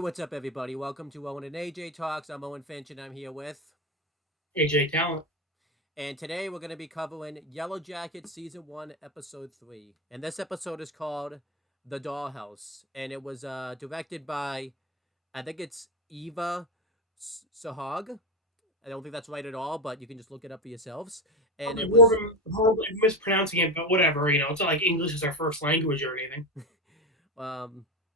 What's up, everybody? Welcome to Owen and AJ Talks. I'm Owen Finch, and I'm here with... AJ Talent. And today we're going to be covering Yellow Jacket Season 1, Episode 3. And this episode is called The Dollhouse. And it was directed by, I think it's Eva Sahag. I don't think that's right at all, but you can just look it up for yourselves. And it was... Horribly mispronouncing it, but whatever, it's not like English is our first language or anything.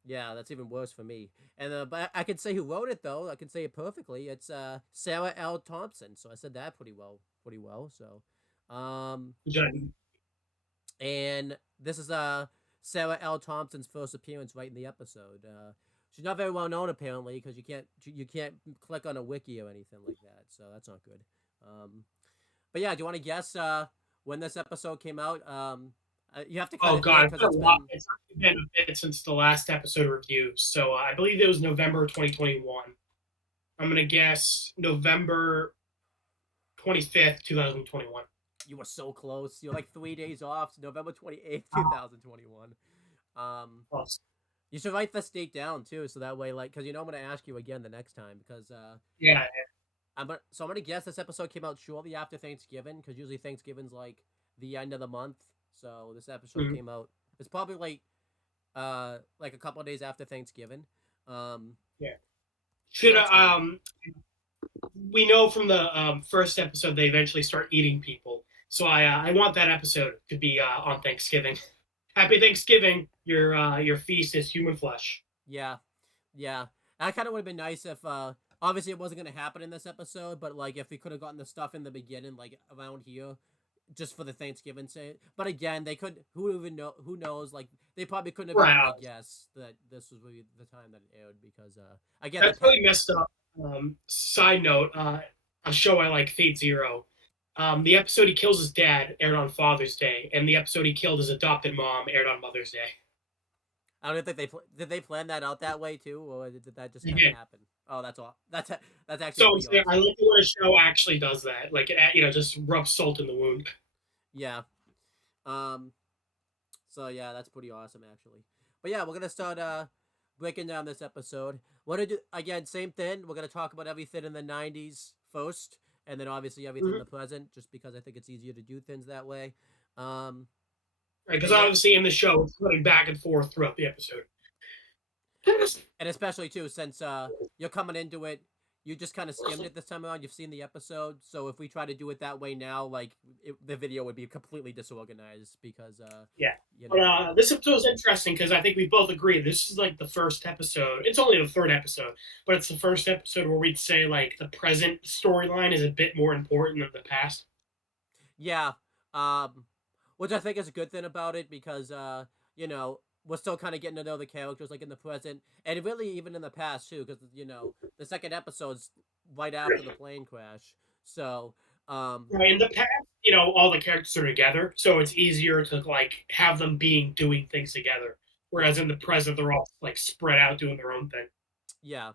Yeah, that's even worse for me. And but I can say who wrote it though. I can say it perfectly. It's Sarah L. Thompson. So I said that pretty well. So, and this is Sarah L. Thompson's first appearance right in the episode. She's not very well known apparently because you can't click on a wiki or anything like that. So that's not good. But yeah, do you want to guess when this episode came out? You have to kind of think because it's been a bit since the last episode review. So I believe it was November 2021. I'm going to guess November 25th, 2021. You were so close. You're like 3 days off. November 28th, 2021. You should write this date down too, so that way, like, because I'm going to ask you again the next time. Because yeah. So I'm going to guess this episode came out shortly after Thanksgiving, because usually Thanksgiving's like the end of the month. So this episode came out. It's probably like a couple of days after Thanksgiving. Yeah. We know from the first episode they eventually start eating people. So I want that episode to be on Thanksgiving. Happy Thanksgiving! Your feast is human flesh. Yeah. That kind of would have been nice if obviously it wasn't going to happen in this episode, but like if we could have gotten the stuff in the beginning, like around here, just for the Thanksgiving say. But again, they could. Who knows? Like they probably couldn't have been guess that this was really the time that it aired because again that's really messed up. Side note, a show I like, Fate Zero. The episode he kills his dad aired on Father's Day, and the episode he killed his adopted mom aired on Mother's Day. I don't think did they plan that out that way too, or did that just kind of happen? Oh, that's all. That's actually. So awesome. I like when a show actually does that, like just rub salt in the wound. Yeah. So yeah, that's pretty awesome actually. But yeah, we're gonna start breaking down this episode. What to do again? Same thing. We're gonna talk about everything in the '90s first, and then obviously everything in the present, just because I think it's easier to do things that way. Right, because obviously in the show it's running back and forth throughout the episode. And especially too, since you're coming into it, you just kind of skimmed it this time around. You've seen the episode, so if we try to do it that way now, like the video would be completely disorganized because But this episode is interesting because I think we both agree this is like the first episode. It's only the third episode, but it's the first episode where we'd say like the present storyline is a bit more important than the past. Yeah, which I think is a good thing about it because we're still kind of getting to know the characters like in the present and really even in the past too, because the second episode's right after the plane crash. So right, in the past, all the characters are together, so it's easier to like have them doing things together. Whereas in the present, they're all like spread out doing their own thing. Yeah,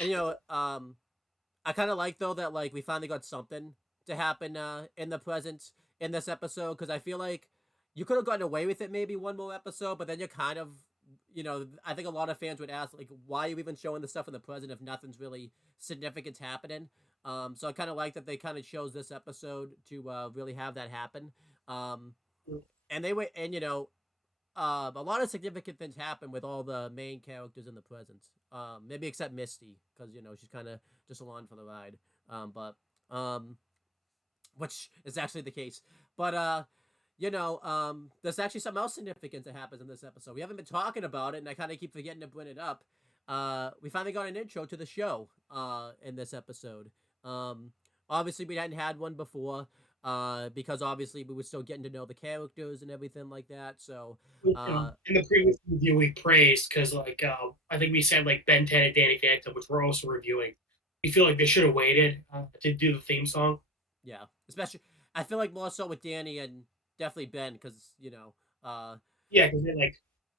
and I kind of like though that like we finally got something to happen in the present in this episode, because I feel like you could have gotten away with it maybe one more episode, but then you're kind of, I think a lot of fans would ask, like, why are you even showing the stuff in the present if nothing's really significant happening? So I kind of like that they kind of chose this episode to really have that happen. And they were, and a lot of significant things happen with all the main characters in the present. Maybe except Misty, because she's kind of just along for the ride. Which is actually the case. But there's actually something else significant that happens in this episode. We haven't been talking about it, and I kind of keep forgetting to bring it up. We finally got an intro to the show in this episode. Obviously, we hadn't had one before because obviously we were still getting to know the characters and everything like that. So in the previous review, we praised because I think we said like Ben 10 and Danny Phantom, which we're also reviewing. We feel like they should have waited to do the theme song. Yeah, especially I feel like more so with Danny and definitely Ben, because because it like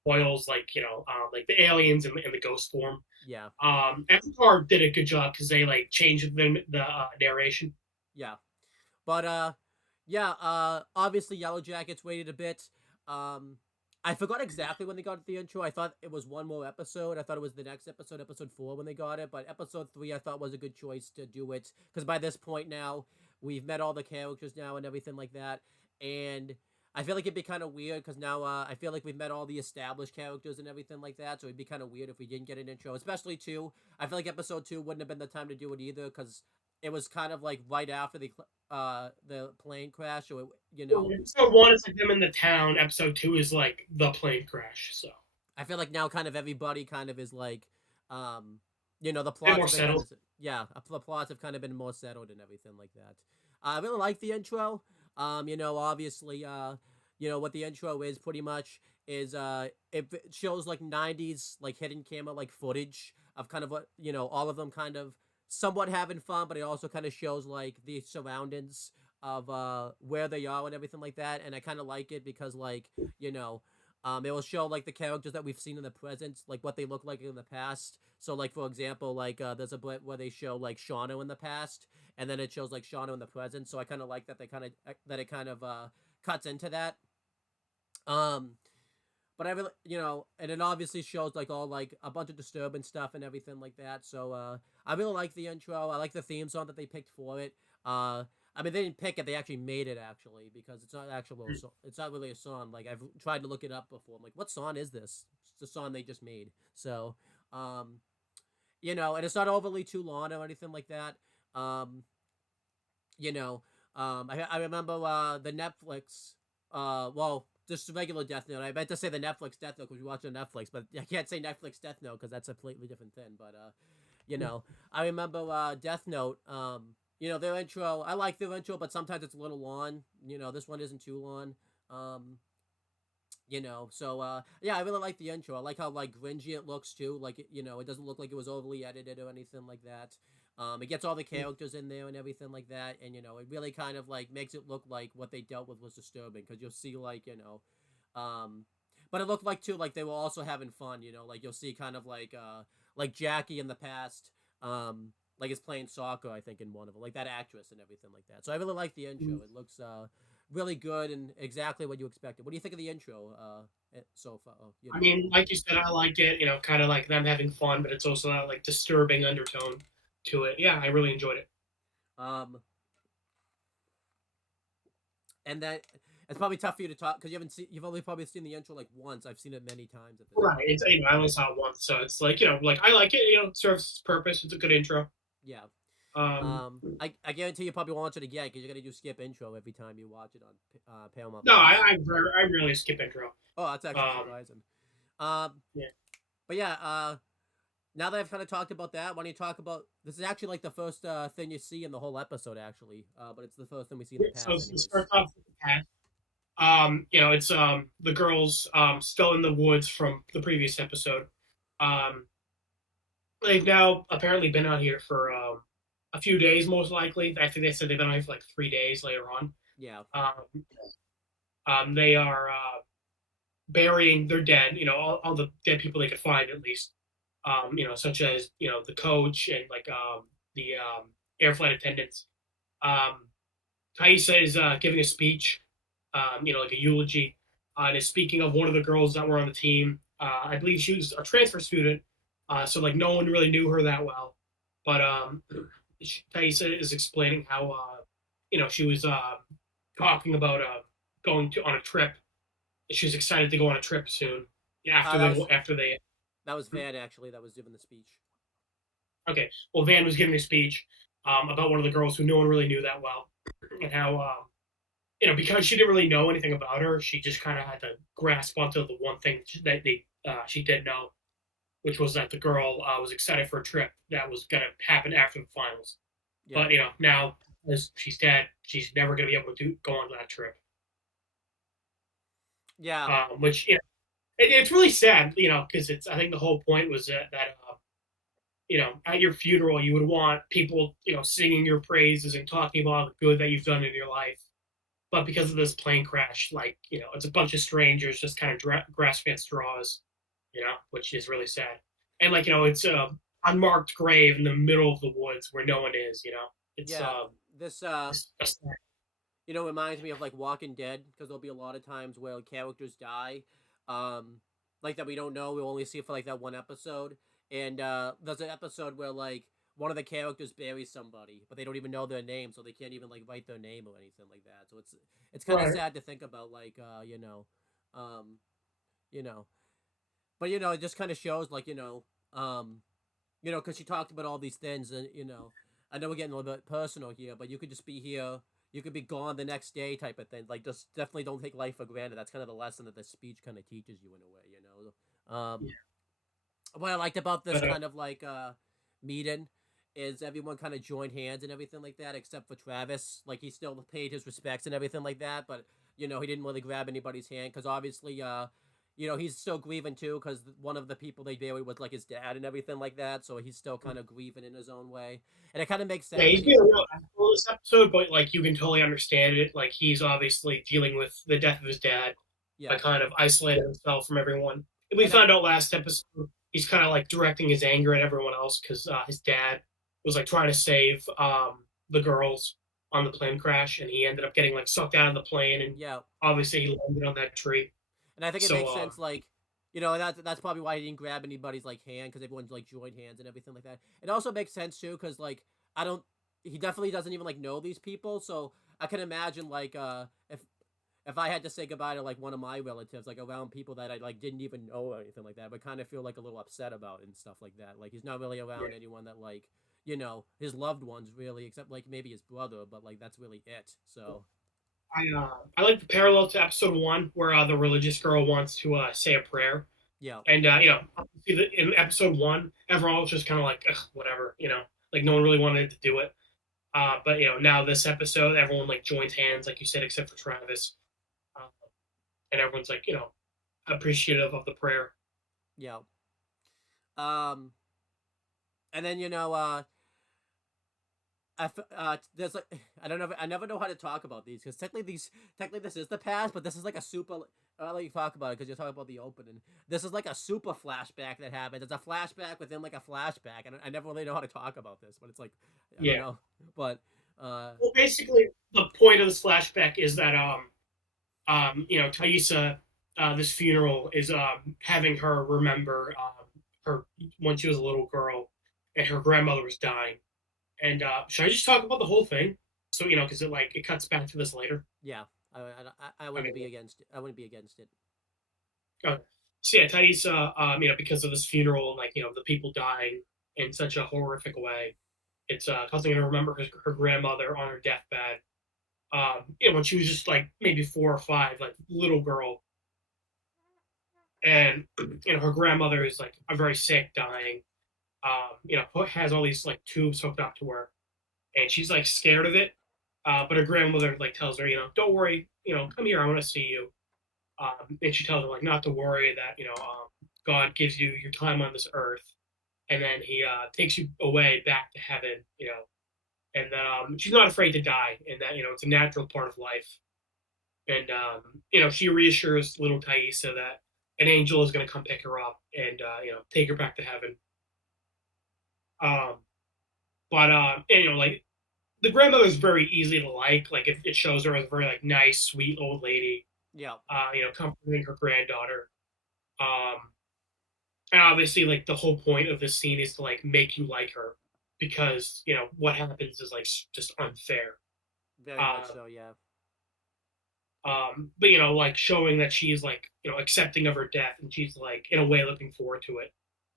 boils like the aliens in the ghost form. Yeah. Avatar did a good job because they like changed the narration. Yeah, but obviously Yellow Jackets waited a bit. I forgot exactly when they got the intro. I thought it was one more episode. I thought it was the next episode, episode 4, when they got it. But episode 3, I thought was a good choice to do it because by this point now, we've met all the characters now and everything like that. And I feel like it'd be kind of weird because now I feel like we've met all the established characters and everything like that. So it'd be kind of weird if we didn't get an intro, especially 2. I feel like episode 2 wouldn't have been the time to do it either because it was kind of like right after the plane crash. So Episode 1 is like them in the town. Episode 2 is like the plane crash. So I feel like now kind of everybody kind of is like, um, the a bit plots more have been kind settled. of, yeah, the plots have kind of been more settled and everything like that. I really like the intro. Obviously, what the intro is pretty much is it shows like 90s like hidden camera like footage of kind of what all of them kind of somewhat having fun, but it also kind of shows like the surroundings of where they are and everything like that. And I kind of like it because you know it will show like the characters that we've seen in the present, like what they look like in the past. So like for example, like there's a bit where they show like Shauna in the past, and then it shows like Shauna in the present. So I kind of like that they kind of that it kind of cuts into that. Um, but I really, and it obviously shows like all like a bunch of disturbing stuff and everything like that. So I really like the intro. I like the theme song that they picked for it. I mean, they didn't pick it; they actually made it actually because it's not actual. It's not really a song. Like I've tried to look it up before. I'm like, what song is this? It's the song they just made. So, um, and it's not overly too long or anything like that. Um, you know, I remember the Netflix, well, just regular Death Note. I meant to say the Netflix Death Note because we watch on Netflix, but I can't say Netflix Death Note because that's a completely different thing. But you know, I remember Death Note. Their intro. I like their intro, but sometimes it's a little long. This one isn't too long. Um, so yeah, I really like the intro. I like how like grungy it looks too. Like it doesn't look like it was overly edited or anything like that. It gets all the characters in there and everything like that, and it really kind of like makes it look like what they dealt with was disturbing because you'll see like um, but it looked like too like they were also having fun. Like you'll see kind of like Jackie in the past, like is playing soccer I think in one of them, like that actress and everything like that. So I really like the intro. It looks really good and exactly what you expected. What do you think of the intro so far? I mean, like you said, I like it. Kind of like them having fun, but it's also that like disturbing undertone to it. Yeah, I really enjoyed it. Um, and that it's probably tough for you to talk because you've only probably seen the intro like once. I've seen it many times at this Right. point. It's I only saw it once, so it's like like I like it. It serves its purpose. It's a good intro. Yeah. Um, I guarantee you probably won't watch it again because you're gonna do skip intro every time you watch it on Paramount no, Plus. I really skip intro. Oh, that's actually surprising. Um, Yeah. but yeah, now that I've kind of talked about that, why don't you talk about this? Is actually like the first thing you see in the whole episode, actually. But it's the first thing we see in the So past, it anyways. starts off with the cat. It's the girls still in the woods from the previous episode. Um, they've now apparently been out here for a few days, most likely. I think they said they've been out here for like 3 days later on. Yeah. They are burying their dead, all the dead people they could find at least, such as, the coach and like the air flight attendants. Um, Thaisa is giving a speech, like a eulogy, and is speaking of one of the girls that were on the team. I believe she was a transfer student, so like no one really knew her that well. But Thaisa is explaining how, she was talking about going on a trip. She was excited to go on a trip soon after they. That was Van actually that was giving the speech. Okay, well, Van was giving a speech about one of the girls who no one really knew that well, and how because she didn't really know anything about her, she just kind of had to grasp onto the one thing that she did know, which was that the girl was excited for a trip that was going to happen after the finals. Yeah. But now as she's dead, she's never going to be able to go on that trip. Yeah. Which it's really sad, because I think the whole point was that at your funeral you would want people singing your praises and talking about all the good that you've done in your life. But because of this plane crash, like it's a bunch of strangers just kind of grasping at straws, which is really sad. And like it's a unmarked grave in the middle of the woods where no one is. It's Yeah. This it's reminds me of like Walking Dead because there'll be a lot of times where characters die, like that we don't know. We'll only see it for like that one episode. And there's an episode where like one of the characters buries somebody, but they don't even know their name, so they can't even like write their name or anything like that. So it's kind of Right. sad to think about, like um, you know, but it just kind of shows like because she talked about all these things, and I know we're getting a little bit personal here, but you could just be here, you could be gone the next day, type of thing. Like, just definitely don't take life for granted. That's kind of the lesson that the speech kind of teaches you in a way. Yeah. What I liked about this But kind of like meeting is everyone kind of joined hands and everything like that, except for Travis. Like, he still paid his respects and everything like that, but he didn't really grab anybody's hand because obviously he's still grieving too because one of the people they buried was like his dad and everything like that. So he's still kind of grieving in his own way, and it kind of makes yeah, sense. he's being a real asshole this episode, but like you can totally understand it. Like he's obviously dealing with the death of his dad by Yeah, kind of isolating himself from everyone. And we and I, found out last episode he's kind of like directing his anger at everyone else because his dad was like trying to save the girls on the plane crash, and he ended up getting like sucked out of the plane, and yeah, obviously he landed on that tree. and I think it So makes sense. Like, that's probably why he didn't grab anybody's like hand because everyone's like joined hands and everything like that. It also makes sense too because like I don't. He definitely doesn't even like know these people, so I can imagine like if I had to say goodbye to like one of my relatives, like around people that I like didn't even know or anything like that, I would kind of feel like a little upset about and stuff like that. Like, he's not really yeah. around anyone that like his loved ones really, except like maybe his brother, but like that's really it. So I like the parallel to episode one where the religious girl wants to say a prayer. yeah, And in episode one, everyone was just kind of like, ugh, whatever, like no one really wanted to do it. But now this episode, everyone like joins hands, like you said, except for Travis, uh, and everyone's like, appreciative of the prayer. yeah. Um, and then there's like I don't know, I never know how to talk about these because technically this is the past, but this is like a super. I'll let you talk about it because you're talking about the opening. This is like a super flashback that happens. It's a flashback within like a flashback, and I never really know how to talk about this, but it's like I don't Yeah. know, but uh, Well, basically, the point of this flashback is that Thaisa, this funeral is having her remember her when she was a little girl, and her grandmother was dying. And should I just talk about the whole thing? So because it cuts back to this later. yeah, I Okay. wouldn't be against it. I wouldn't be against it. Okay. So yeah, Thaisa, because of this funeral and like the people dying in such a horrific way, it's causing her to remember her grandmother on her deathbed. When she was just like maybe 4 or 5, like little girl, and her grandmother is like a very sick, dying. Has all these like tubes hooked up to her, and she's like scared of it. But her grandmother like tells her, don't worry, come here, I want to see you. And she tells her like not to worry, that God gives you your time on this earth, and then He takes you away back to heaven, and that she's not afraid to die, and that it's a natural part of life. And she reassures little Thaisa that an angel is going to come pick her up and take her back to heaven. Um, but like the grandmother is very easy to like. Like it shows her as a very like nice, sweet old lady. Yeah, Comforting her granddaughter. Um, and obviously, like the whole point of this scene is to like make you like her, because what happens is like just unfair. very much Uh, so. Yeah, but like showing that she's like accepting of her death, and she's like in a way looking forward to it.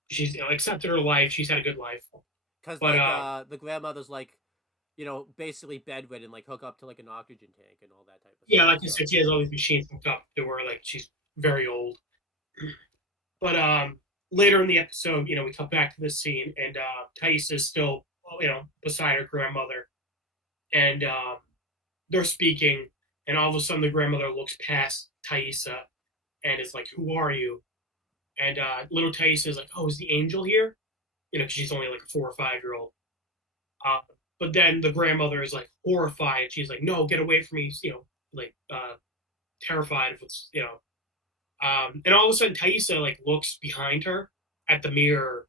She's accepted her life. She's had a good life. because But like the grandmother's like basically bedridden, like hook up to like an oxygen tank and all that type of yeah, stuff. like you So said, she has all these machines hooked up to her. Like she's very old. But later in the episode, we come back to this scene, and Thais is still, beside her grandmother, and they're speaking, and all of a sudden the grandmother looks past Thaisa and is like, "Who are you?" And little Thaisa is like, "Oh, is the angel here?" 'Cause she's only like a 4 or 5 year old. Uh, but then the grandmother is like horrified. She's like, "No, get away from me!" Like terrified of what's. And all of a sudden, Thaisa like looks behind her at the mirror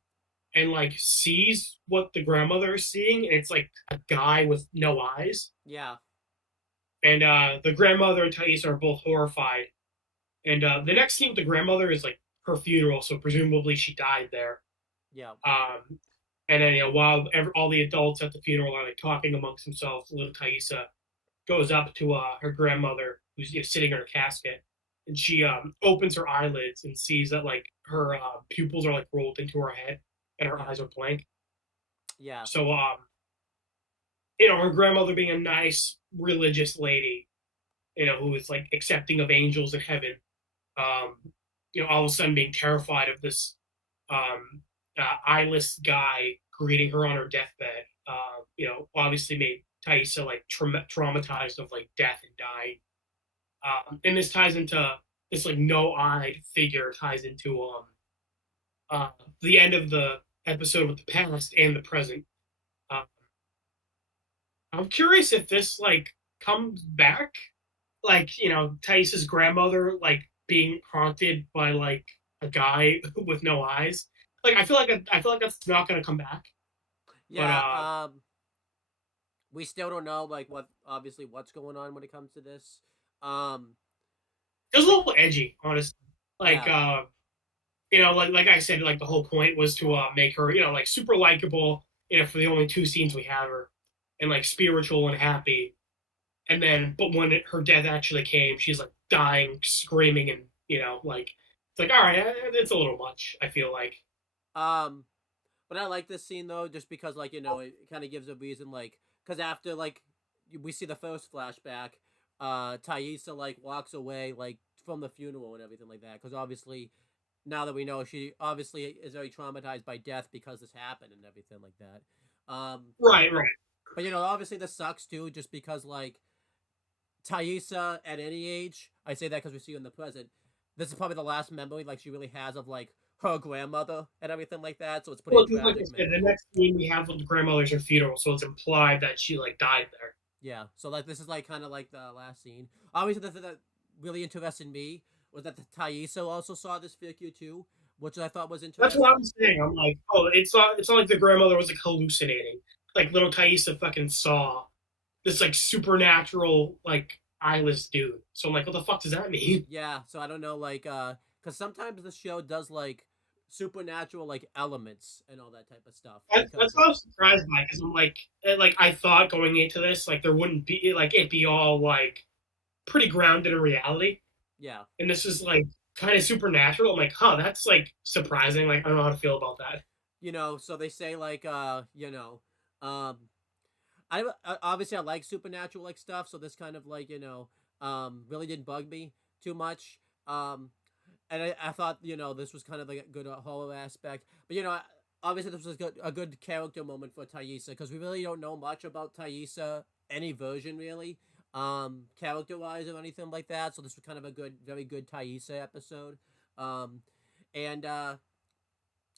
and like sees what the grandmother is seeing, and it's like a guy with no eyes. yeah, And the grandmother and Thaisa are both horrified. And the next scene with the grandmother is like her funeral, so presumably she died there. Yeah. And then while all the adults at the funeral are like talking amongst themselves, little Thaisa goes up to her grandmother who's sitting in her casket, and she opens her eyelids and sees that like her pupils are like rolled into her head and her Yeah. eyes are blank. Yeah. So her grandmother being a nice religious lady, who is like accepting of angels in heaven, um, all of a sudden being terrified of this eyeless guy greeting her on her deathbed, obviously made Thaisa like traumatized of like death and dying. And this ties into this like no-eyed figure ties into uh, the end of the episode with the past and the present. Uh, I'm curious if this like comes back, like Thaisa's grandmother like being haunted by like a guy with no eyes. Like I feel like that's not gonna come back. But Yeah. We still don't know like what's going on when it comes to this. Um, it was a but little edgy, honestly. Like yeah, like I said, like the whole point was to make her like super likable. For the only two scenes we have her, and like spiritual and happy. And then, but when her death actually came, she's like dying, screaming, and like it's like all right, it's a little much. I feel like. um, but I like this scene though, just because like it kind of gives a reason, like because after like we see the first flashback, Thaisa like walks away like from the funeral and everything like that, because obviously now that we know she obviously is very traumatized by death because this happened and everything like that. Right, right. But obviously this sucks too, just because like Thaisa at any age, I say that because we see her in the present. This is probably the last memory like she really has of like her grandmother and everything like that. So it's pretty Well, a like I tragic said, the memory. next scene we have with the grandmother's her funeral, so it's implied that she like died there. Yeah. So like this is like kind of like the last scene. Obviously, the thing that really interested me was that the Thaisa also saw this figure too, which I thought was That's what interesting. I'm saying. I'm like, oh, it's not like the grandmother was like hallucinating. Like little Thaisa fucking saw this like supernatural like eyeless dude. So I'm like, what the fuck does that mean? Yeah. So I don't know, like, because sometimes the show does like supernatural like elements and all that type of stuff That's because what I was surprised by because I'm like I thought going into this like there wouldn't be like it'd be all like pretty grounded in reality, yeah. and this is like kind of supernatural. I'm like, huh, that's like surprising. Like I don't know how to feel about that. So they say like um obviously I like supernatural like stuff, so this kind of like really didn't bug me too much. And I thought this was kind of like a good horror aspect, but obviously this was a good character moment for Thaisa, because we really don't know much about Thaisa, any version really, character wise or anything like that. So this was kind of a very good Thaisa episode. um and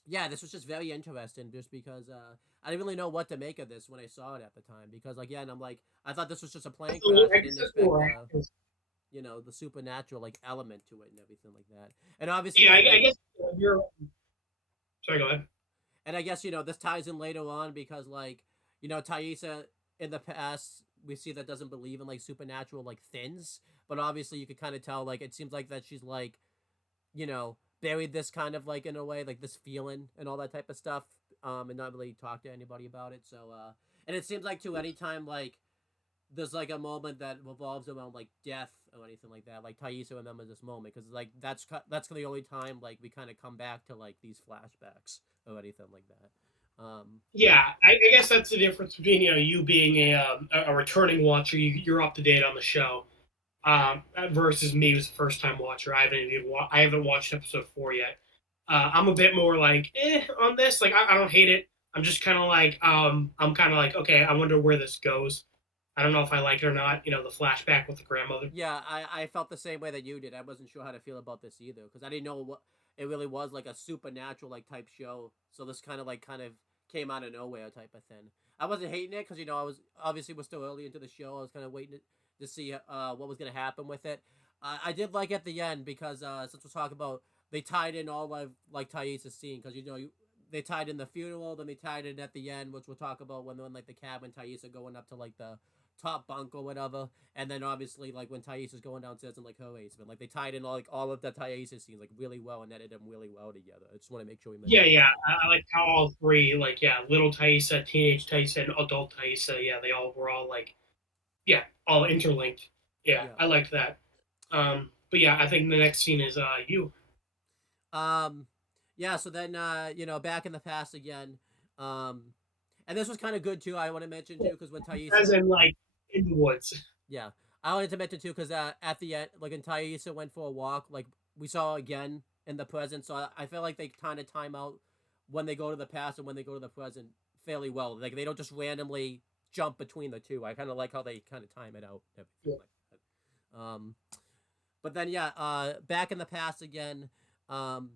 Yeah, this was just very interesting, just because I didn't really know what to make of this when I saw it at the time, because again I'm like, I thought this was just a plane crash. I I guess didn't that's expect where the supernatural like element to it and everything like that. And obviously yeah, this I like guess you're. Sorry, go ahead. and I guess this ties in later on, because like Thaisa in the past we see that doesn't believe in like supernatural like things, but obviously you could kind of tell, like it seems like that she's like buried this kind of like in a way, like this feeling and all that type of stuff, and not really talk to anybody about it. So and it seems like to any time like there's like a moment that revolves around like death or anything like that, like Thaisa remembers this moment, because like that's the only time like we kind of come back to like these flashbacks or anything like that. Yeah, I guess that's the difference between you being a returning watcher, you're up to date on the show, versus me who's a first time watcher. I haven't watched episode 4 yet. I'm a bit more like on this. Like I don't hate it. I'm just kind of like I'm kind of like okay. I wonder where this goes. I don't know if I like it or not. The flashback with the grandmother. Yeah, I felt the same way that you did. I wasn't sure how to feel about this either, because I didn't know what it really was, like a supernatural like type show. So this kind of came out of nowhere type of thing. I wasn't hating it, because I was obviously we're still early into the show. I was kind of waiting to see what was gonna happen with it. I did like at the end, because since we're talking about, they tied in all of like Thaisa's scene, because they tied in the funeral, then they tied in at the end, which we'll talk about when they're in like the cabin, Thaisa going up to like top bunk or whatever. And then obviously like when Thais is going downstairs and like her race, but like they tied in like all of the Thais scenes like really well and edited them really well together. I just want to make sure we mention Yeah, yeah. that. I like how all three, like, yeah, little Thaisa, teenage Thaisa, and adult Thaisa, yeah, they all were all like, yeah, all interlinked. Yeah, Yeah. I liked that. But yeah, I think the next scene is you. Um, yeah. So then, back in the past again. Um, and this was kind of good too. I want to mention too because when As Thaisa, in like in the woods. yeah, I wanted to mention too because at the end, like when Thaisa went for a walk, like we saw again in the present. So I feel like they kind of time out when they go to the past and when they go to the present fairly well. Like they don't just randomly jump between the two. I kind of like how they kind of time it out. Yeah. Everything like that. But then yeah, back in the past again. Um,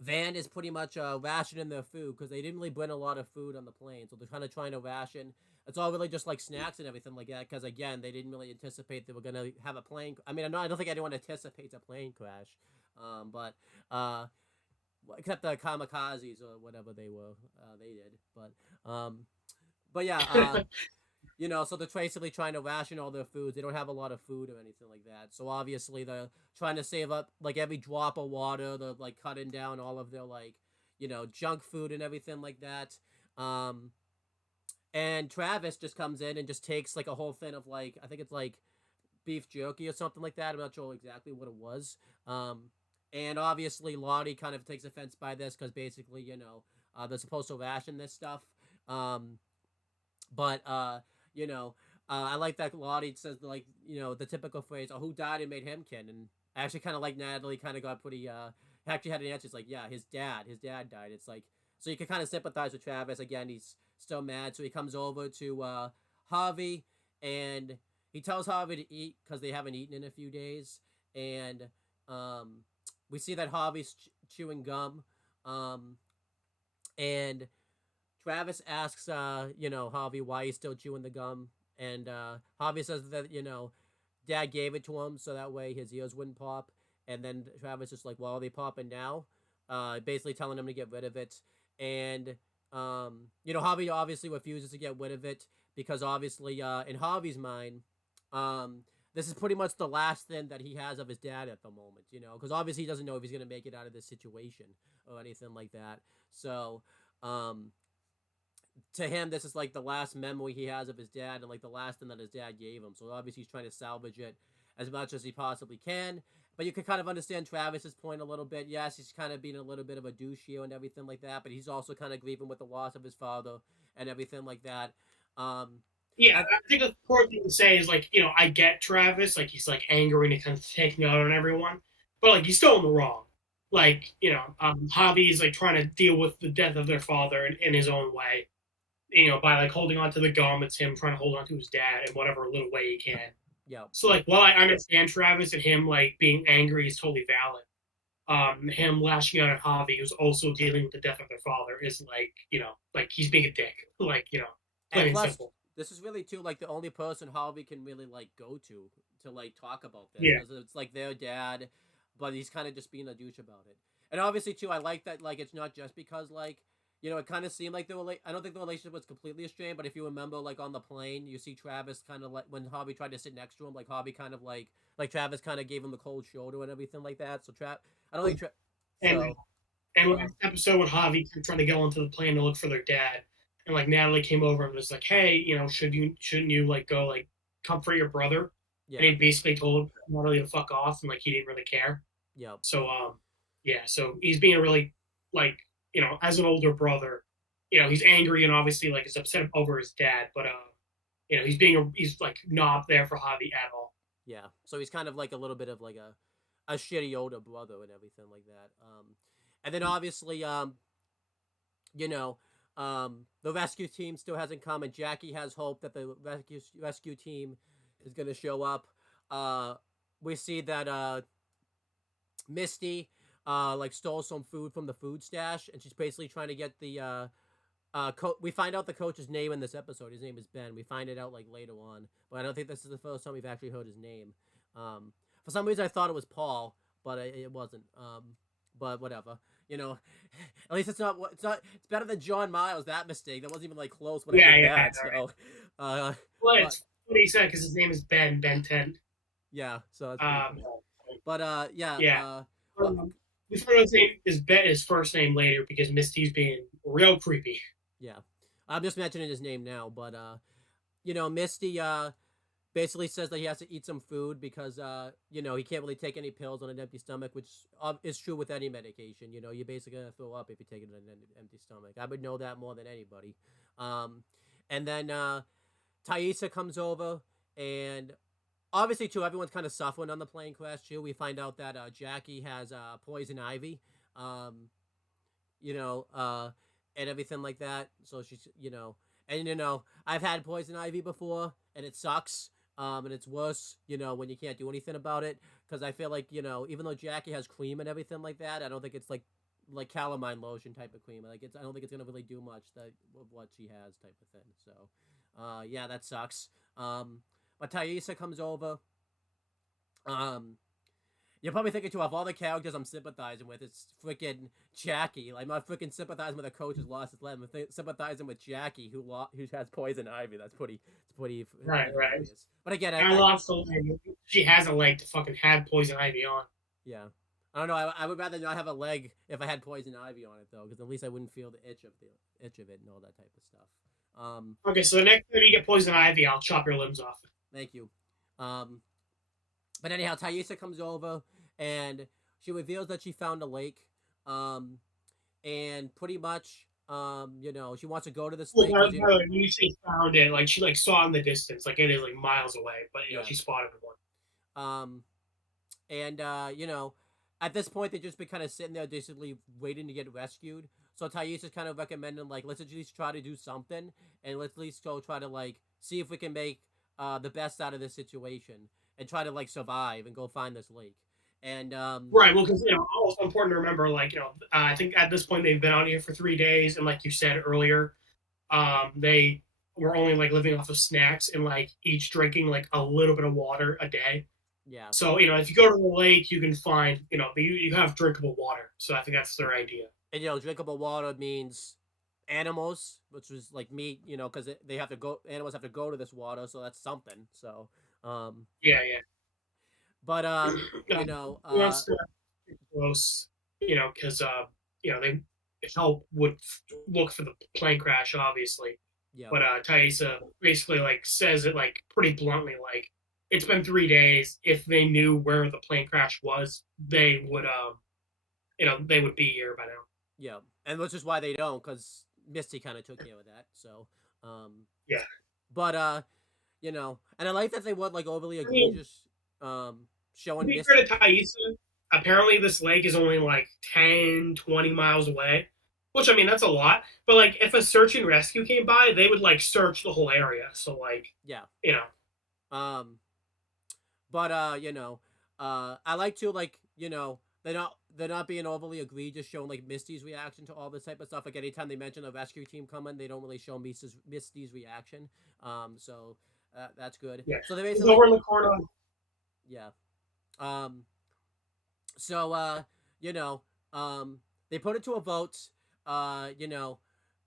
Van is pretty much rationing their food because they didn't really bring a lot of food on the plane, so they're kind of trying to ration. It's all really just like snacks and everything like that because again, they didn't really anticipate they were gonna have a plane. I mean, I don't think anyone anticipates a plane crash, but except the kamikazes or whatever they were, they did. But yeah, so they're basically trying to ration all their foods. They don't have a lot of food or anything like that. So obviously they're trying to save up like every drop of water. They're like cutting down all of their like, junk food and everything like that. Um, and Travis just comes in and just takes like a whole thing of like, I think it's like beef jerky or something like that. I'm not sure exactly what it was. And obviously Lottie kind of takes offense by this because basically, they're supposed to ration this stuff. Um, but you know, I like that Lottie says like the typical phrase, "Oh, who died and made him kin?" And I actually kind of like Natalie. Kind of got pretty. Actually had an answer. It's like, yeah, his dad. His dad died. It's like so you can kind of sympathize with Travis. Again, he's still mad, so he comes over to Harvey and he tells Harvey to eat because they haven't eaten in a few days, and um, we see that Harvey's chewing gum, um, and Travis asks, Harvey why he's still chewing the gum, and Harvey says that Dad gave it to him so that way his ears wouldn't pop, and then Travis is like, "Well, are they popping now?" Basically telling him to get rid of it, and Harvey obviously refuses to get rid of it because obviously, in Harvey's mind, this is pretty much the last thing that he has of his dad at the moment, because obviously he doesn't know if he's gonna make it out of this situation or anything like that. So, to him, this is like the last memory he has of his dad and like the last thing that his dad gave him. So obviously he's trying to salvage it as much as he possibly can. But you can kind of understand Travis's point a little bit. Yes, he's kind of being a little bit of a douche here and everything like that, but he's also kind of grieving with the loss of his father and everything like that. Yeah, I, I think the important thing to say is like, I get Travis, like he's like angry and kind of taking out on everyone, but like he's still in the wrong. Like, Javi's like trying to deal with the death of their father in his own way, by like holding on to the gum. It's him trying to hold on to his dad in whatever little way he can. yeah, So like, while I understand Travis and him like being angry is totally valid, him lashing out at Javi, who's also dealing with the death of their father, is like, like he's being a dick, like, and plain and plus, simple. this is really too like the only person Harvey can really like go to like talk about this Yeah, because it's like their dad, but he's kind of just being a douche about it. And obviously too, I like that like it's not just because like it kind of seemed like I don't think the relationship was completely strained, but if you remember, like on the plane, you see Travis kind of like when Harvey tried to sit next to him, like Harvey kind of like Travis kind of gave him the cold shoulder and everything like that. So I don't think and so. and Um, last episode when Javi kept trying to go onto the plane to look for their dad, and like Natalie came over and was like, "Hey, shouldn't you like go like comfort your brother?" And yeah, he basically told Natalie to fuck off, and like he didn't really care. yeah. So yeah, so he's being a really like as an older brother, he's angry and obviously like is upset over his dad, but he's like not there for Javi at all. Yeah, so he's kind of like a little bit of like a shitty older brother and everything like that. And then obviously, you know, the rescue team still hasn't come, and Jackie has hope that the rescue team is gonna show up. We see that Misty like stole some food from the food stash, and she's basically trying to get the we find out the coach's name in this episode. His name is Ben. We find it out like later on, but I don't think this is the first time we've actually heard his name. For some reason, I thought it was Paul, but it wasn't. But whatever. At least it's not. It's not. It's better than John Miles. That mistake. That wasn't even like close when I Yeah, did yeah, that. So, Well, But it's what he said because his name is Ben 10. yeah, so that's pretty Um, cool. But yeah, yeah. well, We found out his name is Ben, his first name later because Misty's being real creepy. yeah, I'm just mentioning his name now. But you know, Misty basically says that he has to eat some food because you know, he can't really take any pills on an empty stomach, which is true with any medication. You know, you're basically gonna throw up if you take it on an empty stomach. I would know that more than anybody. Um, and then Thaisa comes over, and obviously too, everyone's kind of suffering on the plane crash too. We find out that Jackie has poison ivy, um, you know, and everything like that. So she's, you know, and you know, I've had poison ivy before, and it sucks. And it's worse, you know, when you can't do anything about it. Because I feel like, you know, even though Jackie has cream and everything like that, I don't think it's like calamine lotion type of cream. Like I don't think it's gonna really do much that of what she has type of thing. So, yeah, that sucks. But Thaisa comes over. Um, you're probably thinking too, of all the characters I'm sympathizing with, it's freaking Jackie. Like, I'm not freaking sympathizing with a coach who's lost his leg. I'm sympathizing with Jackie who has poison ivy. It's pretty Right, right. hilarious. But again, I lost the leg. She has a leg to fucking have poison ivy on. yeah, I don't know. I would rather not have a leg if I had poison ivy on it though, because at least I wouldn't feel the itch of it and all that type of stuff. Okay, so the next time you get poison ivy, I'll chop your limbs off. Thank you. Um, But anyhow, Thaisa comes over and she reveals that she found a lake. Um, and pretty much, you know, she wants to go to this Well, lake. when you say found it, like she like saw it in the distance, like it is like miles away, but you know Yeah. she spotted one. Um, and you know, at this point, they've just been kind of sitting there, basically waiting to get rescued. So Thais is kind of recommending, like, let's at least try to do something, and let's at least go try to like see if we can make the best out of this situation and try to like survive and go find this lake. And Right. Well, because you know, also important to remember, like you know, I think at this point they've been out here for 3 days, and like you said earlier, they were only like living off of snacks and like each drinking like a little bit of water a day. yeah, So you know, if you go to the lake, you can find you know you have drinkable water. So I think that's their idea. and you know, drinkable water means animals, which was like meat, you know, because they have to go. Animals have to go to this water, so that's something. So, Yeah, yeah. but you know, Who wants to get close? You know, because you know they help would look for the plane crash, obviously. yeah, But Thaisa basically like says it like pretty bluntly, like it's been 3 days. If they knew where the plane crash was, they would you know they would be here by now. yeah, and which is why they don't, because Misty kind of took care of that. So, Yeah. but you know, and I like that they weren't like overly I mean, egregious, to showing be fair Misty. to Thaisa, apparently this lake is only like 10, 20 miles away, which I mean, that's a lot. But like, if a search and rescue came by, they would like search the whole area. So, like, Yeah, you know, um, but you know, I like to like, you know, they're not being overly egregious, showing like Misty's reaction to all this type of stuff. Like anytime they mention a rescue team coming, they don't really show Misty's reaction. So that's good. yeah. So they He's basically, over in the corner. yeah. Um, so you know, they put it to a vote. You know,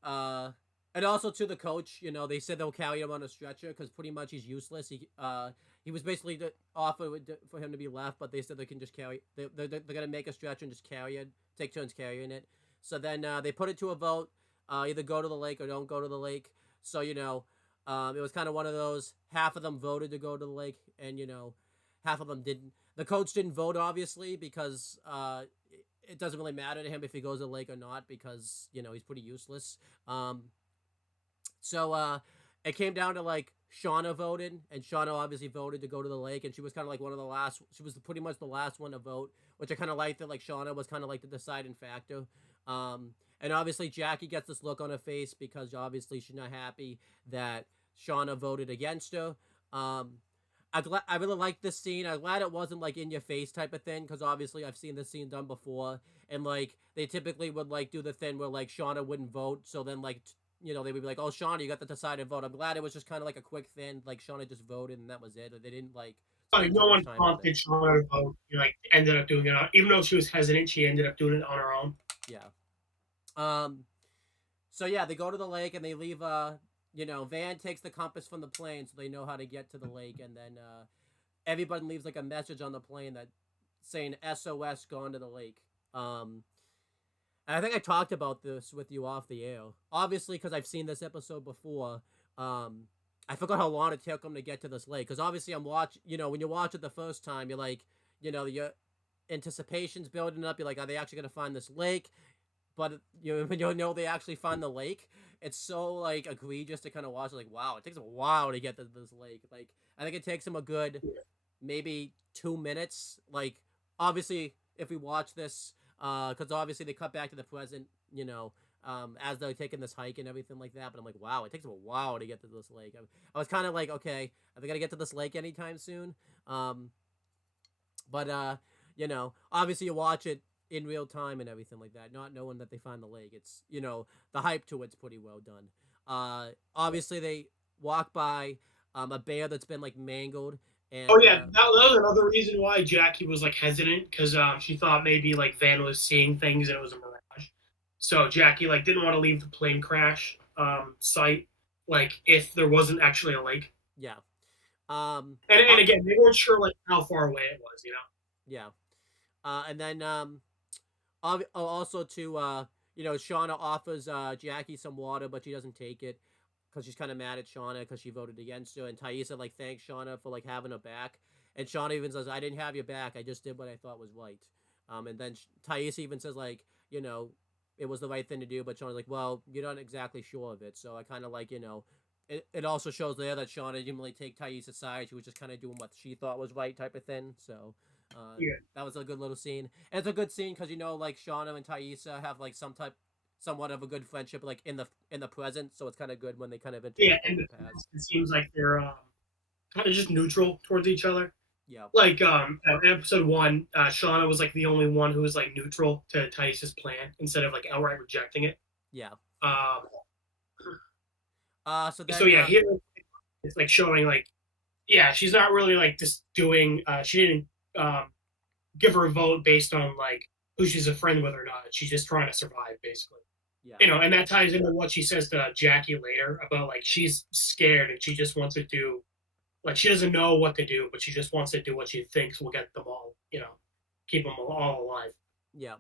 uh, and also to the coach. You know, they said they'll carry him on a stretcher because pretty much he's useless. He was basically offered for him to be left, but they said they can just carry. They're gonna make a stretcher and just carry it, take turns carrying it. So then they put it to a vote. Either go to the lake or don't go to the lake. So you know, it was kind of one of those. Half of them voted to go to the lake, and you know, half of them didn't. The coach didn't vote, obviously, because it doesn't really matter to him if he goes to the lake or not, because you know he's pretty useless. So it came down to like Shauna voted, and Shauna obviously voted to go to the lake, and she was kind of like one of the last. She was pretty much the last one to vote, which I kind of liked that like Shauna was kind of like the deciding factor. And obviously Jackie gets this look on her face because obviously she's not happy that Shauna voted against her. I really like this scene. I'm glad it wasn't like in your face type of thing, because obviously I've seen this scene done before, and like they typically would like do the thing where like Shauna wouldn't vote, so then like you know they would be like, "Oh, Shauna, you got the decided vote." I'm glad it was just kind of like a quick thing, like Shauna just voted and that was it. They didn't like spend too No much one time on it. prompted Shauna to vote. She, like, ended up doing it. Even though she was hesitant, she ended up doing it on her own. Yeah. So yeah, they go to the lake and they leave Van takes the compass from the plane so they know how to get to the lake, and then everybody leaves like a message on the plane that saying SOS gone to the lake. And I think I talked about this with you off the air. Obviously, because I've seen this episode before, I forgot how long it took them to get to this lake. Because obviously, I'm watching. When you watch it the first time, you're like, your anticipation's building up. You're like, are they actually gonna find this lake? But when you know they actually find the lake, it's so like egregious to kind of watch. Like, wow, it takes them a while to get to this lake. Like, I think it takes them a good maybe 2 minutes. Like, obviously, if we watch this, because obviously they cut back to the present, as they're taking this hike and everything like that. But I'm like, wow, it takes them a while to get to this lake. I was kind of like, okay, are they gonna get to this lake anytime soon? But obviously you watch it in real time and everything like that, not knowing that they find the lake. It's the hype to it's pretty well done. Obviously they walk by a bear that's been like mangled. And, oh yeah, that was another reason why Jackie was like hesitant because she thought maybe like Van was seeing things and it was a mirage. So Jackie like didn't want to leave the plane crash site like if there wasn't actually a lake. Yeah. And again, they weren't sure like how far away it was. Yeah. And then also to Shauna offers Jackie some water, but she doesn't take it because she's kind of mad at Shauna because she voted against her. And Taissa like thanks Shauna for like having her back, and Shauna even says, "I didn't have your back. I just did what I thought was right." And then Taissa even says like it was the right thing to do, but Shauna's like, "Well, you're not exactly sure of it." So I kind of like It also shows there that Shauna didn't really take Taissa's side. She was just kind of doing what she thought was right type of thing. So Yeah. that was a good little scene. And it's a good scene because like Shauna and Taissa have like somewhat of a good friendship like in the present. So it's kind of good when they kind of Yeah, interact and in the past. it seems like they're kind of just neutral towards each other. Yeah, Like in episode one, Shauna was like the only one who was like neutral to Taissa's plan instead of like outright rejecting it. yeah. Um, So then so yeah, here it's like showing like yeah, she's not really like just doing. She didn't um, give her a vote based on like who she's a friend with or not. She's just trying to survive, basically. yeah, And that ties into what she says to Jackie later about like she's scared and she just wants to do like she doesn't know what to do, but she just wants to do what she thinks will get them all, keep them all alive. yeah.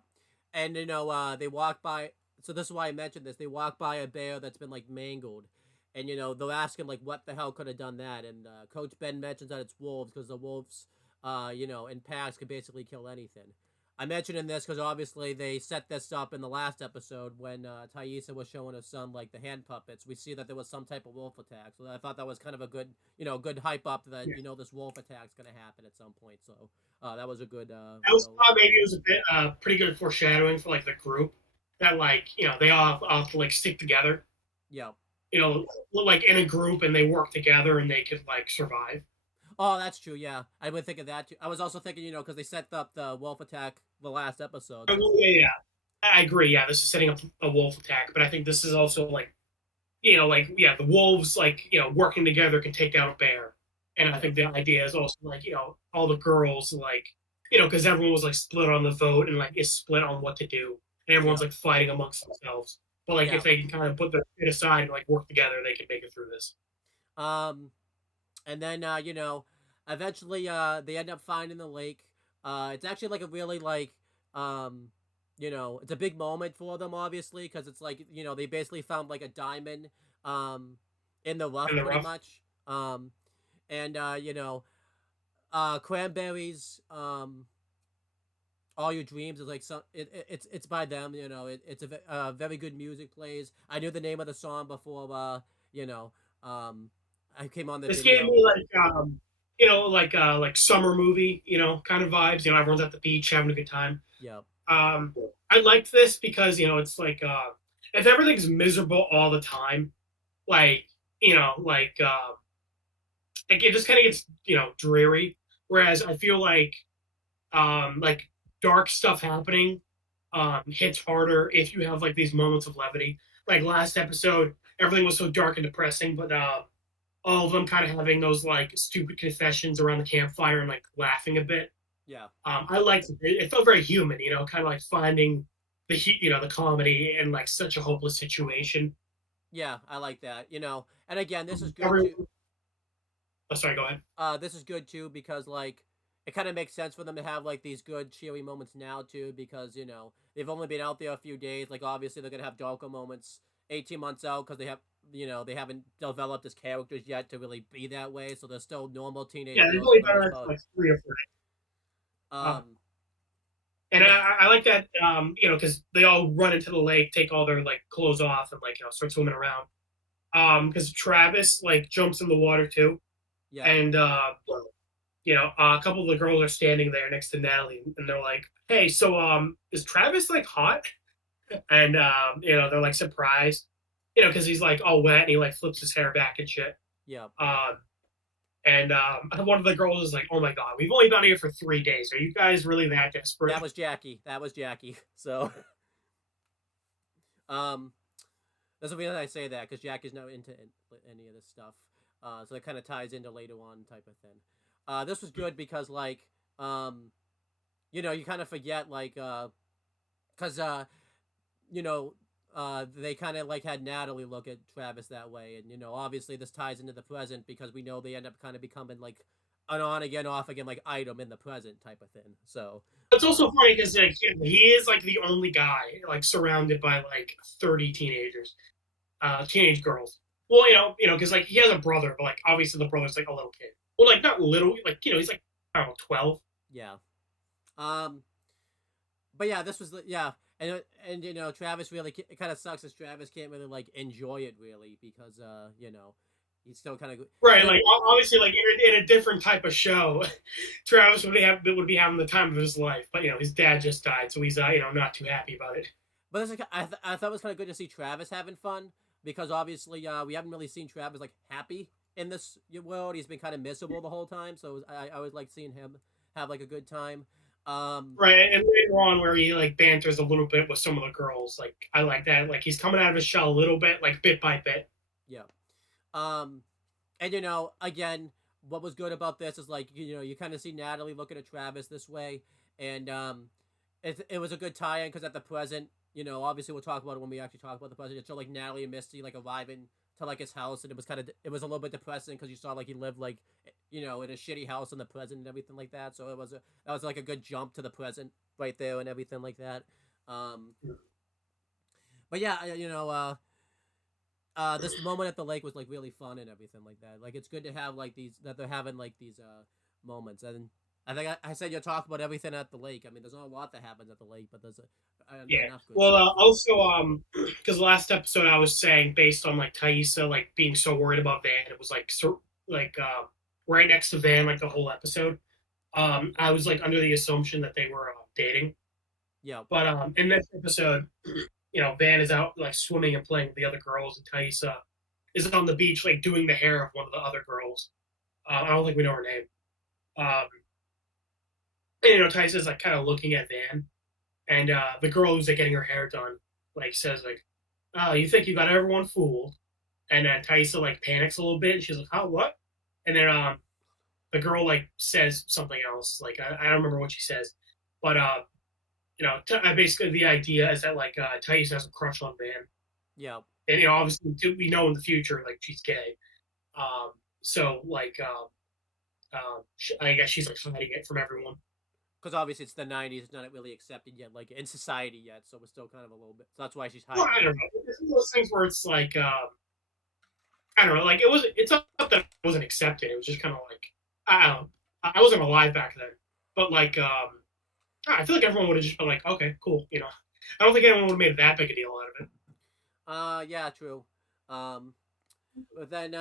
And they walk by. So this is why I mentioned this. They walk by a bear that's been like mangled, and they're asking like what the hell could have done that. And Coach Ben mentions that it's wolves because the wolves, in packs could basically kill anything. I mentioned in this because obviously they set this up in the last episode when Taissa was showing her son like the hand puppets. We see that there was some type of wolf attack, so I thought that was kind of a good, good hype up that Yeah. this wolf attack's gonna happen at some point. So that was a good. I was thought maybe it was a bit pretty good foreshadowing for like the group that like they all have to like stick together, Yeah. like in a group and they work together and they could like survive. Oh, that's true. Yeah, I would think of that too. I was also thinking, because they set up the wolf attack the last episode. So. Yeah, I agree. Yeah, this is setting up a wolf attack, but I think this is also like, the wolves like working together can take down a bear, and I think the idea is also like all the girls like because everyone was like split on the vote and like is split on what to do, and everyone's like fighting amongst themselves. But like if they can kind of put their shit aside and like work together, they can make it through this. And then eventually they end up finding the lake. It's actually like a really like it's a big moment for them obviously because it's like they basically found like a diamond in the rough pretty much. And Cranberries all your dreams is like it's by them. It's a very good music plays. I knew the name of the song before I came on the This video. gave me like summer movie, kind of vibes. Everyone's at the beach having a good time. Yeah. I liked this because it's like if everything's miserable all the time, like it just kind of gets dreary. Whereas I feel like dark stuff happening hits harder if you have like these moments of levity. Like last episode, everything was so dark and depressing, but all of them kind of having those like stupid confessions around the campfire and like laughing a bit. Yeah. I liked it. It felt very human, kind of like finding the the comedy in like such a hopeless situation. Yeah, I like that. And again, this is good too. Everyone, oh, sorry, go ahead. This is good too because like it kind of makes sense for them to have like these good cheery moments now too because they've only been out there a few days. Like obviously they're gonna have darker moments 18 months out because they haven't developed as characters yet to really be that way. So they're still normal teenage Yeah, they've girls only for the been most around for part. like 3 or 4 days. Um, And and the, I like that, because they all run into the lake, take all their like clothes off, and like start swimming around. Because Travis like jumps in the water too, yeah, and a couple of the girls are standing there next to Natalie, and they're like, "Hey, so is Travis like hot?" And they're like surprised, because he's like all wet and he like flips his hair back and shit. yeah. Um, and one of the girls is like, "Oh my god, we've only been here for 3 days. Are you guys really that desperate?" That was Jackie. That was Jackie. So, um, that's the reason I say that because Jackie's not into any of this stuff. So it kind of ties into later on type of thing. This was good because um, you kind of forget because you know, they kind of like had Natalie look at Travis that way, and obviously this ties into the present because we know they end up kind of becoming like an on again, off again like item in the present type of thing. So, It's also funny because like, he is like the only guy like surrounded by like 30 teenagers, teenage girls. Well, because like he has a brother, but like obviously the brother's like a little kid. Well, like not little, like he's like I don't know, 12. yeah. Um, but yeah, this was yeah, and Travis really it kind of sucks as Travis can't really like enjoy it really because he's still kind of Right, and then like obviously, like in a different type of show, Travis would be having the time of his life. But his dad just died, so he's not too happy about it. but it's like I thought it was kind of good to see Travis having fun because obviously we haven't really seen Travis like happy in this world. He's been kind of miserable the whole time, so I always like seeing him have like a good time. Um, Right, and later on, where he like banters a little bit with some of the girls, like I like that. Like he's coming out of his shell a little bit, like bit by bit. yeah. Um, and again, what was good about this is like you kind of see Natalie looking at Travis this way, and it was a good tie-in because at the present, obviously we'll talk about it when we actually talk about the present. It showed like Natalie and Misty like arriving to like his house, and it was a little bit depressing because you saw like he lived like in a shitty house in the present and everything like that. So that was like a good jump to the present right there and everything like that. Um, but yeah, this moment at the lake was like really fun and everything like that. Like it's good to have like they're having like these moments. And I think I said you'll talk about everything at the lake. I mean, there's not a lot that happens at the lake, but there's Yeah. enough good Well, stuff. also, because last episode I was saying based on like Thaisa like being so worried about Van, it was like like right next to Van like the whole episode. I was like under the assumption that they were dating, Yeah, but in this episode, Van is out like swimming and playing with the other girls, and Thaisa is on the beach like doing the hair of one of the other girls. I don't think we know her name. Um, and Thaisa is like kind of looking at Van, and the girl who's like getting her hair done like says like, "Oh, you think you got everyone fooled?" And then Thaisa like panics a little bit, and she's like, "Oh, what?" And then the girl like says something else. Like I don't remember what she says, but basically the idea is that like Thaisa has a crush on Van, yeah, and obviously we know in the future like she's gay. Um, so like I guess she's like hiding it from everyone. because obviously it's the '90s. It's not really accepted yet, like in society yet. So we're still kind of a little bit. So that's why she's Well, hiding I it. don't know. It's one of those things where it's like I don't know. Like it was. It's not that it wasn't accepted. It was just kind of like I don't know. I wasn't alive back then, but like I feel like everyone would have just been like, okay, cool. I don't think anyone would have made that big a deal out of it. Yeah, true. Um, but then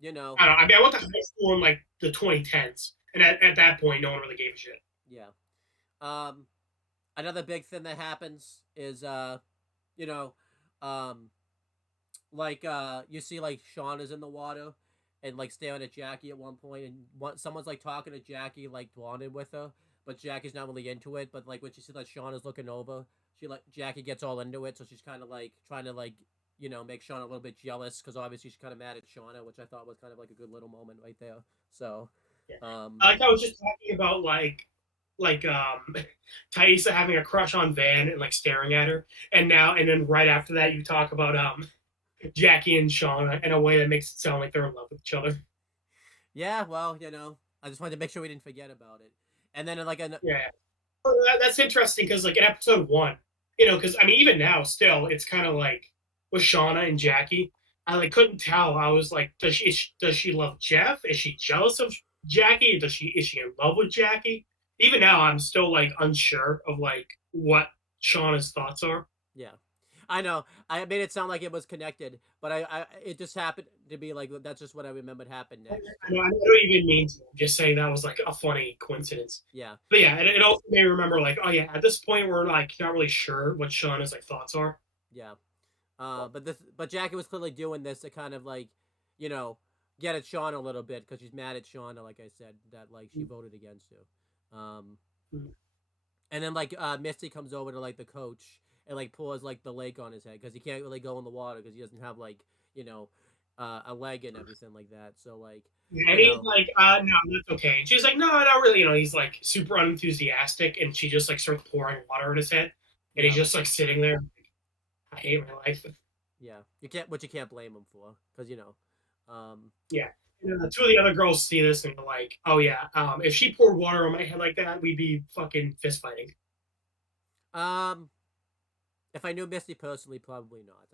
you know, I don't know. I mean, I went to high school in like the 2010s, and at that point, no one really gave a shit. yeah. Um, Another big thing that happens is you know, um, you see like Sean is in the water and like staring at Jackie at one point, and someone's like talking to Jackie like bonded with her, but Jackie's not really into it. But like when she sees that Sean is looking over, Jackie gets all into it, so she's kind of like trying to like make Sean a little bit jealous because obviously she's kind of mad at Shauna, which I thought was kind of like a good little moment right there. So, Yeah. um, Like I was just talking about like Thaisa having a crush on Van and like staring at her, and then right after that you talk about Jackie and Shauna in a way that makes it sound like they're in love with each other. Yeah, well, I just wanted to make sure we didn't forget about it. And then like an Yeah, that's interesting because like in episode one, because I mean even now still it's kind of like with Shauna and Jackie, I like couldn't tell. I was like, does she love Jeff? Is she jealous of Jackie? Is she in love with Jackie? Even now, I'm still like unsure of like what Shauna's thoughts are. yeah. I know. I made it sound like it was connected, but it just happened to be like that's just what I remembered happened next. I don't even mean to. I'm just saying that was like a funny coincidence. Yeah. But yeah, it also made me remember like, oh yeah, at this point we're like not really sure what Shauna's like thoughts are. Yeah. But Jackie was clearly doing this to kind of like, you know, get at Shauna a little bit because she's mad at Shauna, like I said, that like she voted against her. And then like Misty comes over to like the coach and like pours like the lake on his head because he can't really go in the water because he doesn't have like you know a leg and everything like that. So like And he's like, no, that's okay. And she's like, no, not really. He's like super unenthusiastic, and she just like starts pouring water in his head, and he's just like sitting there. I hate my life. Yeah, you can't blame him for because Yeah. And, two of the other girls see this and they're like, oh yeah, if she poured water on my head like that, we'd be fucking fist fighting. um if I knew Misty personally, probably not.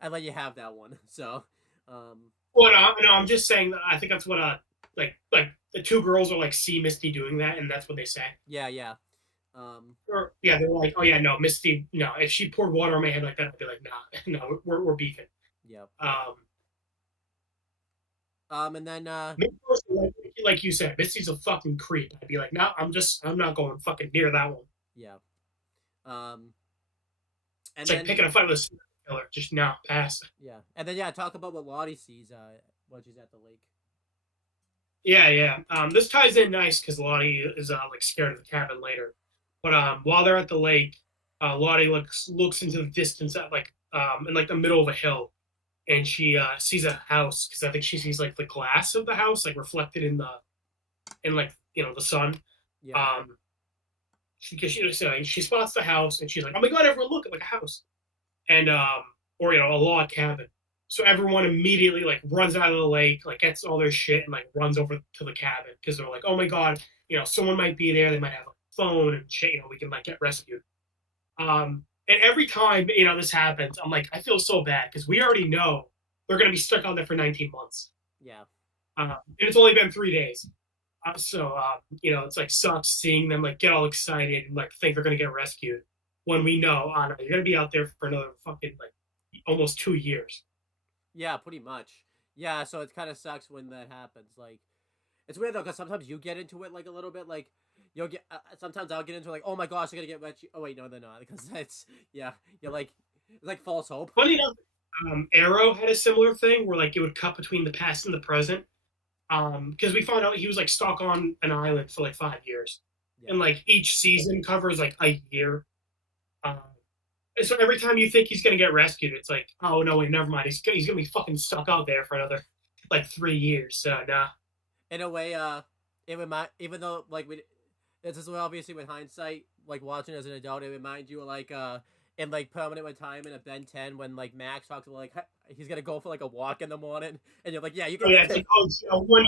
I'd let you have that one. So Well, no, I'm just saying that I think that's what like the two girls are like see Misty doing that, and that's what they say. yeah. Or yeah, they're like, oh yeah, no, Misty, no. If she poured water on my head like that, I'd be like, nah, no, we're beefing. Yeah. Um, And then like you said, Misty's a fucking creep. I'd be like, no, I'm not going fucking near that one. yeah. Um, and It's like then picking a fight with a serial killer. Just no, pass. yeah, and then yeah, talk about what Lottie sees when she's at the lake. Yeah. This ties in nice because Lottie is like scared of the cabin later. But while they're at the lake, Lottie looks into the distance at like in like the middle of a hill, and she sees a house because I think she sees like the glass of the house like reflected in like the sun. Yeah. She spots the house and she's like, oh my god, everyone look at like a house, and or a log cabin. So everyone immediately like runs out of the lake, like gets all their shit and like runs over to the cabin because they're like, oh my god, someone might be there. They might have a phone and shit. We can like get rescued. And every time this happens, I'm like, I feel so bad because we already know they're gonna be stuck out there for 19 months. Yeah. And it's only been 3 days. So it's like sucks seeing them like get all excited and like think they're gonna get rescued when we know, no, you're gonna be out there for another fucking like almost 2 years. Yeah, pretty much. Yeah, so it kind of sucks when that happens. Like, it's weird though because sometimes you get into it like a little bit. Like, you'll get sometimes I'll get into like, oh my gosh, they're gonna get rescued. Oh wait, no, they're not because that's you're like it's like false hope. Funny enough, Arrow had a similar thing where like it would cut between the past and the present. Because we found out he was like stuck on an island for like 5 years, and like each season covers like a year. And so every time you think he's gonna get rescued, it's like, oh no, wait, never mind. He's gonna be fucking stuck out there for another like 3 years. So nah. In a way, even though like this is obviously with hindsight, like watching as an adult, it reminds you of like in like Permanent Retirement of Ben 10 when like Max talks about like he's gonna go for like a walk in the morning, and you're like, yeah, you can. Oh yeah, it's like,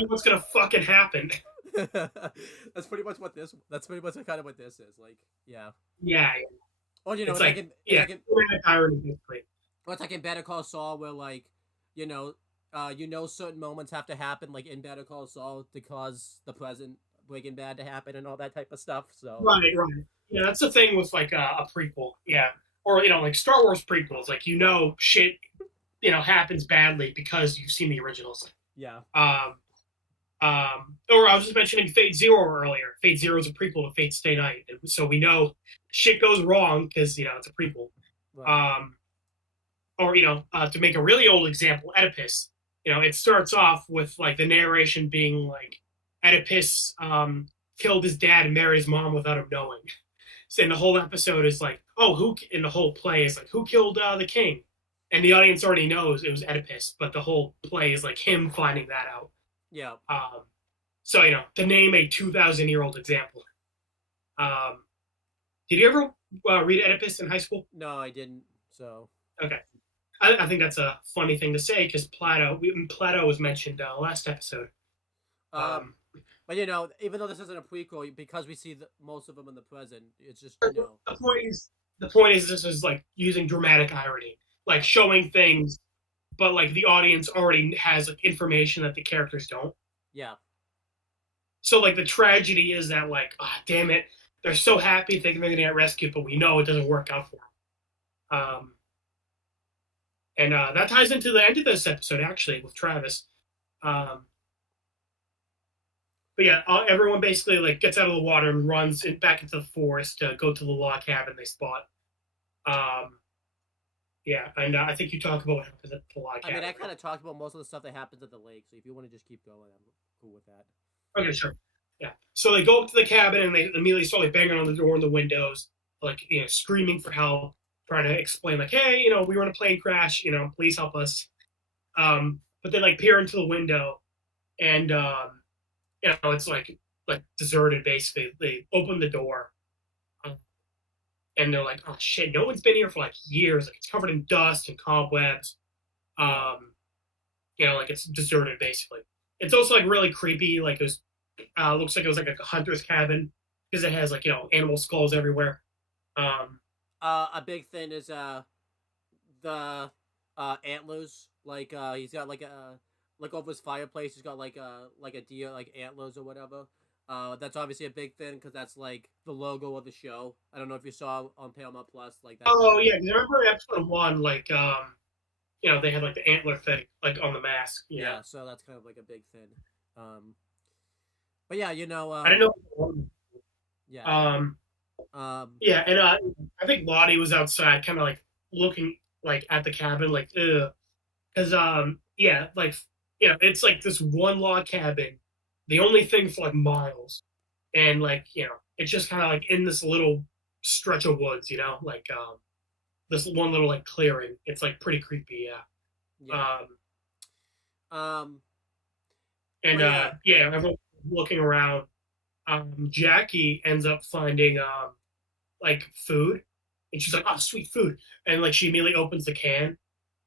what's gonna fucking happen? That's pretty much what this. That's pretty much kind of what this is. Like, yeah. Yeah. Or it's like, irony, basically. Or it's like in Better Call Saul, where like, certain moments have to happen, like in Better Call Saul, to cause the present Breaking Bad to happen and all that type of stuff. So right. Yeah, that's the thing with like a prequel. Yeah, or like Star Wars prequels, like shit, happens badly because you've seen the originals. Yeah. Or I was just mentioning Fate Zero earlier. Fate Zero is a prequel to Fate Stay Night, and so we know shit goes wrong because it's a prequel. Right. Or to make a really old example, Oedipus. It starts off with like the narration being like Oedipus killed his dad and married his mom without him knowing. So and the whole episode is like, oh, who? In the whole play is like, who killed the king? And the audience already knows it was Oedipus, but the whole play is like him finding that out. Yeah. So to name a 2,000-year-old example. Did you ever read Oedipus in high school? No, I didn't. So okay. I think that's a funny thing to say because Plato was mentioned last episode. Um, but even though this isn't a prequel, because we see most of them in the present, it's just The point is, this is like using dramatic irony, like showing things, but like the audience already has like information that the characters don't. yeah, So like the tragedy is that like, damn it, they're so happy thinking they're gonna get rescued, but we know it doesn't work out for them. And that ties into the end of this episode actually with Travis. Um, but yeah, everyone basically like gets out of the water and runs back into the forest to go to the log cabin they spot. Um, yeah, and I think you talk about what happens at the log cabin. I kind of talked about most of the stuff that happens at the lake, so if you want to just keep going, I'm cool with that. Okay, sure. Yeah. So they go up to the cabin and they immediately start like banging on the door and the windows, like screaming for help, trying to explain like, hey, we were in a plane crash, please help us. But they like peer into the window and it's like deserted basically. They open the door and they're like, oh shit, no one's been here for like years. Like it's covered in dust and cobwebs. Like it's deserted basically. It's also like really creepy. Like it was, looks like it was like a hunter's cabin because it has like animal skulls everywhere. A big thing is the antlers. Like he's got like a like over his fireplace. He's got like a deer like antlers or whatever. That's obviously a big thing because that's like the logo of the show. I don't know if you saw on Paramount Plus like that. Oh yeah, remember episode 1? Like they had like the antler thing like on the mask. Yeah, so that's kind of like a big thing. But yeah, I didn't know. Yeah. Yeah, and I think Lottie was outside, kind of like looking like at the cabin, like ugh, because yeah, like it's like this one log cabin, the only thing for like miles, and like it's just kind of like in this little stretch of woods, like this one little like clearing. It's like pretty creepy, yeah. Yeah. And yeah, everyone's looking around. Jackie ends up finding like food, and she's like, "Oh, sweet food!" And like she immediately opens the can,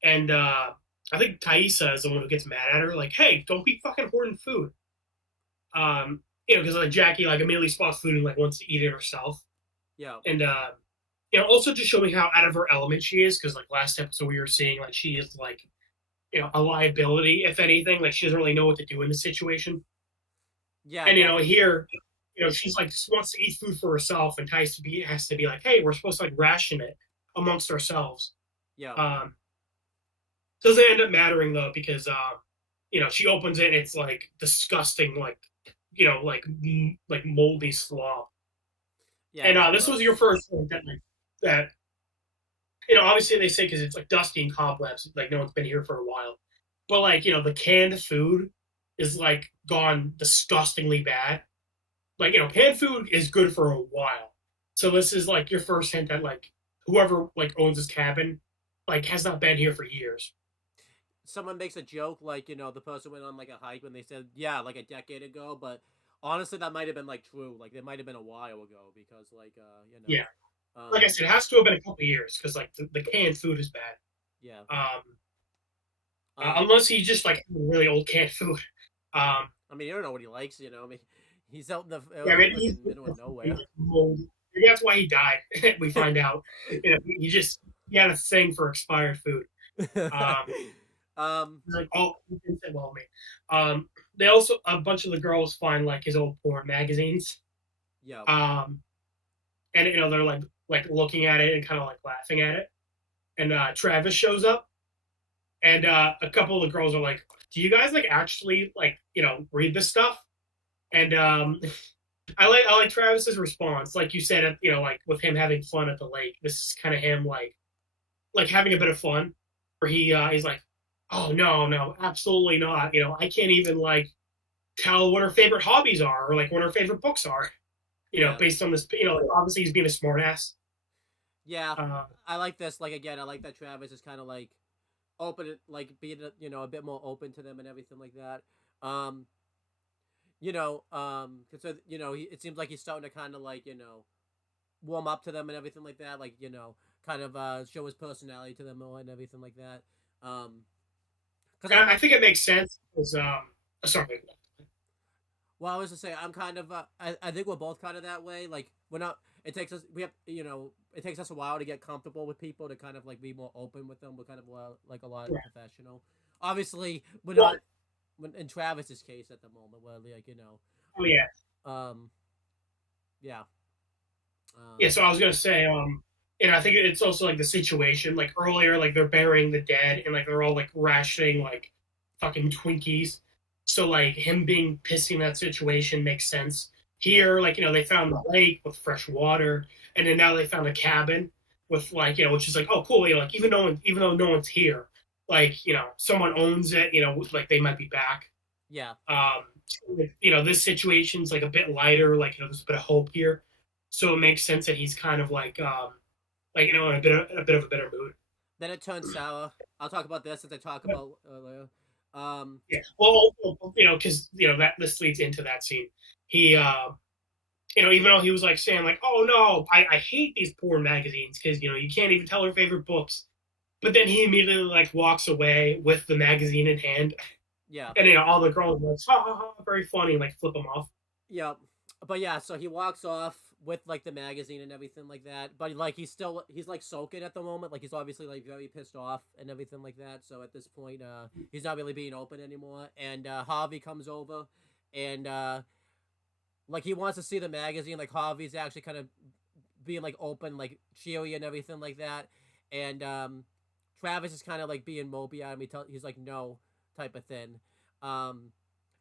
and I think Thaisa is the one who gets mad at her, like, "Hey, don't be fucking hoarding food." Because like Jackie like immediately spots food and like wants to eat it herself. Yeah. And also just showing how out of her element she is, because like last episode we were seeing like she is like a liability if anything, like she doesn't really know what to do in the situation. Yeah. And here, she's like just wants to eat food for herself, and has to be like, hey, we're supposed to like ration it amongst ourselves. Yeah. Doesn't end up mattering though because she opens it, and it's like disgusting, like like moldy slop. Yeah. And this was your first thing that obviously they say because it's like dusty and cobwebs, like no one's been here for a while, but like the canned food is like gone disgustingly bad. Like canned food is good for a while, so this is like your first hint that like whoever like owns this cabin like has not been here for years. Someone makes a joke like the person went on like a hike when they said yeah like a decade ago, but honestly that might have been like true, like it might have been a while ago because like yeah, like I said, it has to have been a couple of years because like the canned food is bad. Yeah. Unless he just like really old canned food. I mean, you don't know what he likes, I mean, he's out in the he's middle of nowhere. Maybe that's why he died. We find out. He had a thing for expired food. Like they also a bunch of the girls find like his old porn magazines. Yeah. And they're like looking at it and kind of like laughing at it. And Travis shows up, and a couple of the girls are like, "Do you guys like actually like read this stuff?" And I like Travis's response, like you said, like with him having fun at the lake. This is kind of him like having a bit of fun, where he's like, "Oh no, absolutely not. I can't even like tell what her favorite hobbies are or like what her favorite books are. Based on this. Obviously he's being a smartass." Yeah, I like this. Like again, I like that Travis is kind of like open, like being a bit more open to them and everything like that. Because it seems like he's starting to kind of like warm up to them and everything like that. Like kind of show his personality to them more and everything like that. Because I think it makes sense because sorry. well, I was to say I'm kind of I think we're both kind of that way. Like we're not. It takes us we have it takes us a while to get comfortable with people to kind of like be more open with them. We're kind of like a lot of Yeah. professional. Obviously, we're Well, not. In Travis's case at the moment, where like oh yeah, um, yeah, yeah. um, So I was gonna say, and I think it's also like the situation. Like earlier, like they're burying the dead, and like they're all like rationing like fucking Twinkies. So like him being pissy in that situation makes sense. yeah, Here, like they found the lake with fresh water, and then now they found a cabin with like which is like oh cool. Like even though no one's here, like someone owns it. Like they might be back. yeah. Um, this situation's like a bit lighter. Like there's a bit of hope here, so it makes sense that he's kind of in a bit of a better mood. Then it turns sour. I'll talk about this as I talk about earlier. Yeah. Well, because that this leads into that scene. He, even though he was like saying like, "Oh no, I hate these poor magazines because you can't even tell her favorite books," but then he immediately like walks away with the magazine in hand, yeah, and all the girls are like, "Ha ha ha," very funny, and like flip him off. yeah, but yeah. So he walks off with like the magazine and everything like that. But like he's like soaking at the moment. Like he's obviously like very pissed off and everything like that. So at this point, he's not really being open anymore. And Harvey comes over, and like he wants to see the magazine. Like Harvey's actually kind of being like open, like cheery and everything like that. And Travis is kind of like being mopey at him. He's like no type of thing. Um,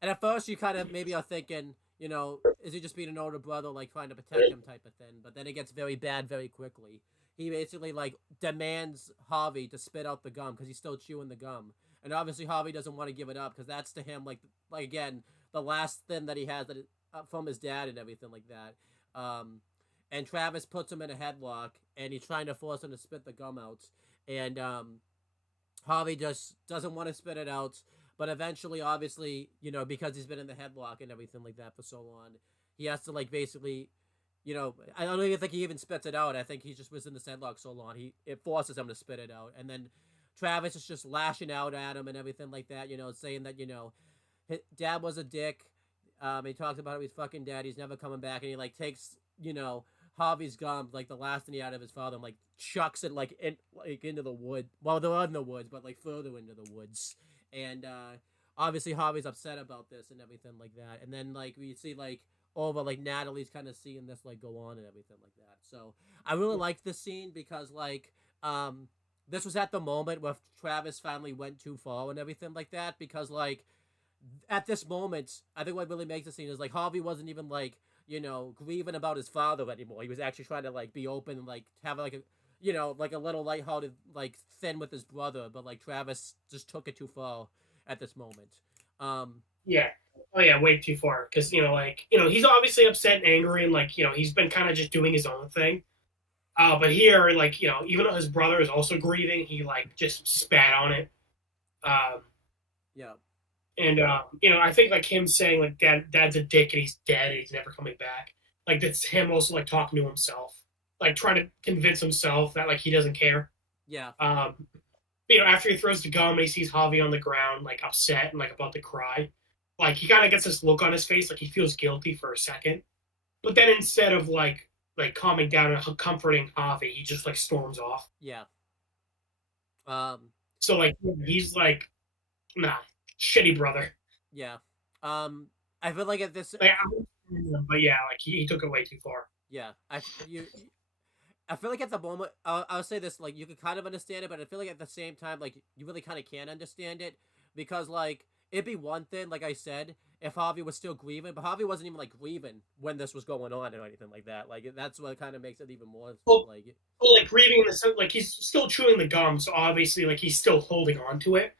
and at first you kind of maybe are thinking, is he just being an older brother, like trying to protect him type of thing? But then it gets very bad very quickly. He basically like demands Harvey to spit out the gum because he's still chewing the gum, and obviously Harvey doesn't want to give it up because that's to him like again the last thing that he has from his dad and everything like that. And Travis puts him in a headlock, and he's trying to force him to spit the gum out, and Harvey just doesn't want to spit it out. But eventually, obviously, because he's been in the headlock and everything like that for so long, he has to like basically, I don't even think he even spits it out. I think he just was in the headlock so long, it forces him to spit it out, and then Travis is just lashing out at him and everything like that. Saying that his dad was a dick. He talks about how he's fucking dead. He's never coming back, and he like takes Harvey's gum, like the last thing he had of his father, and like chucks it like into the wood. Well, they're in the woods, but like further into the woods. And obviously Harvey's upset about this and everything like that. And then like we see like over like Natalie's kind of seeing this like go on and everything like that. So I really liked this scene because like this was at the moment where Travis finally went too far and everything like that. Because like at this moment, I think what really makes the scene is like Harvey wasn't even like grieving about his father anymore. He was actually trying to like be open and like have like a like a little lighthearted like thing with his brother, but like Travis just took it too far at this moment. Yeah. Oh yeah, way too far because he's obviously upset and angry and like he's been kind of just doing his own thing. But here, like even though his brother is also grieving, he like just spat on it. Um, yeah, and I think like him saying like dad's a dick and he's dead and he's never coming back. Like that's him also like talking to himself, like trying to convince himself that like he doesn't care. yeah, After he throws the gum and he sees Javi on the ground, like upset and like about to cry, like he kind of gets this look on his face, like he feels guilty for a second. But then instead of like calming down and comforting Javi, he just like storms off. yeah. Um, So like he's like, nah, shitty brother. yeah. I feel like at this, Like, but yeah, like he took it way too far. yeah, I feel like at the moment, I'll say this, like you can kind of understand it, but I feel like at the same time, like you really kind of can't understand it because like it'd be one thing, like I said, if Harvey was still grieving, but Harvey wasn't even like grieving when this was going on or anything like that. Like that's what kind of makes it even more Well, like like grieving in the sense, like he's still chewing the gum, so obviously like he's still holding on to it.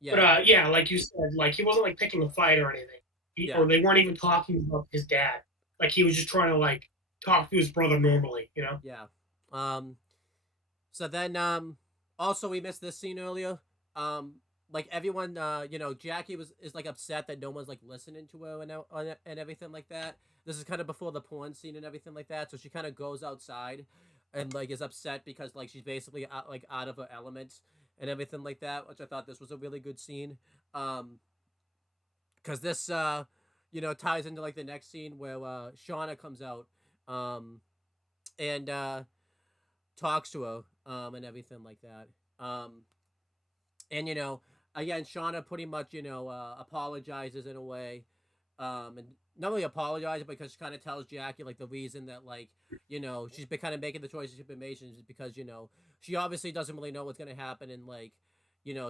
But yeah, yeah, like you said, like he wasn't like picking a fight or anything, yeah, or they weren't even talking about his dad. Like he was just trying to like talk to his brother normally. yeah. Um, so then also we missed this scene earlier. Like everyone, Jackie is like upset that no one's like listening to her and everything like that. This is kind of before the porn scene and everything like that. So she kind of goes outside. and like is upset because like she's basically out of her element and everything like that, which I thought this was a really good scene. Um, because this ties into like the next scene where Shauna comes out and talks to her and everything like that. And again, Shauna pretty much apologizes in a way, and not really apologizes because she kind of tells Jackie like the reason that like she's been kind of making the choices she's been making is because she obviously doesn't really know what's gonna happen, and like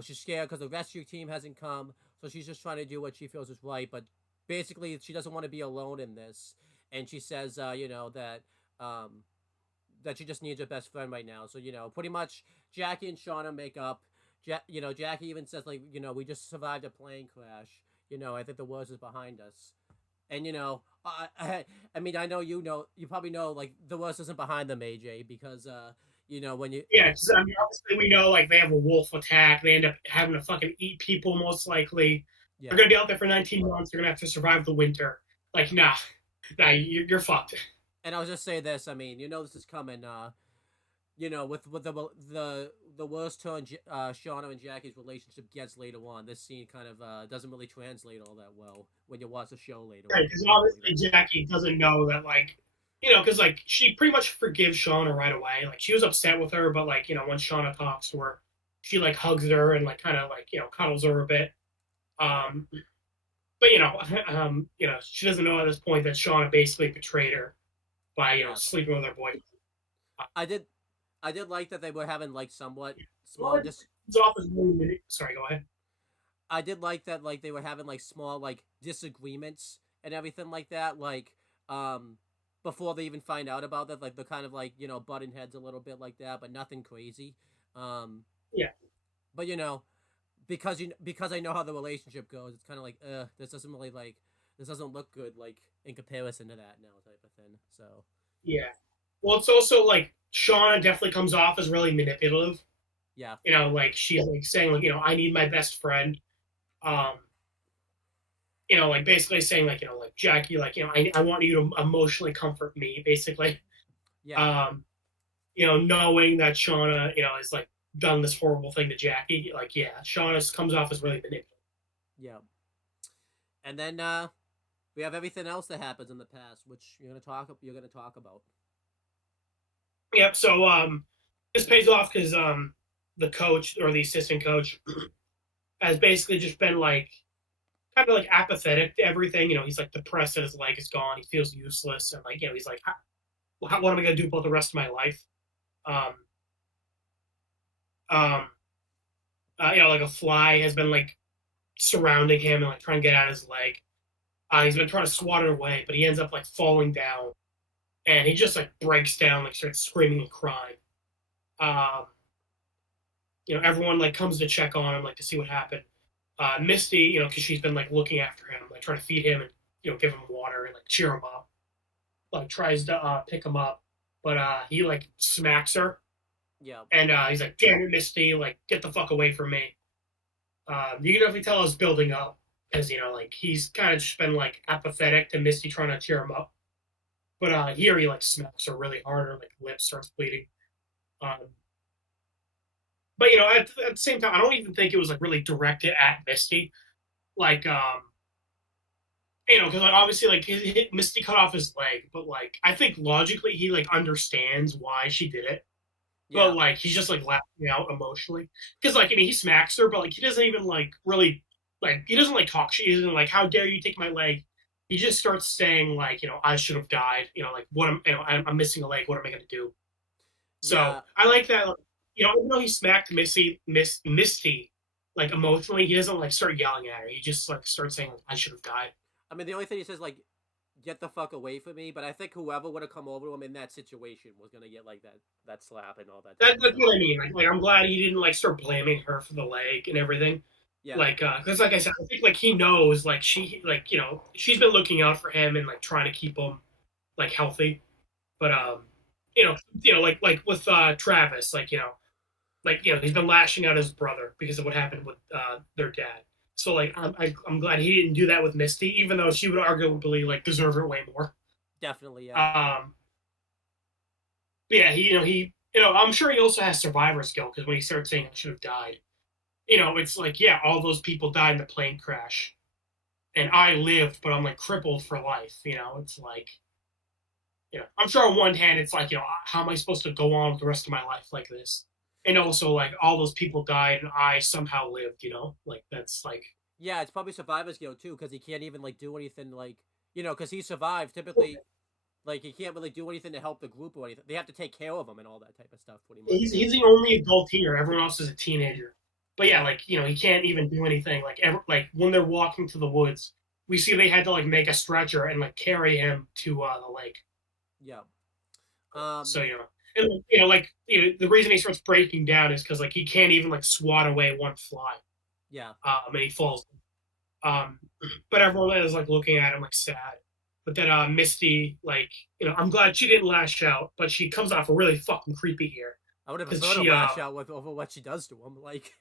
she's scared because the rescue team hasn't come, so she's just trying to do what she feels is right, but basically she doesn't want to be alone in this, and she says um that she just needs her best friend right now. So pretty much Jackie and Shauna make up. Jackie even says like we just survived a plane crash. I think the worst is behind us. And I mean I know you probably know like the worst isn't behind them, AJ, because when you Yeah, because I mean, obviously we know like they have a wolf attack. They end up having to fucking eat people most likely. yeah. They're gonna be out there for 19 months. They're gonna have to survive the winter. Like, nah, you're fucked. And I'll just say this. I mean, this is coming. With the worst turn Shauna and Jackie's relationship gets later on, this scene kind of doesn't really translate all that well when you watch the show later Right, on. because obviously Jackie doesn't know that, like, because like she pretty much forgives Shauna right away. Like she was upset with her, but like when Shauna talks to her, she like hugs her and like kind of like cuddles her a bit. Um, but she doesn't know at this point that Shauna basically betrayed her by Yeah, sleeping with her boyfriend. I did. I did like that they were having like somewhat small Well, dis. it's off as really. Sorry, go ahead. I did like that like they were having like small like disagreements and everything like that. Like before they even find out about that, like they're kind of like butting heads a little bit like that, but nothing crazy. Um, Yeah, but because I know how the relationship goes, it's kind of like this doesn't really like this doesn't look good like in comparison to that now type of thing. So yeah. Well, it's also like Shauna definitely comes off as really manipulative. yeah, Like she's like saying like I need my best friend. Um, like basically saying like like Jackie, like I want you to emotionally comfort me, basically. yeah, Um, knowing that Shauna is like done this horrible thing to Jackie, like Shauna comes off as really manipulative. yeah. And then we have everything else that happens in the past, which you're gonna talk about. Yep. So this pays off because the coach or the assistant coach has basically just been like kind of like apathetic to everything. He's like depressed that his leg is gone. He feels useless, and like he's like, what am I gonna do about the rest of my life? Um, um, like a fly has been like surrounding him and like trying to get at his leg. He's been trying to swat it away, but he ends up like falling down, and he just like breaks down, like starts screaming and crying. Um, everyone like comes to check on him, like to see what happened. Misty, because she's been like looking after him, like trying to feed him and give him water and like cheer him up. Like tries to pick him up, but he like smacks her, Yeah, and he's like, "Damn it, Misty! Like get the fuck away from me." You can definitely tell it's building up because like he's kind of just been like apathetic to Misty trying to cheer him up, but here he like smacks her really hard, her like lip starts bleeding. Um, but at the same time, I don't even think it was like really directed at Misty. Like because like obviously like Misty cut off his leg, but like I think logically he like understands why she did it, but yeah, like he's just like laughing out emotionally because like I mean he smacks her, but like he doesn't even like really like he doesn't like talk. She isn't like how dare you take my leg. He just starts saying like I should have died. Like what am I'm missing a leg. What am I gonna do? So yeah. I like that. Even though he smacked Misty, like emotionally, he doesn't like start yelling at her. He just like starts saying like, I should have died. I mean, the only thing he says like, "Get the fuck away from me," but I think whoever would have come over to him in that situation was gonna get like that slap and all that type of That's stuff. what I mean. Like I'm glad he didn't like start blaming her for the leg and everything. Yeah, Like, because like I said, I think like he knows like she's been looking out for him and like trying to keep him like healthy. But like with Travis, like he's been lashing out his brother because of what happened with their dad. So like I'm glad he didn't do that with Misty, even though she would arguably like deserve it way more. definitely. Yeah, Um, But yeah, I'm sure he also has survivor's guilt because when he starts saying I should have died, it's like, yeah, all those people died in the plane crash, and I lived, but I'm like crippled for life. It's like, I'm sure on one hand it's like, how am I supposed to go on with the rest of my life like this? And also like all those people died and I somehow lived. Like that's like, Yeah, it's probably survivor's guilt too, because he can't even like do anything like because he survived. Typically, like he can't really do anything to help the group or anything. They have to take care of him and all that type of stuff, pretty much. he's the only adult here. Everyone else is a teenager. But yeah, like he can't even do anything. Like when they're walking to the woods, we see they had to like make a stretcher and like carry him to the lake. Yeah. So and the reason he starts breaking down is because like he can't even like swat away one fly. Yeah. And he falls. Um, but everyone is like looking at him like sad. But then Misty, like, I'm glad she didn't lash out, but she comes off really fucking creepy here. I would have preferred to lash out with over what she does to him. Like,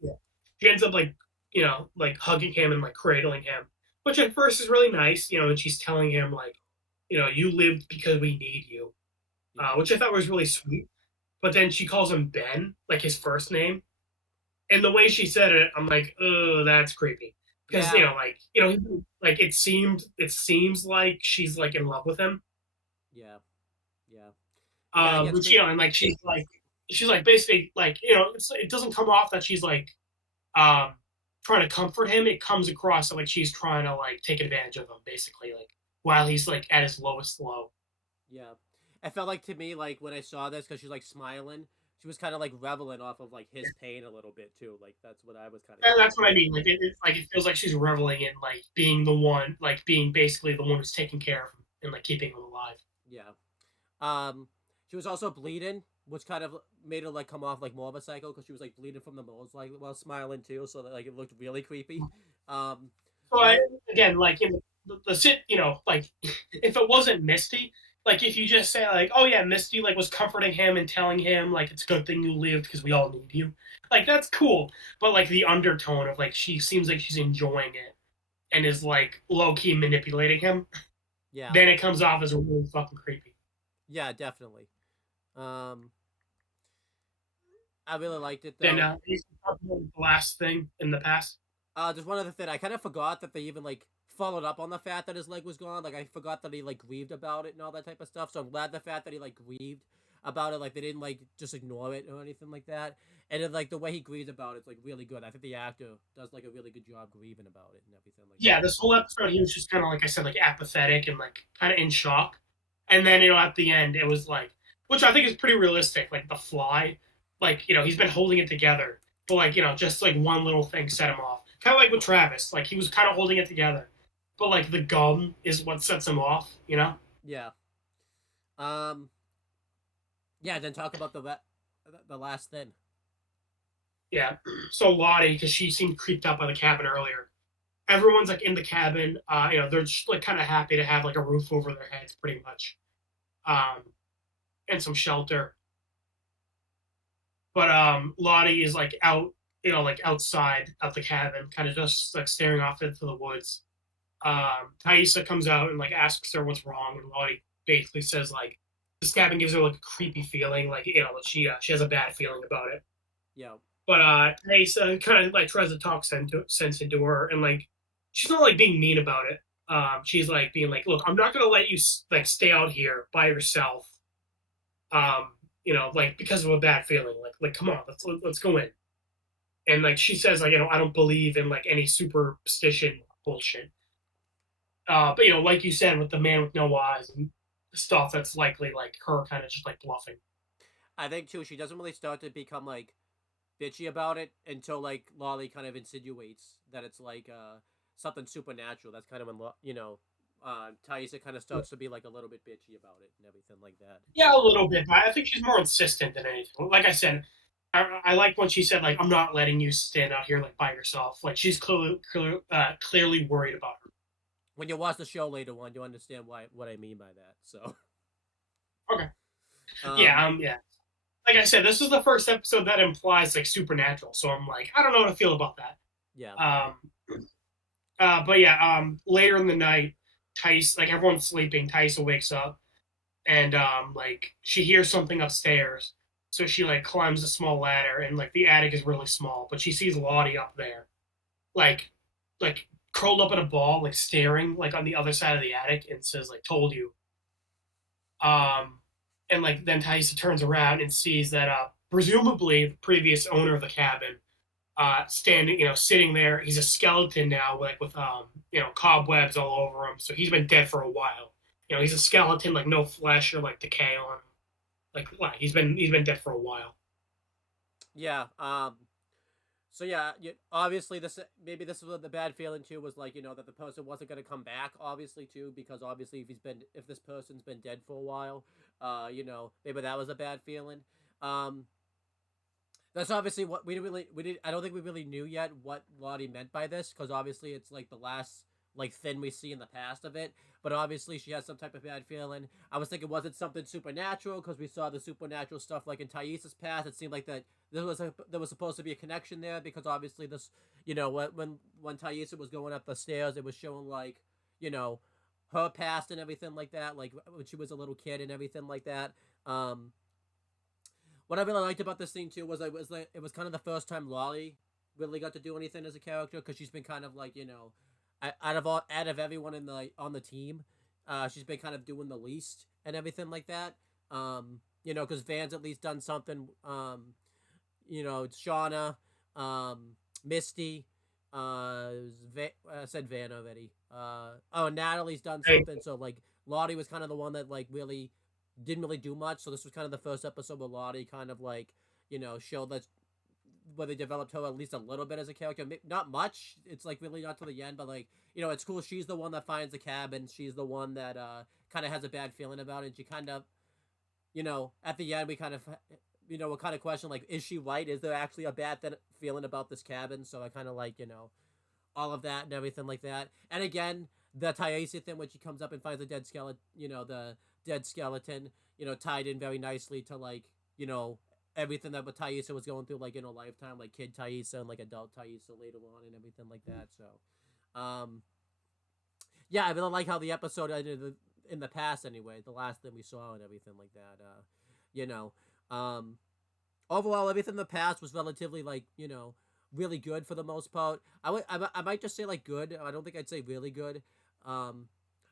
yeah, she ends up like, like hugging him and like cradling him, which at first is really nice, and she's telling him like, you lived because we need you, which I thought was really sweet. But then she calls him Ben, like his first name, and the way she said it, I'm like, oh, that's creepy. Because like it seems like she's like in love with him. Yeah, yeah. Which and like she's like basically like it doesn't come off that she's like trying to comfort him. It comes across that like she's trying to like take advantage of him basically, like while he's like at his lowest low. Yeah, it felt like to me like when I saw this because she's like smiling. She was kind of like reveling off of like his pain a little bit too. Like that's what I was kind of. And that's what I mean. Like it feels like she's reveling in like being the one, like being basically the one who's taking care of him and like keeping him alive. Yeah. She was also bleeding, which kind of made her like come off like more of a psycho because she was like bleeding from the nose, like while smiling too. So that like it looked really creepy. So again, like the sit, like if it wasn't Misty, like if you just say like, oh yeah, Misty like was comforting him and telling him like it's a good thing you lived because we all need you, like that's cool. But like the undertone of like she seems like she's enjoying it and is like low key manipulating him. Yeah. Then it comes off as really fucking creepy. Yeah, definitely. I really liked it though. Then the last thing in the past. Just one other thing. I kind of forgot that they even like followed up on the fact that his leg was gone. Like I forgot that he like grieved about it and all that type of stuff. So I'm glad the fact that he like grieved about it. Like they didn't like just ignore it or anything like that. And then like the way he grieves about it's like really good. I think the actor does like a really good job grieving about it and everything like yeah, that. this whole episode he was just kind of like I said, like apathetic and like kind of in shock. And then at the end it was like, which I think is pretty realistic. Like the fly, like he's been holding it together, but like just like one little thing set him off. Kind of like with Travis, like he was kind of holding it together, but like the gum is what sets him off. Yeah. Yeah. Then talk about the last thing. Yeah. So Lottie, because she seemed creeped out by the cabin earlier. Everyone's like in the cabin. They're just like kind of happy to have like a roof over their heads, pretty much, and some shelter. But Lottie is like out, like outside of the cabin, kind of just like staring off into the woods. Thaisa comes out and like asks her what's wrong, and Lottie basically says like this cabin gives her like a creepy feeling, like she has a bad feeling about it. Yeah. But Thaisa kind of like tries to talk sense into her, and like she's not like being mean about it. She's like being like, look, I'm not gonna let you like stay out here by yourself. Like because of a bad feeling. Like come on, let's go in. And like she says, like I don't believe in like any superstition bullshit. But like you said, with the man with no eyes and stuff, that's likely like her kind of just like bluffing. I think too, she doesn't really start to become like bitchy about it until like Lolly kind of insinuates that it's like something supernatural. That's kind of when Thaisa kind of starts to be like a little bit bitchy about it and everything like that. Yeah, a little bit, but I think she's more insistent than anything. Like I said, I like when she said like I'm not letting you stand out here like by yourself. Like she's clearly worried about her. When you watch the show later on, you understand what I mean by that. So okay, yeah. Like I said, this is the first episode that implies like supernatural, so I'm like I don't know how to feel about that. Yeah. But yeah, later in the night, like everyone's sleeping. Thaisa wakes up, and like she hears something upstairs, so she like climbs a small ladder, and like the attic is really small, but she sees Lottie up there, like like curled up in a ball, like staring like on the other side of the attic, and says like "told you." Um, and like then Thaisa turns around and sees that presumably the previous owner of the cabin standing, sitting there. He's a skeleton now, like with cobwebs all over him. So he's been dead for a while. He's a skeleton, like no flesh or like decay on him. Like he's been dead for a while. Yeah. So yeah, obviously this is what the bad feeling too was like, that the person wasn't gonna come back, obviously too, because obviously if this person's been dead for a while, maybe that was a bad feeling. Um, that's obviously what we did. I don't think we really knew yet what Lottie meant by this, because obviously it's like the last like thing we see in the past of it. But obviously she has some type of bad feeling. I was thinking, was it something supernatural? Because we saw the supernatural stuff like in Thaisa's past. It seemed like that there was supposed to be a connection there, because obviously this, when Thaisa was going up the stairs, it was showing like, you know, her past and everything like that, like when she was a little kid and everything like that. Um, what I really liked about this scene too was it was kind of the first time Lolly really got to do anything as a character, because she's been kind of like, out of everyone in the on the team, she's been kind of doing the least and everything like that. Because Van's at least done something. Shauna, Misty, I said Van already. Natalie's done something. So like Lottie was kind of the one that like really didn't really do much. So this was kind of the first episode where Lottie kind of like showed that where they developed her at least a little bit as a character. Not much. It's like really not to the end, but like it's cool. She's the one that finds the cabin. She's the one that kind of has a bad feeling about it. And she kind of at the end we kind of we kind of question like, is she right? Is there actually a bad feeling about this cabin? So I kind of like all of that and everything like that. And again, the Thaisa thing when she comes up and finds the dead skeleton, the dead skeleton, tied in very nicely to like everything that what Thaisa was going through, like in her lifetime, like kid Thaisa and like adult Thaisa later on and everything like that. So, yeah, I really like how the episode ended in the past anyway, the last thing we saw and everything like that. You know, um, Overall, everything in the past was relatively like really good for the most part. I might just say like good. I don't think I'd say really good. Um,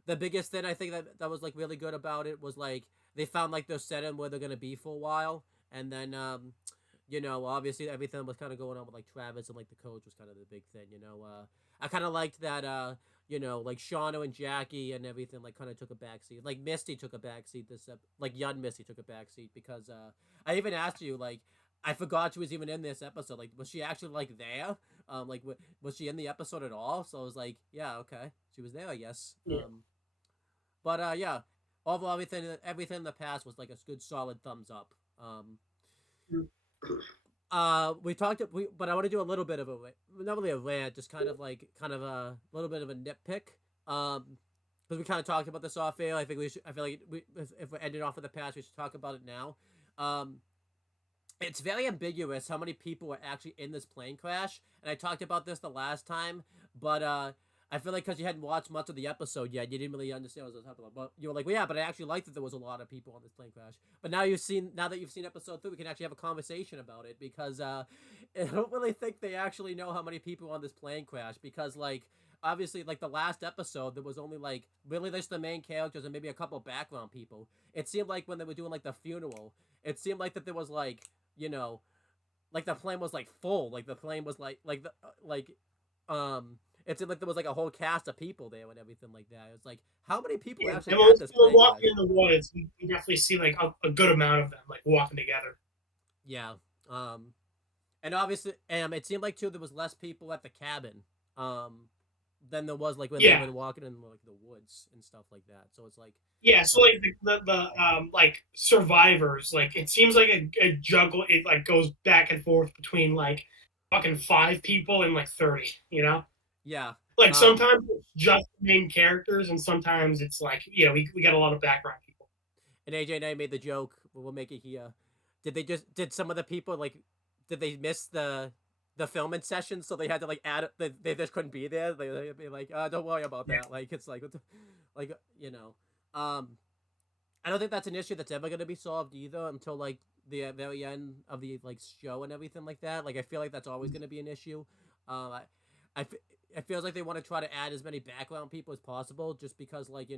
the biggest thing I think that was like really good about it was like they found like their setting where they're gonna be for a while, and then obviously everything was kind of going on with like Travis and like the coach was kind of the big thing. I kind of liked that. Like Shauna and Jackie and everything like kind of took a backseat. Like Misty took a backseat like young Misty took a backseat because I even asked you like I forgot she was even in this episode. Like was she actually like there? Was she in the episode at all? So I was like, yeah, okay, she was there, I guess. Yeah. But yeah, overall everything in the past was like a good solid thumbs up. We talked. But I want to do a little bit of not really a rant, just kind of a little bit of a nitpick. Because we kind of talked about this off air. I think we should. I feel like if we're ending off with the past, we should talk about it now. Um, it's very ambiguous how many people were actually in this plane crash, and I talked about this the last time, but I feel like because you hadn't watched much of the episode yet, you didn't really understand what I was talking about. But you were like, well, yeah, but I actually liked that there was a lot of people on this plane crash. But now that you've seen episode 3, we can actually have a conversation about it, because I don't really think they actually know how many people on this plane crash, because like obviously like the last episode there was only like really just the main characters and maybe a couple background people. It seemed like when they were doing like the funeral, it seemed like that there was like like the plane was like full, like the plane was it seemed like there was like a whole cast of people there and everything like that. It was like, how many people Yeah, actually and at when this we're plane crash? walking in the woods, you definitely see like a good amount of them like walking together. Yeah. And obviously, it seemed like too there was less people at the cabin, than there was like when they Yeah, were walking in like the woods and stuff like that. So it's like, yeah. So like the like survivors, like it seems like a juggle. It like goes back and forth between like fucking 5 people and like 30. yeah. Like Um, sometimes it's just main characters, and sometimes it's like we got a lot of background people. and AJ and I made the joke. We'll make it here. Did some of the people like did they miss the filming session, so they had to like add they just couldn't be there? They'd be like, don't worry about Yeah, that. Like it's like like um I don't think that's an issue that's ever gonna be solved either until like the very end of the like show and everything like that. Like I feel like that's always gonna be an issue. I, I it feels like they want to try to add as many background people as possible, just because like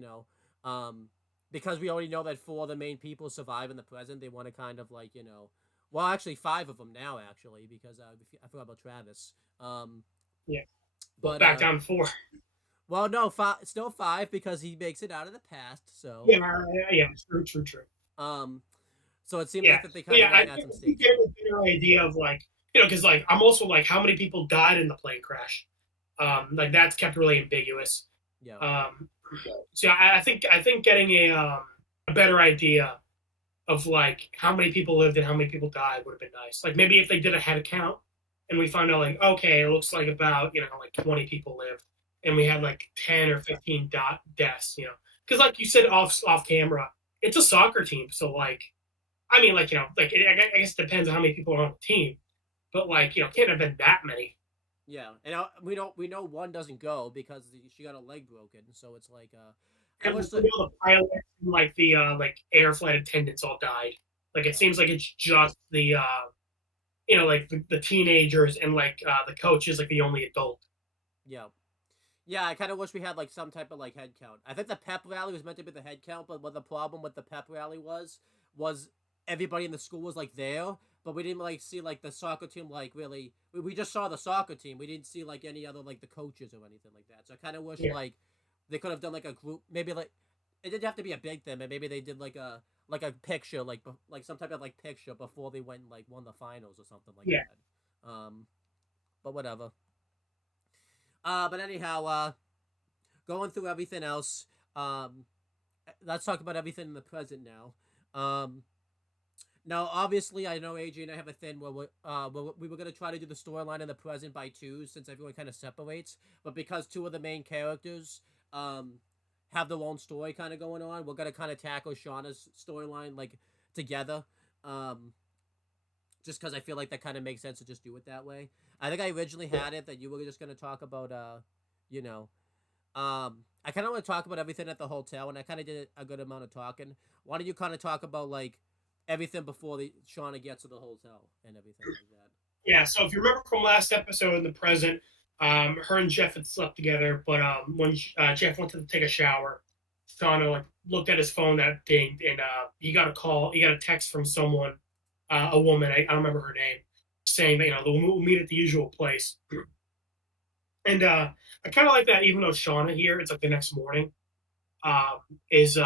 because we already know that 4 of the main people survive in the present. They want to kind of like well actually 5 of them now actually because I forgot about Travis. Yeah. Well, But back down 4. well no, still 5 because he makes it out of the past. So Yeah, true. um. So it seems Yeah, like that they but kind of yeah, want I to add some think we stakes get to it. a better idea of like because like I'm also like how many people died in the plane crash. Like that's kept really ambiguous. Yeah. Um, so I think getting a better idea of like how many people lived and how many people died would have been nice. Like maybe if they did a head count and we found out like okay, it looks like about like 20 people lived and we had like 10 or 15 deaths. Because like you said off camera, it's a soccer team, so like I mean like like I guess it depends on how many people are on the team, but like can't have been that many. Yeah, and we know one doesn't go because she got a leg broken. So it's like I And wish we that know the pilots and like the like air flight attendants all died. Like it yeah seems like it's just the like the teenagers and like the coach is like the only adult. yeah yeah. I kind of wish we had like some type of like head count. I think the pep rally was meant to be the head count, but what the problem with the pep rally was everybody in the school was like there, but we didn't like see like the soccer team like really. We just saw the soccer team. We didn't see like any other like the coaches or anything like that. So I kind of wish Yeah, like they could have done like a group, maybe like it didn't have to be a big thing, but maybe they did like a picture, like some type of like picture before they went and like won the finals or something like yeah. that. But whatever. But anyhow, going through everything else. Let's talk about everything in the present now. Now, obviously, I know AJ and I have a thing where we were gonna try to do the storyline in the present by twos since everyone kind of separates, but because 2 of the main characters have their own story kind of going on, we're gonna kind of tackle Shauna's storyline like together. Um, just because I feel like that kind of makes sense to just do it that way. I think I originally had it that you were just gonna talk about you know, I kind of want to talk about everything at the hotel, and I kind of did a good amount of talking. Why don't you kind of talk about like everything before the Shauna gets to the hotel and everything like that? Yeah, so if you remember from last episode in the present, her and Jeff had slept together, but when Jeff went to take a shower, Shauna like looked at his phone that dinged, and he got a text from someone, a woman, I don't remember her name, saying that we'll meet at the usual place. And I kind of like that, even though Shauna here, it's like the next morning, um, is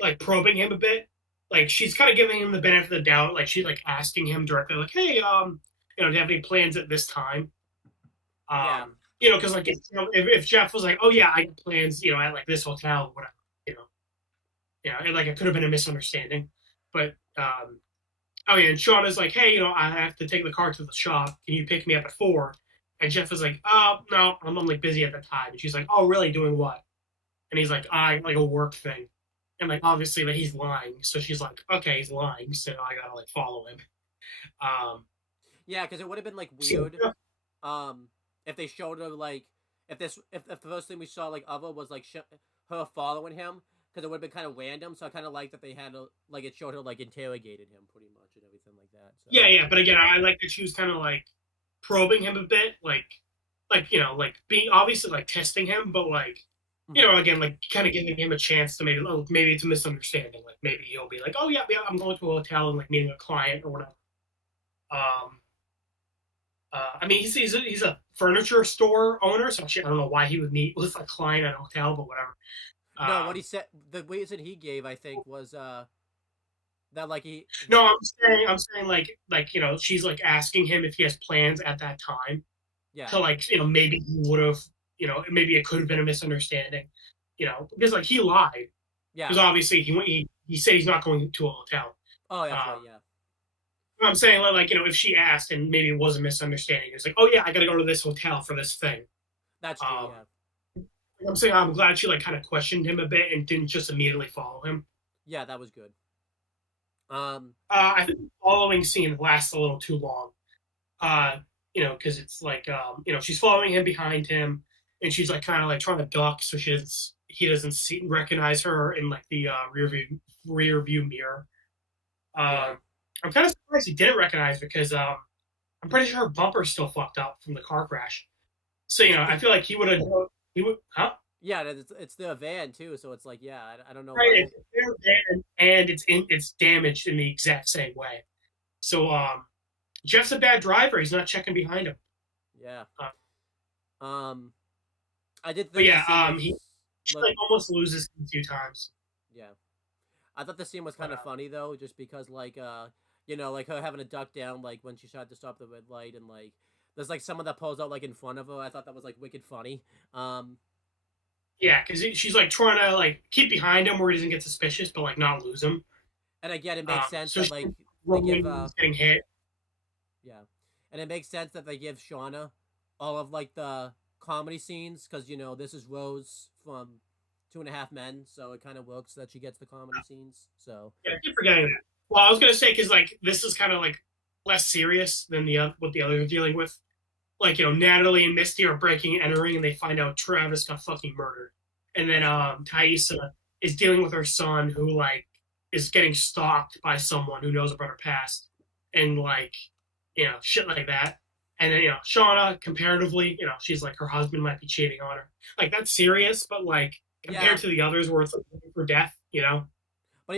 like probing him a bit. Like she's kind of giving him the benefit of the doubt. Like she's like asking him directly, like, "Hey, do you have any plans at this time?" Yeah, Because like if Jeff was like, "Oh yeah, I got plans," at like this hotel, whatever, and like it could have been a misunderstanding. But oh yeah, and Sean is like, "Hey, I have to take the car to the shop. Can you pick me up at 4?" And Jeff is like, "Oh no, I'm like busy at the time." And she's like, "Oh really? Doing what?" And he's like, "I like a work thing." And like obviously that he's lying, so she's like, "Okay, he's lying, so I gotta like follow him." Um, yeah, because it would have been like so weird, if they showed her like if the first thing we saw like of her was like her following him, because it would have been kind of random. So I kind of like that they had like it showed her like interrogated him pretty much and everything like that. So yeah, but again, I like that she was kind of like probing him a bit, like like being obviously like testing him, but like again, like kind of giving him a chance to maybe it's a misunderstanding. Like maybe he'll be like, "Oh yeah, I'm going to a hotel and like meeting a client or whatever." Um, I mean, he's a furniture store owner, so actually I don't know why he would meet with a client at a hotel, but whatever. no, what he Um, said, the reason he gave, I think, was that like he no, I'm saying like she's like asking him if he has plans at that time yeah to like maybe he would have maybe it could have been a misunderstanding, because like he lied yeah because obviously he said he's not going to a hotel. oh that's right Um, yeah I'm saying like if she asked and maybe it was a misunderstanding, it's like, oh yeah, I got to go to this hotel for this thing. that's true Um, yeah I'm saying I'm glad she like kind of questioned him a bit and didn't just immediately follow him. yeah that was good. Um I think the following scene lasts a little too long. Because it's like she's following him behind him, and she's like kind of like trying to duck so he doesn't recognize her in like the rear view mirror. Yeah. I'm kind of surprised he didn't recognize because I'm pretty sure her bumper's still fucked up from the car crash. So I feel like he would have. He would, huh? Yeah, it's the van too, so it's like, yeah, I don't know Right, why. it's their van and it's damaged in the exact same way. So Jeff's a bad driver. He's not checking behind him. Yeah. Uh, Um, I did but think the yeah, scene was he like almost loses a few times. yeah. I thought the scene was But, kind of funny though, just because like like her having to duck down like when she tried to stop the red light, and like there's like someone that pulls out like in front of her. I thought that was like wicked funny. yeah, because she's like trying to like keep behind him where he doesn't get suspicious, but like not lose him. And again, it makes sense So that she's like they rolling, give getting hit. yeah, and it makes sense that they give Shauna all of like the comedy scenes, because this is Rose from Two and a Half Men, so it kind of works that she gets the comedy scenes. So Yeah, I keep forgetting that. Well, I was gonna say because like this is kind of like less serious than what the others are dealing with. Like Natalie and Misty are breaking and entering, and they find out Travis got fucking murdered, and then Thaisa is dealing with her son who like is getting stalked by someone who knows about her past, and like shit like that. And then Shauna, comparatively, she's like her husband might be cheating on her. Like that's serious, but like compared yeah, to the others where it's like for death, but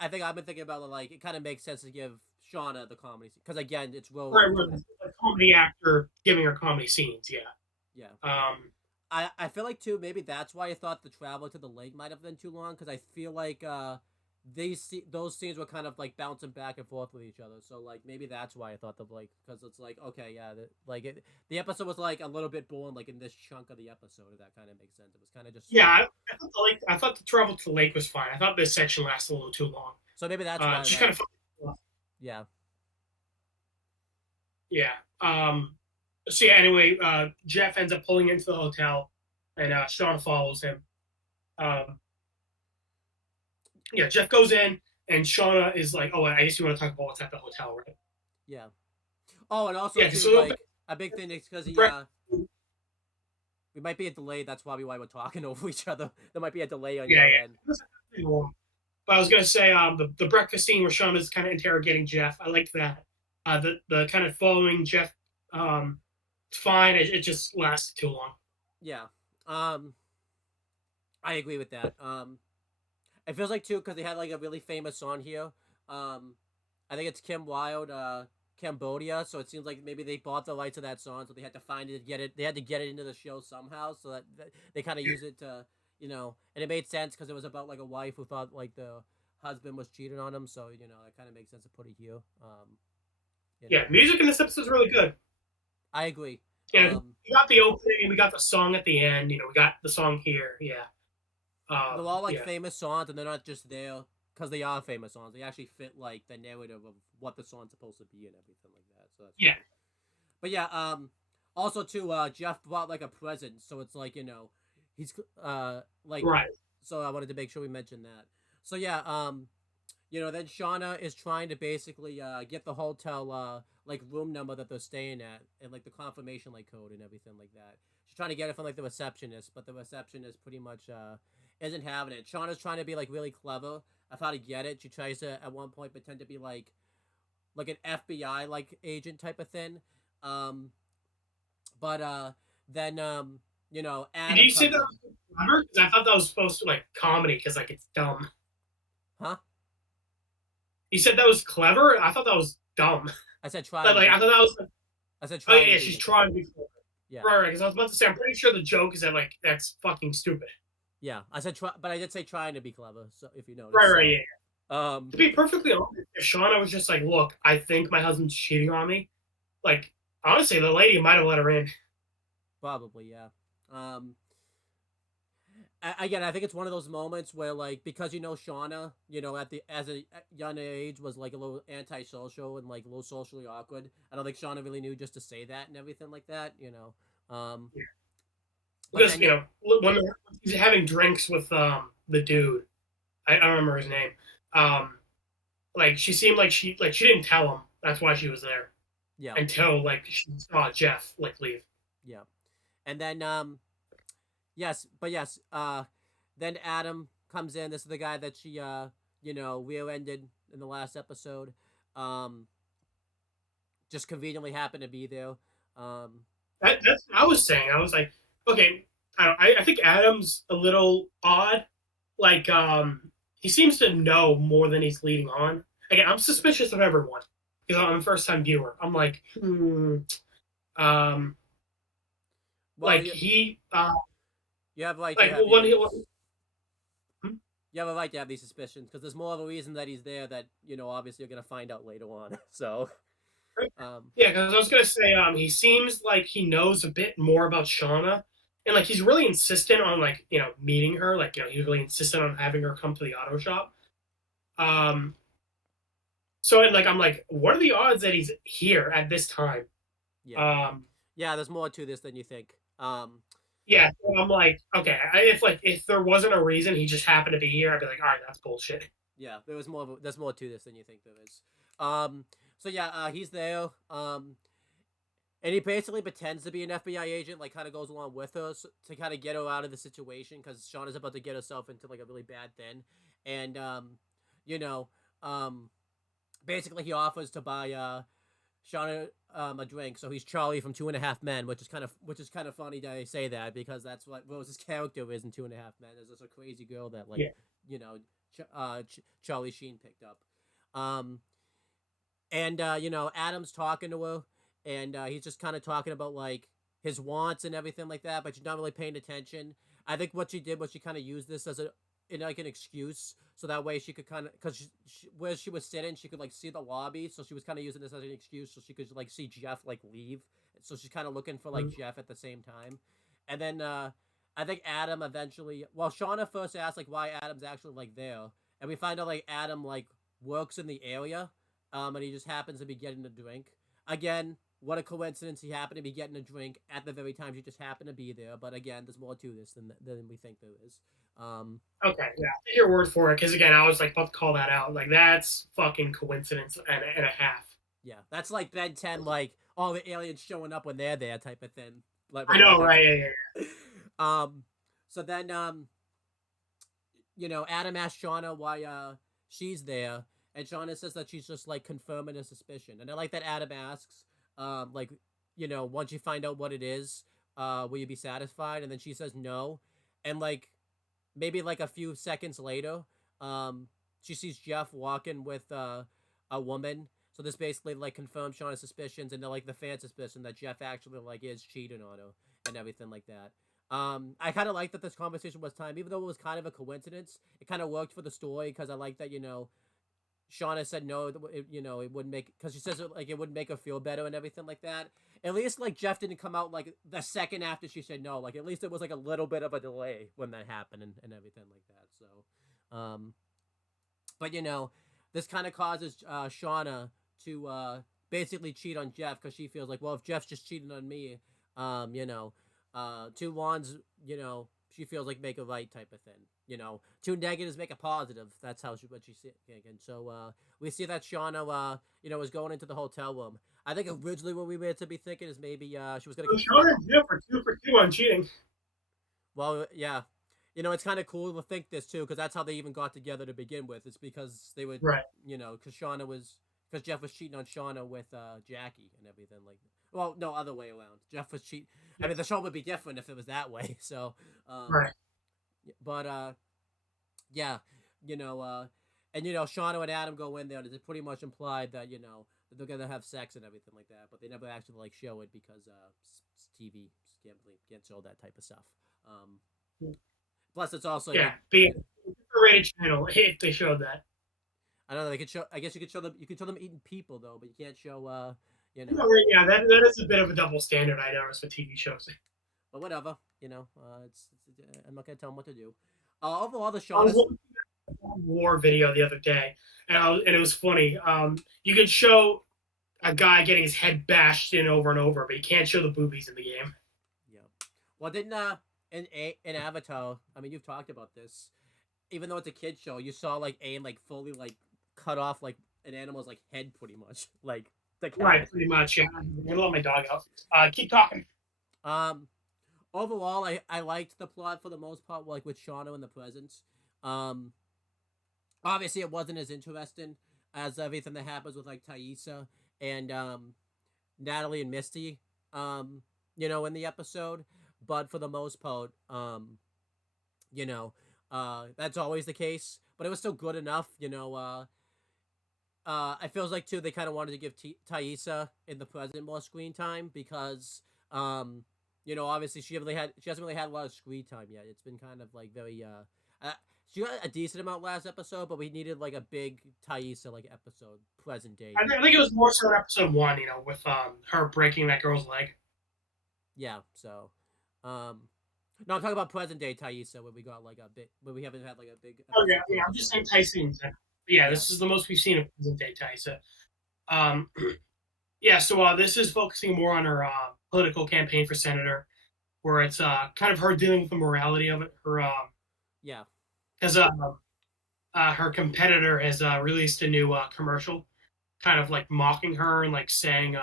I think I've been thinking about it, like it kind of makes sense to give Shauna the comedy, because again, it's Rose. Right, a comedy actor giving her comedy scenes, yeah. Yeah. Um, I feel like too, maybe that's why I thought the travel to the lake might have been too long, because I feel like those scenes were kind of like bouncing back and forth with each other. So like maybe that's why I thought the like, because it's like, okay, yeah, the episode was like a little bit boring, like in this chunk of the episode. If that kind of makes sense. It was kind of just yeah, I thought the travel to the lake was fine. I thought this section lasted a little too long. So maybe that's why. Just Like, kind of yeah. yeah. So yeah. Anyway, Jeff ends up pulling into the hotel, and Sean follows him. Yeah, Jeff goes in, and Shauna is like, "Oh, I guess you want to talk about what's at the hotel, right?" Yeah. Oh, and also Yeah, too, so like a big thing is because we might be a delay. That's probably why we're talking over each other. There might be a delay on your end. But I was gonna say, the breakfast scene where Sean is kind of interrogating Jeff. I liked that. The kind of following Jeff, fine. It just lasted too long. Yeah. I agree with that. It feels like too, because they had like a really famous song here. I think it's Kim Wilde, Cambodia. So it seems like maybe they bought the rights to that song, so they had to find it, get it. They had to get it into the show somehow, so that they kind of use it to, and it made sense because it was about like a wife who thought like the husband was cheating on him. So it kind of makes sense to put it here. Yeah, music in this episode is really good. I agree. Yeah, we got the opening, we got the song at the end. We got the song here. Yeah. They're all like famous songs, and they're not just there because they are famous songs. They actually fit like the narrative of what the song's supposed to be and everything like that. So that's yeah. Cool. But yeah, also too, Jeff brought like a present, so it's like he's like right. So I wanted to make sure we mentioned that. So yeah, then Shauna is trying to basically get the hotel like room number that they're staying at, and like the confirmation like code and everything like that. She's trying to get it from like the receptionist, but the receptionist pretty much isn't having it. Shauna's trying to be like really clever of how to get it. She tries to at one point pretend to be like an FBI like agent type of thing. But then Adam. Did you say that was clever? Because I thought that was supposed to like comedy because like it's dumb. Huh? You said that was clever? I thought that was dumb. I said try. Like I thought that was. Like, I said try. Oh yeah, she's trying to be clever. Yeah. Right. Because I was about to say, I'm pretty sure the joke is that like that's fucking stupid. Yeah, I said try, but I did say trying to be clever. So if you notice. Right. Yeah. To be perfectly honest, if Shauna was just like, "Look, I think my husband's cheating on me," like honestly, the lady might have let her in. Probably, yeah. Again, I think it's one of those moments where, like, because Shauna, as a young age was like a little antisocial and like a little socially awkward. I don't think Shauna really knew just to say that and everything like that. Yeah. Because then, when he's having drinks with the dude, I don't remember his name. Like she seemed like she didn't tell him that's why she was there. Yeah. Until like she saw Jeff like leave. Yeah, and then yes, but yes. Then Adam comes in. This is the guy that she rear-ended in the last episode. Um, just conveniently happened to be there. Um, That's what I was saying. I was like, okay, I think Adam's a little odd. Like, he seems to know more than he's leading on. Again, I'm suspicious of everyone because I'm a first time viewer. I'm like, um, well, like he, you have right to like have when he, you have a right to have these suspicions because there's more of a reason that he's there that obviously you're gonna find out later on. So, yeah, because I was gonna say, he seems like he knows a bit more about Shauna, and like he's really insistent on like meeting her. Like he's really insistent on having her come to the auto shop. Um, so and like I'm like, what are the odds that he's here at this time? yeah, yeah. There's more to this than you think. Yeah, so I'm like, okay, if there wasn't a reason he just happened to be here, I'd be like, all right, that's bullshit. Yeah, there's more to this than you think there is. Um, so yeah, he's there. And he basically pretends to be an FBI agent, like kind of goes along with her to kind of get her out of the situation because Shauna's about to get herself into like a really bad thing, and you know, um, basically he offers to buy Shauna a drink. So he's Charlie from Two and a Half Men, which is kind of funny that I say that because that's what Rose's character is in Two and a Half Men. There's just a crazy girl that like Yeah. you know Charlie Sheen picked up. Um, and Adam's talking to her, and he's just kind of talking about like his wants and everything like that, but she's not really paying attention. I think what she did was she kind of used this as like an excuse, so that way she could kind of because where she was sitting, she could like see the lobby, so she was kind of using this as an excuse, so she could like see Jeff like leave. So she's kind of looking for like Jeff at the same time, and then I think Adam eventually. Well, Shauna first asked like why Adam's actually like there, and we find out like Adam like works in the area, and he just happens to be getting a drink. Again, what a coincidence! He happened to be getting a drink at the very time she just happened to be there. But again, there's more to this than we think there is. Okay, yeah, take your word for it. Because again, I was like about to call that out. Like that's fucking coincidence and a half. Yeah, that's like Ben 10, like all the aliens showing up when they're there type of thing. Like, I know, right? Yeah. so then Adam asks Shauna why she's there, and Shauna says that she's just like confirming a suspicion. And I like that Adam asks, like, once you find out what it is, will you be satisfied? And then she says no. And like maybe like a few seconds later, she sees Jeff walking with a woman. So this basically like confirms Shauna's suspicions and like the fan suspicion that Jeff actually like is cheating on her and everything like that. I kind of like that this conversation was timed, even though it was kind of a coincidence. It kind of worked for the story because I like that Shauna said no. It wouldn't make because she says like it wouldn't make her feel better and everything like that. At least like Jeff didn't come out like the second after she said no. Like at least it was like a little bit of a delay when that happened and everything like that. So, but this kind of causes Shauna to basically cheat on Jeff because she feels like, well, if Jeff's just cheating on me, two wands, she feels like make a right type of thing. Two negatives make a positive. That's what she's thinking. So we see that Shauna, is going into the hotel room. I think originally what we were to be thinking is maybe she was going to. Shauna and Jeff are 2 for 2 on cheating. Well, yeah. It's kind of cool to think this too, because that's how they even got together to begin with. It's because they would, right? Because Jeff was cheating on Shauna with Jackie and everything like. Well, no, other way around. Jeff was cheating. Yeah. I mean, the show would be different if it was that way. So, right. But yeah, and Shauna and Adam go in there. It's pretty much implied that that they're gonna have sex and everything like that, but they never actually like show it because TV can't show that type of stuff. Plus, it's also be a rated channel if they showed that. I don't know. They could show. I guess you could show them. You could show them eating people though, but you can't show. Yeah, that is a bit of a double standard I noticed with TV shows. But whatever, it's I'm not gonna tell them what to do. Overall, the show. War video the other day, and it was funny. You can show a guy getting his head bashed in over and over, but you can't show the boobies in the game. Yeah. Well, didn't in Avatar? I mean, you've talked about this. Even though it's a kid show, you saw like Aang like fully like cut off like an animal's like head, pretty much. Like right, pretty much. Yeah, I'm gonna let my dog out. Keep talking. overall, I liked the plot for the most part, like with Shauna in the presence. Um, Obviously, it wasn't as interesting as everything that happens with like Thaisa and Natalie and Misty, um, in the episode. But for the most part, you know, that's always the case. But it was still good enough, I feels like too they kind of wanted to give Thaisa in the present more screen time because obviously she hasn't really had a lot of screen time yet. It's been kind of like very she got a decent amount last episode, but we needed like a big Thaisa like episode present day. I think it was more so episode one, with her breaking that girl's leg. Yeah, so no, I'm talking about present day Thaisa where we got like a bit where we haven't had like a big Oh episode yeah. I'm just saying before. Tyson. Yeah, Yeah. this is the most we've seen of present day Tyson. Um, yeah, so this is focusing more on her political campaign for senator, where it's kind of her dealing with the morality of it. Her Yeah. because her competitor has released a new commercial, kind of like mocking her and like saying,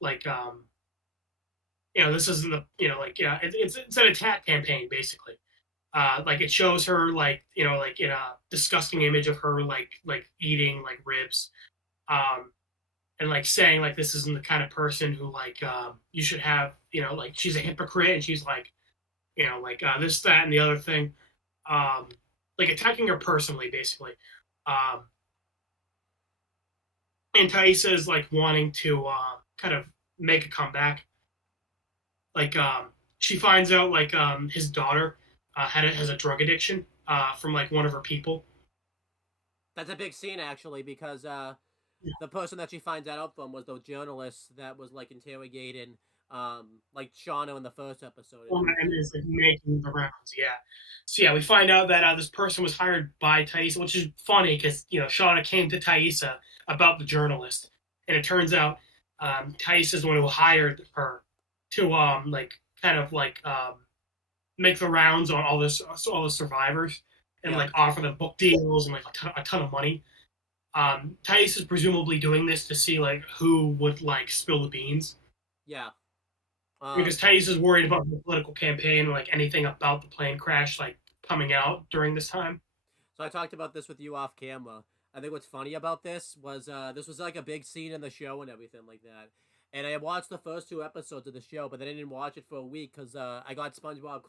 like this isn't the like it's an attack campaign basically. Like it shows her like like in a disgusting image of her like eating like ribs, and like saying like this isn't the kind of person who like you should have like she's a hypocrite and she's like like this that and the other thing, um, like attacking her personally basically, um, and Thaisa is like wanting to kind of make a comeback. Like she finds out like his daughter has a drug addiction from like one of her people. That's a big scene actually because Yeah. the person that she finds that out from was the journalist that was like interrogating like Shauna in the first episode and And everything. is like making the rounds. Yeah. So yeah, we find out that this person was hired by Thaisa, which is funny because Shauna came to Thaisa about the journalist, and it turns out Thaisa is the one who hired her to like kind of like make the rounds on all the survivors and Yeah, like offer them book deals and like a ton of money. Thais is presumably doing this to see like who would like spill the beans yeah. because Um, Thais is worried about the political campaign, like anything about the plane crash, like coming out during this time. so I talked about this with you off camera. I think what's funny about this was like a big scene in the show and everything like that. And I watched the first two episodes of the show, but then I didn't watch it for a week because I got SpongeBob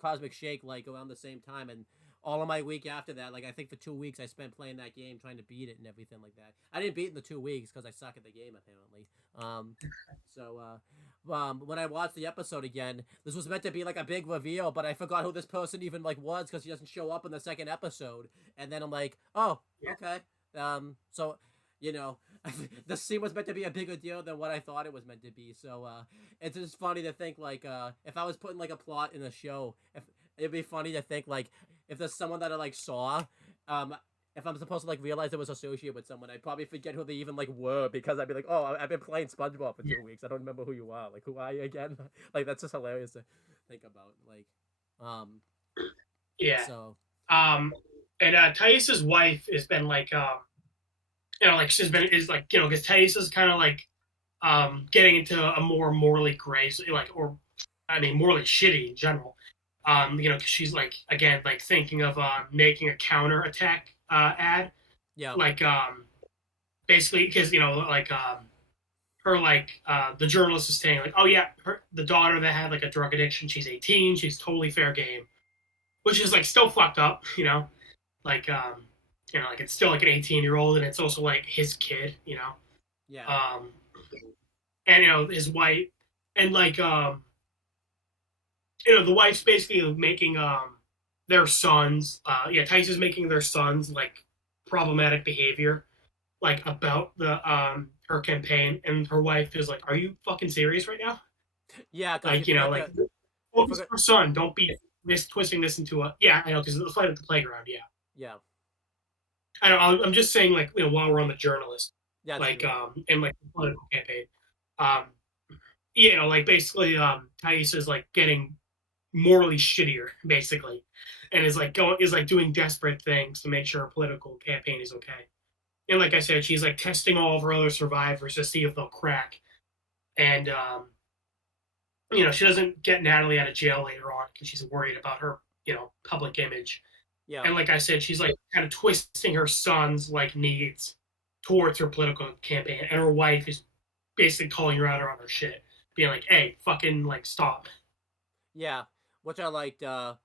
Cosmic Shake like around the same time, and all of my week after that, like I think for 2 weeks, I spent playing that game, trying to beat it and everything like that. I didn't beat it in the 2 weeks because I suck at the game apparently. When I watched the episode again, this was meant to be like a big reveal, but I forgot who this person even like was because he doesn't show up in the second episode. And then I'm like, oh, Yeah, okay. So you know, the scene was meant to be a bigger deal than what I thought it was meant to be. So it's just funny to think like if I was putting like a plot in a show, if it'd be funny to think like if there's someone that I like saw, um, if I'm supposed to like realize it was associated with someone, I'd probably forget who they even like were because I'd be like, oh, I've been playing SpongeBob for yeah, 2 weeks. I don't remember who you are. Like, who are you again? Like, that's just hilarious to think about. Like, um, yeah. so Um, and Thais' wife has been like like she's been is like because Thais is kind of like getting into a more morally gray like or I mean morally shitty in general. Cause she's like again like thinking of making a counter attack ad, yeah, like basically because like her like the journalist is saying like, oh yeah, the daughter that had like a drug addiction, she's 18, she's totally fair game, which is like still fucked up, like like it's still like an 18-year-old and it's also like his kid, yeah, um, and his wife and like the wife's basically making their sons Tice is making their sons like problematic behavior like about the her campaign, and her wife is like, are you fucking serious right now? yeah. Because you Like forgot like to you focus on forgot. her son, don't be this twisting this into a yeah I know because the fight at the playground, yeah. Yeah, I know, I'm just saying like while we're on the journalist that's like true. in like the political campaign, um like basically Thais is like getting morally shittier, basically, and is like doing desperate things to make sure her political campaign is okay. And like I said, she's like testing all of her other survivors to see if they'll crack. And she doesn't get Natalie out of jail later on because she's worried about her, public image. Yeah. And like I said, she's like kind of twisting her son's like needs towards her political campaign, and her wife is basically calling her out on her shit, being like, "Hey, fucking like stop." Yeah, which I liked, because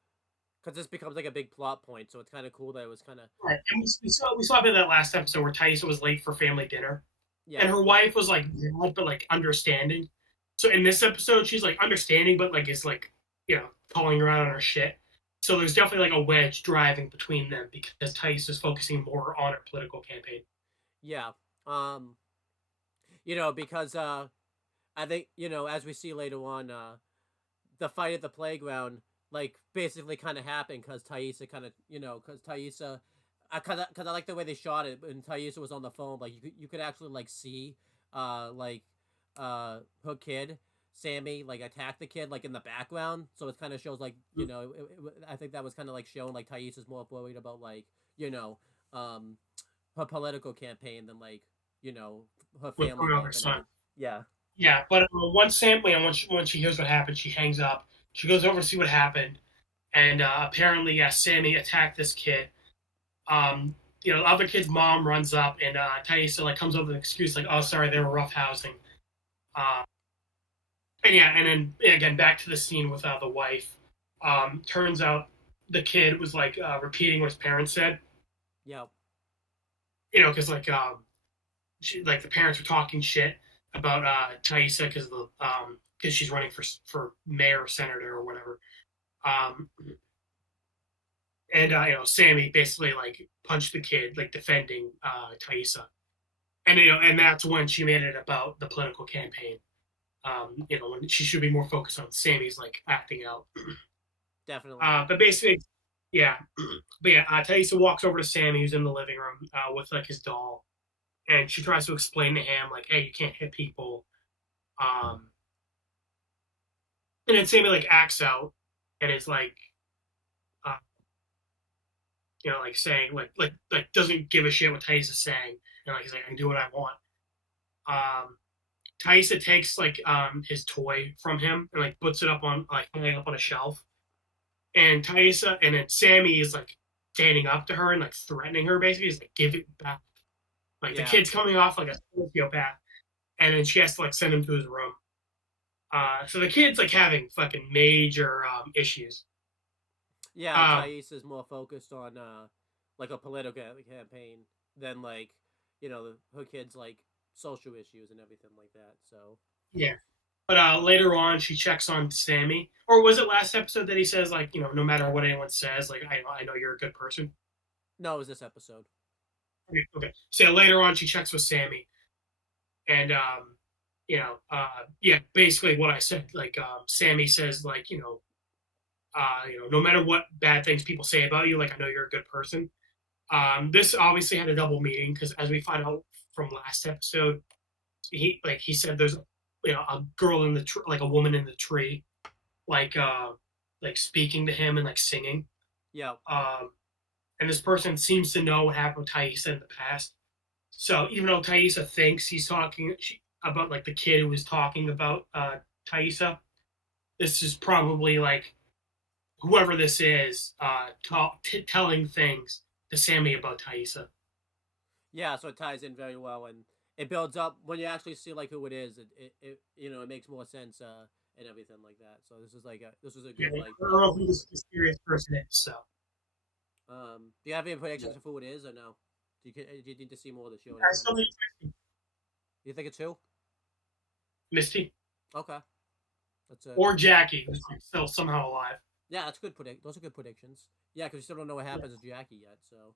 this becomes like a big plot point, so it's kind of cool that it was kind of Right. And we saw a bit of that last episode where Taissa was late for family dinner, yeah, and her wife was like mad but like understanding. So in this episode, she's like understanding, but like is like calling her out on her shit. So there's definitely like a wedge driving between them because Tice is focusing more on her political campaign. yeah. Because I think as we see later on, the fight at the playground like basically kind of happened because Taissa kind of because Taissa. Cause I like the way they shot it, and Taissa was on the phone. Like you could actually like see, like, her kid Sammy like attack the kid like in the background. So it kind of shows like I think that was kind of like showing like Taissa's more worried about like you know, um, her political campaign than like you know her With family her life and son. everything. Yeah. Yeah, but once Sam, once she hears what happened, she hangs up. She goes over to see what happened, and apparently, yeah, Sammy attacked this kid. Um, the other kid's mom runs up, and Taissa like comes up with an excuse like, "Oh, sorry, they were roughhousing." Uh, and yeah, and then again back to the scene with the wife. Turns out the kid was like repeating what his parents said. Yeah. Because like the parents were talking shit about Taissa because she's running for mayor or senator or whatever. Um, and Sammy basically like punched the kid, like defending Taissa, and that's when she made it about the political campaign. When she should be more focused on Sammy's like acting out. Definitely. But basically, yeah, but yeah, Taissa walks over to Sammy, who's in the living room with like his doll, and she tries to explain to him like, "Hey, you can't hit people." Um, and then Sammy like acts out and is like, uh, like saying like doesn't give a shit what Taissa's saying, and like he's like, "I can do what I want." Um, Taissa takes like his toy from him and like puts it up on like hanging up on a shelf, and Taissa and then Sammy is like standing up to her and like threatening her. Basically, he's like, "Give it back." Like the Yeah. kid's coming off like a sociopath, and then she has to like send him to his room. So the kid's like having fucking major issues. Yeah, and Uh, Thais is more focused on like a political campaign than like her kids like social issues and everything like that. So yeah. But later on, she checks on Sammy, or was it last episode that he says like, no matter what anyone says, like I know you're a good person. no, it was this episode. Okay, okay. So later on, she checks with Sammy, and yeah, basically what I said. Like Sammy says, like no matter what bad things people say about you, like I know you're a good person. This obviously had a double meaning because as we find out from last episode, he said there's a girl in the like a woman in the tree, like like speaking to him and like singing. Yeah. And this person seems to know what happened with Taissa in the past. So even though Taissa thinks he's talking about like the kid who was talking about Taissa, this is probably like whoever this is telling things to Sammy about Taissa. Yeah, so it ties in very well and it builds up when you actually see like who it is. It makes more sense and everything like that. So this is a Yeah, good I like don't plot know who point. this mysterious person is. So Do you have any yeah. predictions of who it is or no? Do you need to see more of the show to I kind still of? need Do you think it's who? Misty Okay, that's a or Jackie, who's like still somehow alive. yeah, that's good predict. Those are good predictions. Yeah, because we still don't know what happens with Jackie yet. So,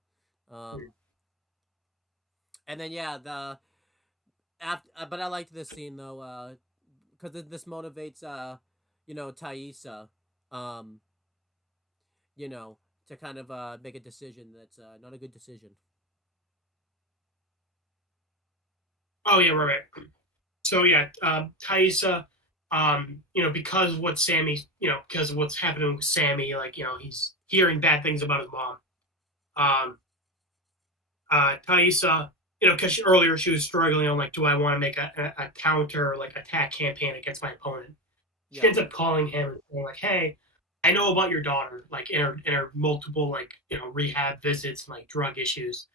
and then yeah, but I liked this scene though, because this motivates Thaisa, um, to kind of make a decision that's not a good decision. Oh yeah, right, right. So yeah, Taissa, because of what Sammy, because of what's happening with Sammy, like he's hearing bad things about his mom. Um, Taissa, because earlier she was struggling on like, do I want to make a counter like attack campaign against my opponent? She Yeah. ends up calling him and saying like, "Hey, I know about your daughter, like in her multiple like rehab visits and like drug issues."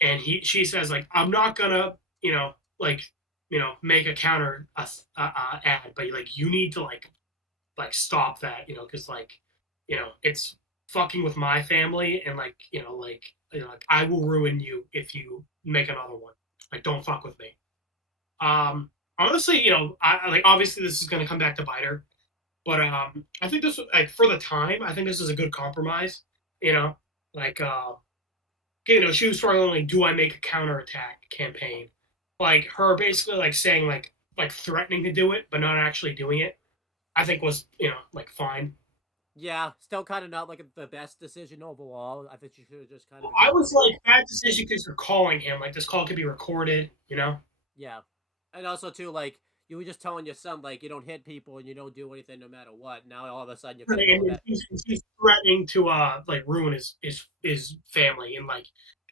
And she says like, "I'm not gonna like make a counter ad, but like you need to like stop that because it's fucking with my family and like I will ruin you if you make another one. Like don't fuck with me." Honestly, I like obviously this is gonna come back to bite her, but I think this like for the time, I think this is a good compromise. You know, like she was struggling like, do I make a counterattack campaign? Like her basically like saying like threatening to do it, but not actually doing it. I think was like fine. Yeah, still kind of not like the best decision overall. I think she should have just kind of I ignored was it. like bad decision because you're calling him. Like this call could be recorded. Yeah, and also too like you were just telling your son like you don't hit people and you don't do anything no matter what. Now all of a sudden you're kind of going And back. she's threatening to like ruin his family and like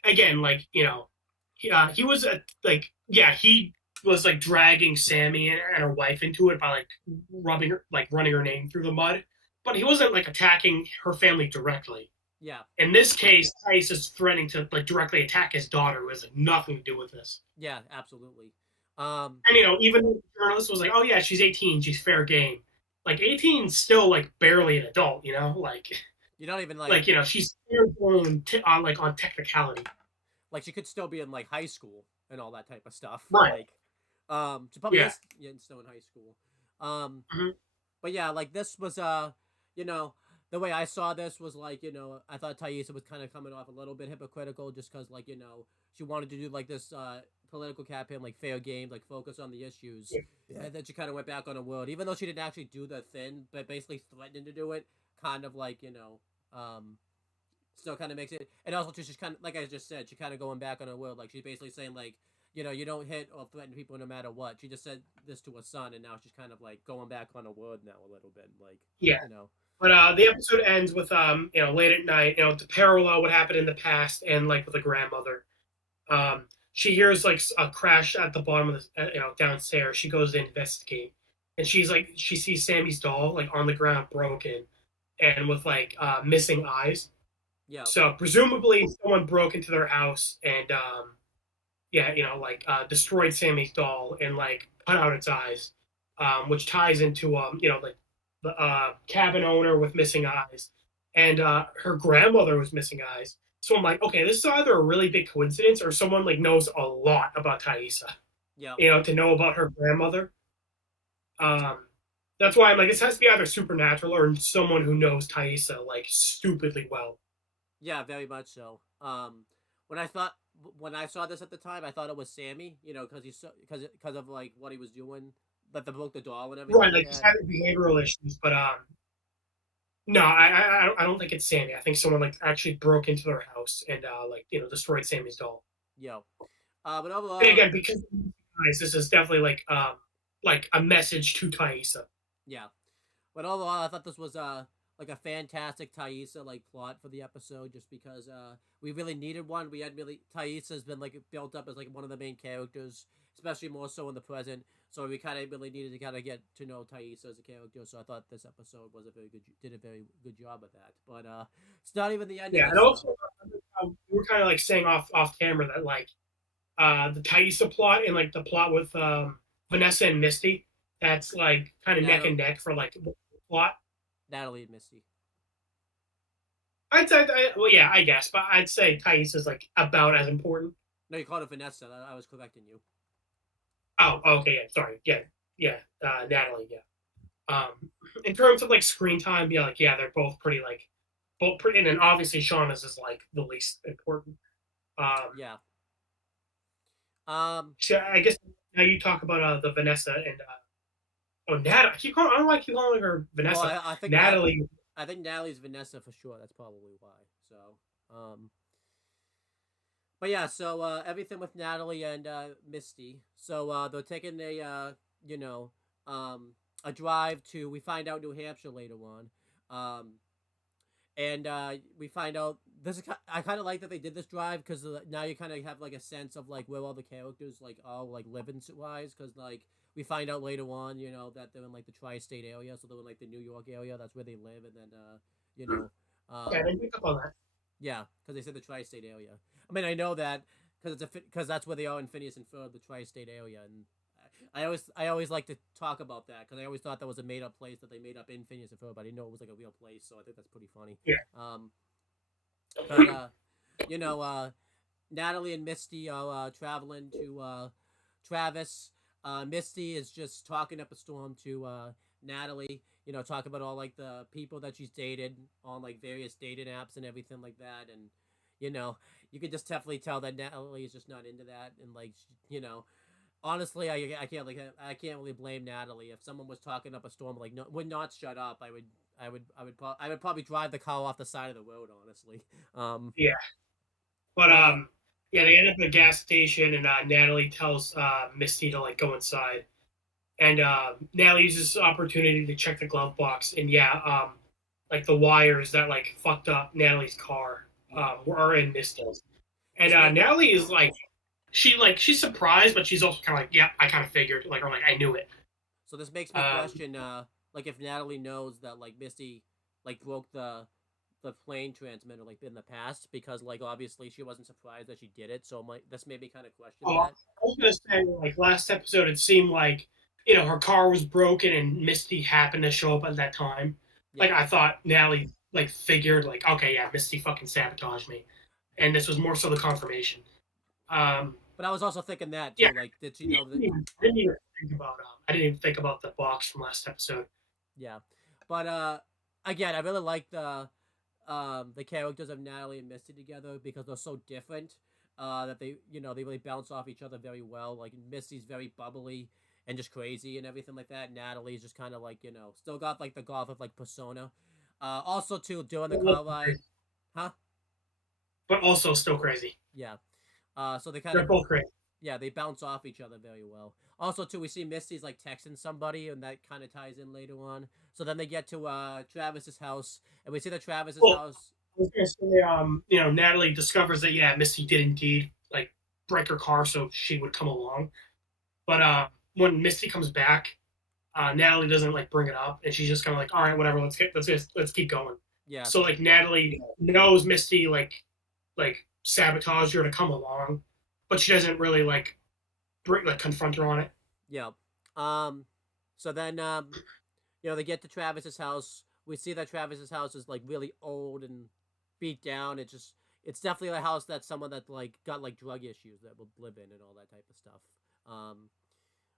again like he was like yeah he was like dragging Sammy and her wife into it by like rubbing her like running her name through the mud, but he wasn't like attacking her family directly. Yeah, In this case, Tice is threatening to like directly attack his daughter, who has like nothing to do with this. yeah, absolutely. And even the journalist was like, "Oh yeah, she's 18, she's fair game." Like 18 still like barely an adult, You don't even like she's fair game on like on technicality. like she could still be in like high school and all that type of stuff. Right. Like, she probably Yeah. is still in high school. Um, Mm-hmm. but yeah, like this was you know, the way I saw this was like I thought Thaisa was kind of coming off a little bit hypocritical just because like she wanted to do like this political campaign like fair game like focus on the issues. Yeah. And then she kind of went back on her word even though she didn't actually do the thing but basically threatening to do it kind of like still kind of makes it. And also, too, she's kind of like I just said, she kind of going back on her word. Like she's basically saying like, you don't hit or threaten people no matter what. She just said this to her son, and now she's kind of like going back on her word now a little bit. Like, Yeah. you know, But the episode ends with late at night, to parallel what happened in the past and like with a grandmother. She hears like a crash at the bottom of the downstairs. She goes to investigate, and she sees Sammy's doll like on the ground, broken, and with like missing eyes. yeah, So presumably someone broke into their house and destroyed Sammy's doll and like cut out its eyes, which ties into like the cabin owner with missing eyes and her grandmother was missing eyes. So I'm like, okay, this is either a really big coincidence or someone like knows a lot about Thaisa, yeah, to know about her grandmother. Um, that's why I'm like, this has to be either supernatural or someone who knows Thaisa like stupidly well. yeah, very much so. When I thought when I saw this at the time, I thought it was Sammy. Because he's because of like what he was doing, like the broke the doll and everything Right, like like just that. having behavioral issues, but no, I don't think it's Sammy. I think someone like actually broke into their house and destroyed Sammy's doll. Yo, but And overall, again, because this is definitely like a message to Thaisa. yeah. But overall, I thought this was like a fantastic Thaisa like plot for the episode, just because we really needed one. We had really Thaisa has been like built up as like one of the main characters, especially more so in the present. So we kind of really needed to kind of get to know Thaisa as a character. So I thought this episode was did a very good job of that. But it's not even the end of Yeah, and this. also we were kind of like saying off camera that like the Thaisa plot and like the plot with Vanessa and Misty, that's like kind of neck and neck for like the plot. Natalie and Misty. I'd say, well, yeah, I guess, but I'd say Thais is like about as important. No, you called it Vanessa. I was correcting you. Oh, okay, yeah, sorry, yeah, Natalie, yeah. In terms of like screen time, yeah, like yeah, they're both pretty both pretty, and then obviously Shauna's is like the least important. Yeah. So I guess now you talk about the Vanessa and Natalie. I don't like you calling her Well, Vanessa. I think Natalie. I think Natalie's Vanessa for sure. That's probably why. So, but yeah, so everything with Natalie and Misty. So they're taking you know, a drive to. We find out New Hampshire later on, and we find out this is. I kind of like that they did this drive because now you kind of have like a sense of like where all the characters like all like living wise because like we find out later on, you know, that they're in like the tri-state area, so they're in like the New York area. That's where they live, and then you know, Okay, I didn't pick up on that. yeah, because they said the tri-state area. I mean, I know that because that's where they are in Phineas and Ferb, the tri-state area, and I always like to talk about that because I always thought that was a made up place that they made up in Phineas and Ferb, but I didn't know it was like a real place, so I think that's pretty funny. Yeah. But you know, Natalie and Misty are traveling to Travis. Misty is just talking up a storm to Natalie. You know, talk about all like the people that she's dated on like various dating apps and everything like that. And you know, you could just definitely tell that Natalie is just not into that. And like, you know, honestly, I can't really blame Natalie. If someone was talking up a storm, like no, would not shut up, I would probably drive the car off the side of the road. Honestly, Yeah, but but yeah, they end up at a gas station, and Natalie tells Misty to like go inside, and Natalie uses this opportunity to check the glove box, and yeah, like the wires that like fucked up Natalie's car were in Misty's, and Natalie is like she's surprised, but she's also kind of like, yeah, I kind of figured, like, or like I knew it. So this makes me question, like if Natalie knows that like Misty like broke the plane transmitter like in the past because like obviously she wasn't surprised that she did it. So like this made me kind of question Oh, I that. was gonna say, like last episode, it seemed like her car was broken and Misty happened to show up at that time. Yeah. Like I thought Natalie like figured like, okay, yeah, Misty fucking sabotaged me, and this was more so the confirmation. But I was also thinking that Yeah, too. Like, did she know that? I didn't even think about the box from last episode. Yeah, but again, I really like the characters of Natalie and Misty together because they're so different. That they really bounce off each other very well. Like Misty's very bubbly and just crazy and everything like that. Natalie's just kind of like still got like the goth of like persona. Also too during the car ride, huh? But also still crazy. Yeah. So they kind They're of both crazy. yeah, they bounce off each other very well. Also, too, we see Misty's like texting somebody, and that kind of ties in later on. So then they get to Travis's house, and we see that Travis's house. I was gonna say, Natalie discovers that yeah, Misty did indeed like break her car, so she would come along. But when Misty comes back, Natalie doesn't like bring it up, and she's just kind of like, all right, whatever, let's keep going. Yeah. So like Natalie knows Misty like sabotaged her to come along, but she doesn't really like confront her on it. Yeah. So then they get to Travis's house. We see that Travis's house is like really old and beat down. It's definitely a house that someone that like got like drug issues that will live in and all that type of stuff.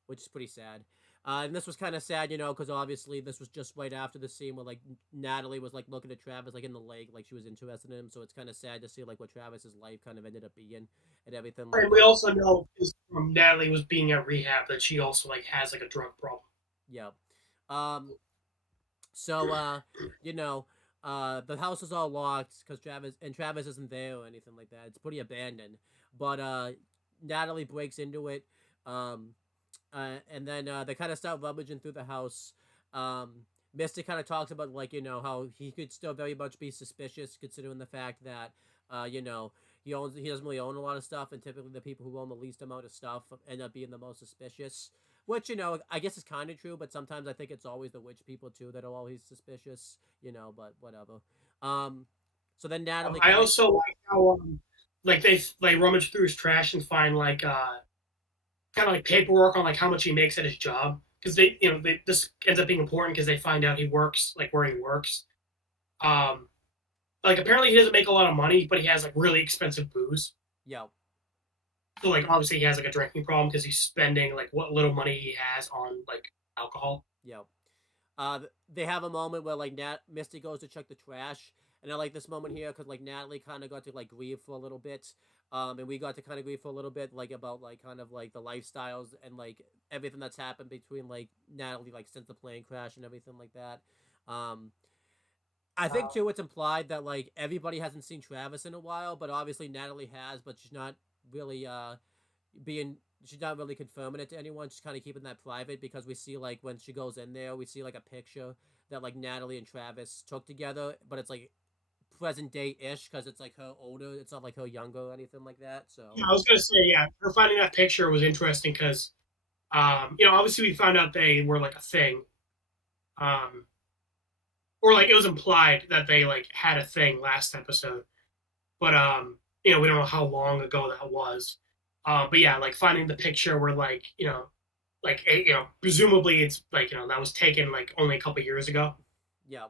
Which is pretty sad. And this was kind of sad, because obviously this was just right after the scene where like Natalie was like looking at Travis like in the lake, like she was interested in him. So it's kind of sad to see like what Travis's life kind of ended up being and everything. And we also know from Natalie was being at rehab that she also like has like a drug problem. Yeah. So the house is all locked because Travis isn't there or anything like that. It's pretty abandoned. But Natalie breaks into it. And then they kind of start rummaging through the house. Misty kind of talks about like how he could still very much be suspicious considering the fact that he doesn't really own a lot of stuff, and typically the people who own the least amount of stuff end up being the most suspicious. Which I guess is kind of true, but sometimes I think it's always the rich people too that are always suspicious. But whatever. So then Natalie. I also like how like they rummage through his trash and find like kind of like paperwork on like how much he makes at his job, because this ends up being important because they find out he works like where he works. Like apparently he doesn't make a lot of money, but he has like really expensive booze. Yeah. So like obviously he has like a drinking problem because he's spending like what little money he has on like alcohol. Yeah. They have a moment where like Misty goes to check the trash, and I like this moment here because like Natalie kind of got to like grieve for a little bit. And we got to kind of grieve for a little bit, like about like kind of like the lifestyles and like everything that's happened between like Natalie like since the plane crash and everything like that. I think too it's implied that like everybody hasn't seen Travis in a while, but obviously Natalie has, but she's not really she's not really confirming it to anyone. She's kind of keeping that private because we see like when she goes in there, we see like a picture that like Natalie and Travis took together, but it's like present day ish because it's like her older. It's not like her younger or anything like that. So yeah, I was gonna say, yeah, her finding that picture was interesting because Obviously we found out they were like a thing, um, or like it was implied that they like had a thing last episode, but we don't know how long ago that was. But yeah, like finding the picture where like presumably it's like that was taken like only a couple years ago, Yeah.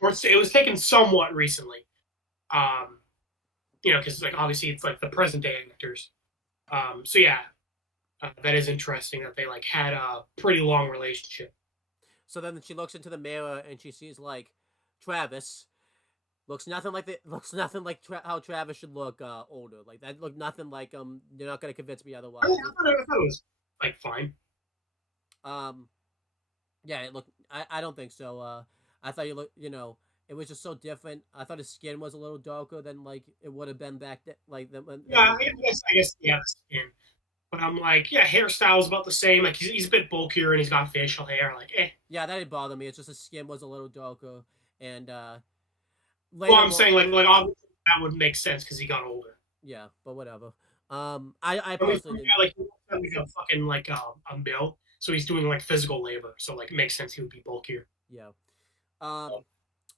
or it was taken somewhat recently. Um, because like obviously it's like the present day actors. So yeah, that is interesting that they like had a pretty long relationship. So then she looks into the mirror and she sees like Travis. Looks nothing like how Travis should look older. Like that looked nothing like You're not gonna convince me I, otherwise. thought, I thought it was like fine. Um, yeah, it looked. I don't think so. I thought it was just so different. I thought his skin was a little darker than like it would have been back then. Like Yeah, I guess yeah, the skin. But I'm like, yeah, hairstyle's about the same. Like he's a bit bulkier and he's got facial hair. Like, eh. Yeah, that didn't bother me. It's just his skin was a little darker, and Well, later I'm on, saying like obviously that would make sense because he got older. yeah, but whatever. I And we personally find didn't. out like he's like a fucking like a mill, so he's doing like physical labor. So like it makes sense he would be bulkier. Yeah.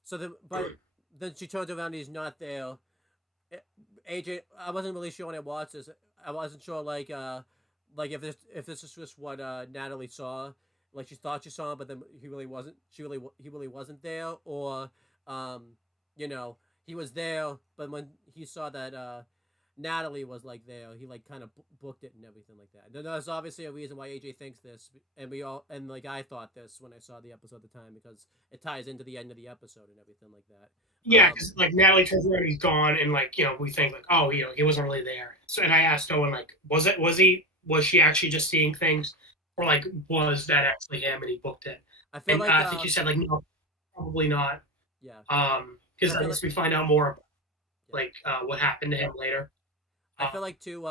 So then she turns around. He's not there. AJ, I wasn't really sure when I watched this. I wasn't sure like if this is just what Natalie saw. Like she thought she saw him, but then he really wasn't. He really wasn't there, or um, he was there, but when he saw that Natalie was like there, he like kind of booked it and everything like that. And there's obviously a reason why AJ thinks this, and like I thought this when I saw the episode at the time because it ties into the end of the episode and everything like that. Yeah, because like Natalie turns around, he's gone, and like we think like, oh, he wasn't really there. So and I asked Owen like, was she actually just seeing things, or like was that actually him and he booked it? I feel And like I think you said like no, probably not. yeah, Because I guess we find out more about yeah. like what happened to him later. I feel like too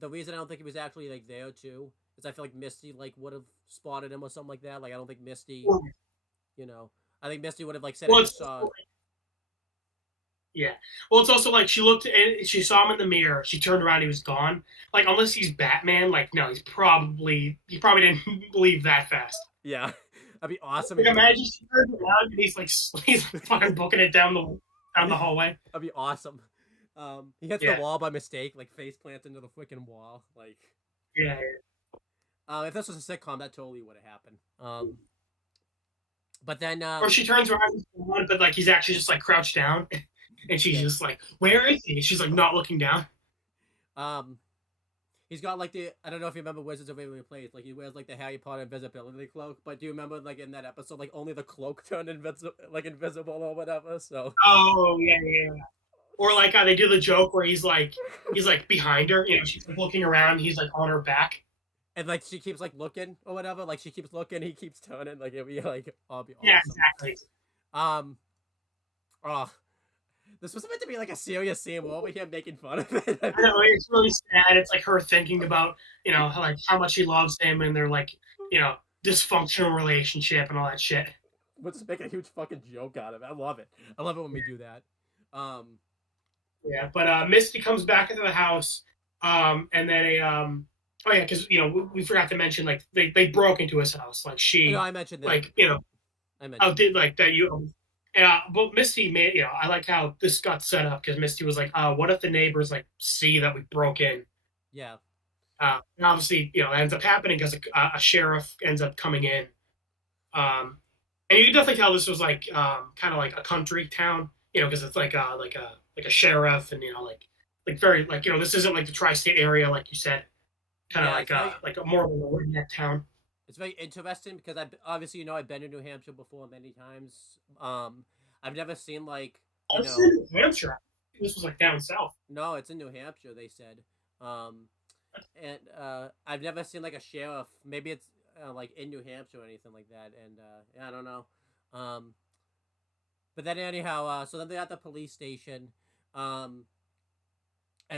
the reason I don't think he was actually like there too is I feel like Misty like would have spotted him or something like that. Like I don't think Misty, you know, I think Misty would have like said Well, if she it's saw. yeah. Well, it's also like she looked and she saw him in the mirror. She turned around, he was gone. Like unless he's Batman, like no, he probably didn't leave that fast. Yeah, that'd be awesome. Like imagine she turned around and he's like he's fucking booking it down the hallway. That'd be awesome. He hits the Yeah. wall by mistake, like face plants into the freaking wall. Like, Yeah. if this was a sitcom, that totally would have happened. But then, Or she turns around, but like he's actually just like crouched down, and she's just like, "Where is he?" She's like not looking down. um, he's got like I don't know if you remember Wizards of Waverly Place, like he wears like the Harry Potter invisibility cloak. But do you remember like in that episode, like only the cloak turned invisible or whatever? So. Oh yeah, yeah. Or like they do the joke where he's like behind her, she's like, looking around, he's like on her back. And like she keeps like looking or whatever, like she keeps looking, he keeps turning, like it'd be like, oh, it'd be awesome. Yeah, exactly. Oh, this was meant to be like a serious scene. We're over here making fun of it. I know it's really sad. It's like her thinking about how much she loves him, and they're like dysfunctional relationship and all that shit. We'll just make a huge fucking joke out of it. I love it. I love it when we do that. Yeah, but Misty comes back into the house, and then oh yeah, because we forgot to mention like they broke into his house. Like she, I mentioned that. Like I mentioned. did like that but Misty made I like how this got set up because Misty was like, what if the neighbors like see that we broke in? Yeah. And obviously it ends up happening because a sheriff ends up coming in. And you can definitely tell this was like kind of like a country town, because it's like a sheriff and like very like this isn't like the tri-state area like you said, kind of like a more of a redneck town. It's very interesting because obviously I've been to New Hampshire before many times. I've never seen like This is in New Hampshire. This was like down south. No, it's in New Hampshire. They said, and I've never seen like a sheriff. Maybe it's like in New Hampshire or anything like that. And I don't know. But then anyhow, so then they're at the police station. And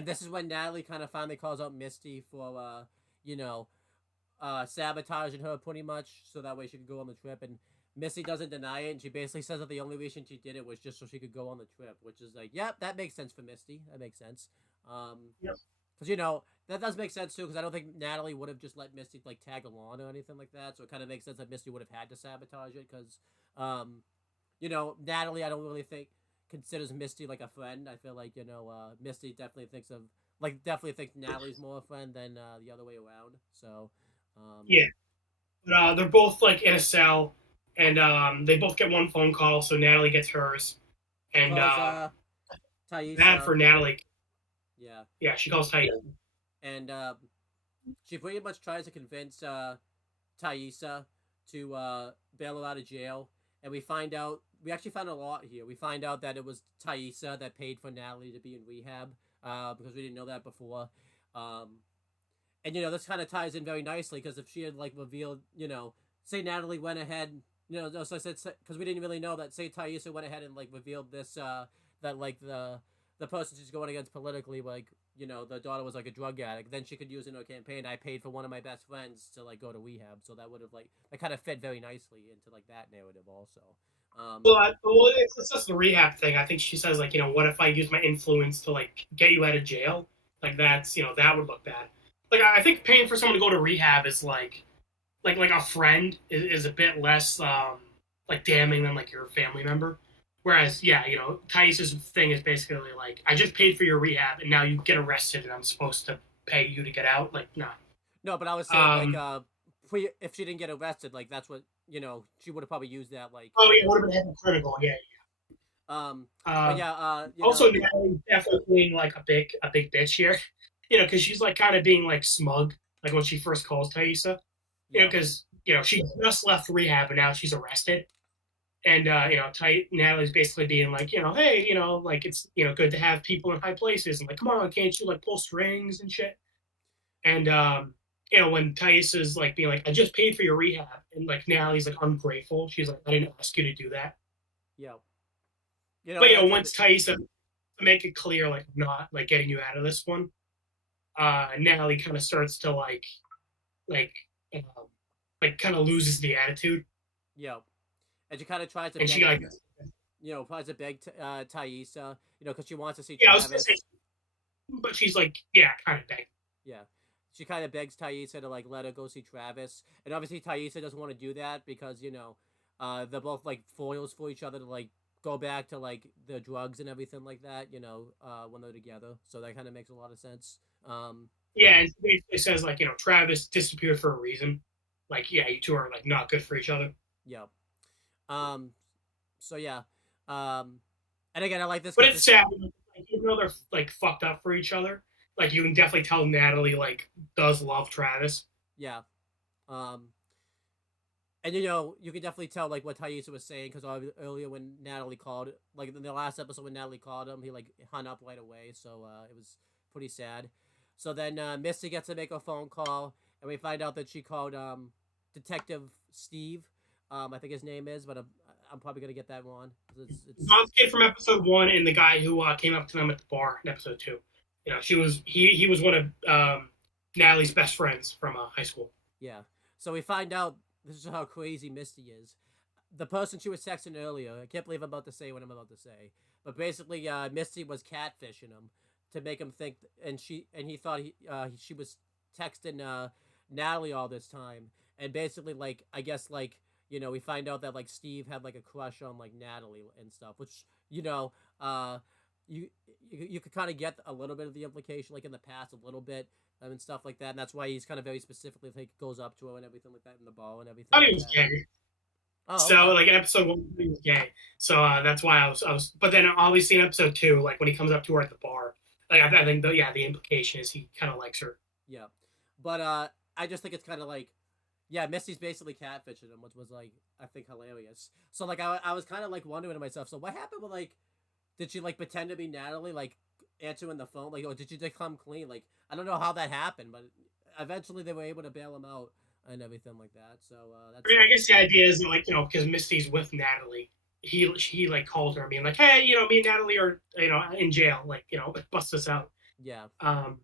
this is when Natalie kind of finally calls out Misty for sabotaging her pretty much, so that way she could go on the trip. And Misty doesn't deny it, and she basically says that the only reason she did it was just so she could go on the trip, which is like, yeah, that makes sense for Misty. That makes sense. Yep. Because that does make sense too. Because I don't think Natalie would have just let Misty like tag along or anything like that. So it kind of makes sense that Misty would have had to sabotage it. Because, Natalie, I don't really think considers Misty like a friend. I feel like Misty definitely thinks Natalie's more a friend than the other way around. So, Yeah, but they're both like in a cell, and they both get one phone call. So Natalie gets hers, she and calls bad Thaisa. for Natalie. Yeah, Yeah, she calls Thaisa. and she pretty much tries to convince Thaisa to bail her out of jail. And we actually found a lot here. We find out that it was Thaisa that paid for Natalie to be in rehab because we didn't know that before. Um, and this kind of ties in very nicely because if she had like revealed, say Natalie went ahead, no, so I said because we didn't really know that. Say Thaisa went ahead and like revealed this that like the person she's going against politically, like the daughter was like a drug addict. Then she could use in her campaign. I paid for one of my best friends to like go to rehab, so that would have like that kind of fit very nicely into like that narrative also. Well, it's just the rehab thing. I think she says like, what if I use my influence to like get you out of jail? Like that's that would look bad. Like I think paying for someone to go to rehab is like a friend is a bit less like damning than like your family member. Whereas yeah, Thais' thing is basically like I just paid for your rehab and now you get arrested and I'm supposed to pay you to get out. Like nah. No, but I was saying like if she didn't get arrested, like that's what she would have probably used that like Oh yeah, it would have been hypocritical. Yeah. but Uh, yeah, Also, Natalie's definitely being like a big bitch here. Because she's like kind of being like smug, like when she first calls Thaisa. yeah, Because she just left rehab and now she's arrested. And Natalie's basically being like, hey, like it's good to have people in high places, and like, come on, can't you like pull strings and shit? And when Thaisa's like being like, I just paid for your rehab, and like Natalie's like ungrateful. She's like, I didn't ask you to do that. yeah, But that's a once Thaisa to make it clear, like not like getting you out of this one, Natalie kind of starts to like um, like kind of loses the attitude, yeah, and she kind of tries to and she beg like tries to beg Thaisa, because she wants to see yeah, I was gonna Travis. say, but she's like yeah, kind of big. Yeah. She kind of begs Thaisa to like let her go see Travis, and obviously Thaisa doesn't want to do that because they're both like foils for each other to like go back to like the drugs and everything like that. When they're together, so that kind of makes a lot of sense. Yeah, and she basically says like Travis disappeared for a reason. Like yeah, you two are like not good for each other. Yeah. Um. So yeah. Um. And again, I like this But because it's sad, like, even though they're like fucked up for each other. Like you can definitely tell Natalie like does love Travis. yeah. Um. And you can definitely tell like what Thaisa was saying because earlier when Natalie called, like in the last episode when Natalie called him, he like hung up right away. So it was pretty sad. So then Misty gets to make a phone call, and we find out that she called Detective Steve. I think his name is, but I'm probably gonna get that wrong. Bob's kid from episode 1 and the guy who came up to them at the bar in episode 2. He was one of Natalie's best friends from high school. Yeah. So we find out this is how crazy Misty is. The person she was texting earlier, I can't believe I'm about to say what I'm about to say, but basically, Misty was catfishing him to make him think, and he thought she was texting Natalie all this time, and basically, like I guess like we find out that like Steve had like a crush on like Natalie and stuff, which you you could kind of get a little bit of the implication like in the past a little bit and stuff like that, and that's why he's kind of very specifically like goes up to her and everything like that in the ball and everything I thought like he was that. gay. Oh, So okay. like in episode 1 he was gay. So that's why I was. But then obviously in episode 2, like when he comes up to her at the bar, like I think the implication is he kind of likes her. Yeah, but I just think it's kind of like, yeah, Misty's basically catfishing him, which was like I think hilarious. So like I was kind of like wondering to myself, so what happened with like, did she like pretend to be Natalie, like answering the phone, like, or did she just come clean? Like I don't know how that happened, but eventually they were able to bail him out and everything like that. So I that's mean, I guess the idea is like because Misty's with Natalie, he like called her being like, hey, me and Natalie are in jail, like bust us out, yeah, um,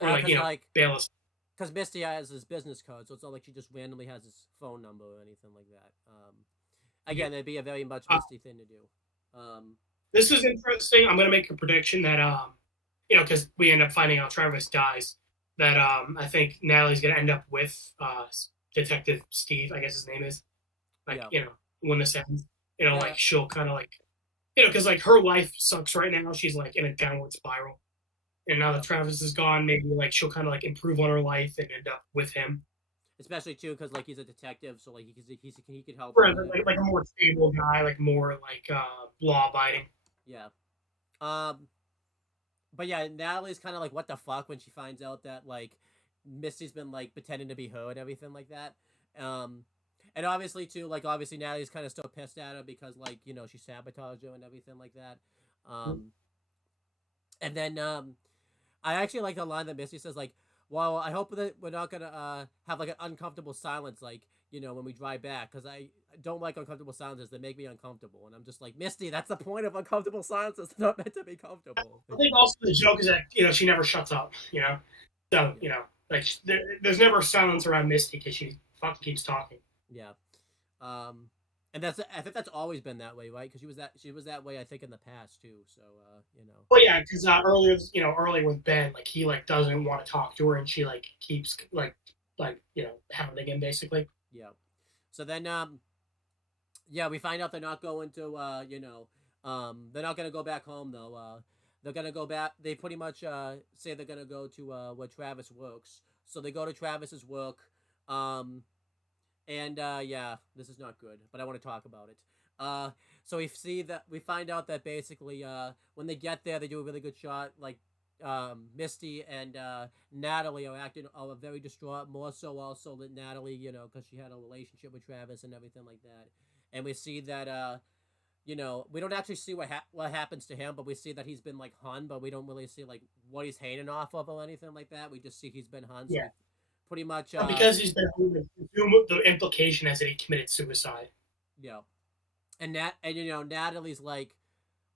or like because like bail us. because Misty has his business card, so it's not like she just randomly has his phone number or anything like that. Yeah. Again, it'd be a very much Misty thing to do. This is interesting. I'm gonna make a prediction that because we end up finding out Travis dies, that I think Natalie's gonna end up with Detective Steve, I guess his name is. Like, Yeah. when this ends, Yeah. like she'll kind of like, because like her life sucks right now. She's like in a downward spiral. And now Yeah. that Travis is gone, maybe like she'll kind of like improve on her life and end up with him. Especially too, because like he's a detective, so like he could help her Whereas with like everything. a more stable guy, like more like law abiding. Yeah. Um. But yeah, Natalie's kind of like, what the fuck when she finds out that like Misty's been like pretending to be her and everything like that. Um. And obviously too, like obviously Natalie's kind of still pissed at her because like she sabotaged her and everything like that. Um. And then I actually like the line that Misty says, like, "Well, I hope that we're not gonna have like an uncomfortable silence, like when we drive back, because I don't like uncomfortable silences. They make me uncomfortable." And I'm just like, Misty, that's the point of uncomfortable silences. They're not meant to be comfortable. I think also the joke is that she never shuts up. So Yeah, like there's never silence around Misty because she fucking keeps talking. yeah. Um, and I think that's always been that way, right? Because she was that way, I think, in the past too. So Well, yeah, because earlier with Ben, like he like doesn't want to talk to her, and she like keeps like hounding him basically. yeah. So then yeah, we find out they're not going to they're not gonna go back home though. They're gonna go back. They pretty much say they're gonna go to where Travis works. So they go to Travis's work. Um, and yeah, this is not good, but I want to talk about it. So we find out that basically when they get there, they do a really good shot. Like Misty and Natalie are very distraught. More so also that Natalie, because she had a relationship with Travis and everything like that. And we see that we don't actually see what happens to him, but we see that he's been like hung, but we don't really see like what he's hanging off of or anything like that. We just see he's been hung. So Yeah, we pretty much because he's been the implication is that he committed suicide. yeah. And Natalie's like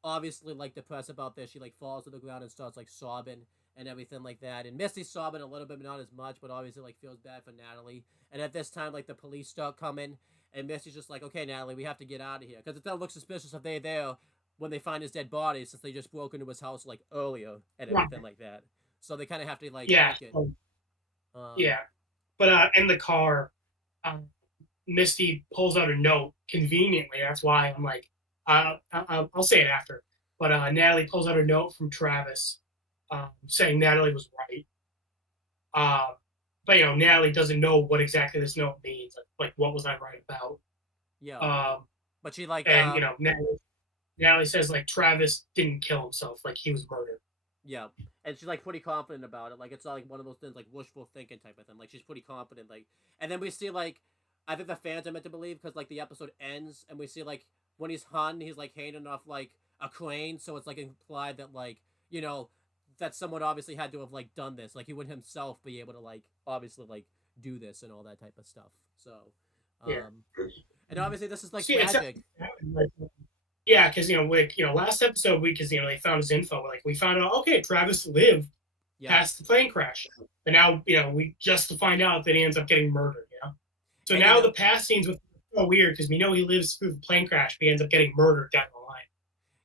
obviously like depressed about this. She like falls to the ground and starts like sobbing and everything like that. And Misty's sobbing a little bit, but not as much, but obviously like feels bad for Natalie. And at this time, like the police start coming, and Misty's just like, "Okay, Natalie, we have to get out of here," because it doesn't look suspicious if they're there when they find his dead body, since they just broke into his house like earlier and Right. everything like that. So they kind of have to like Yeah. book it. Yeah. But in the car, um, Misty pulls out a note conveniently. That's why I'm like, I'll say it after. But Natalie pulls out a note from Travis saying Natalie was right. But Natalie doesn't know what exactly this note means. Like what was I right about? Yeah, Um, but she like and Natalie says like Travis didn't kill himself, like he was murdered. yeah, and she's like pretty confident about it. Like it's not like one of those things like wishful thinking type of thing. Like she's pretty confident. Like, and then we see like I think the fans are meant to believe because like the episode ends and we see like when he's hung, he's like hanging off like a crane. So it's like implied that like that someone obviously had to have like done this. Like he wouldn't himself be able to like obviously like do this and all that type of stuff. So, Yeah. and obviously this is like See, tragic. yeah, because last episode because they found his info. Like we found out, okay, Travis lived Yeah, past the plane crash, but now we just to find out that he ends up getting murdered. So and now the past scenes with so weird because we know he lives through the plane crash, but he ends up getting murdered down the line.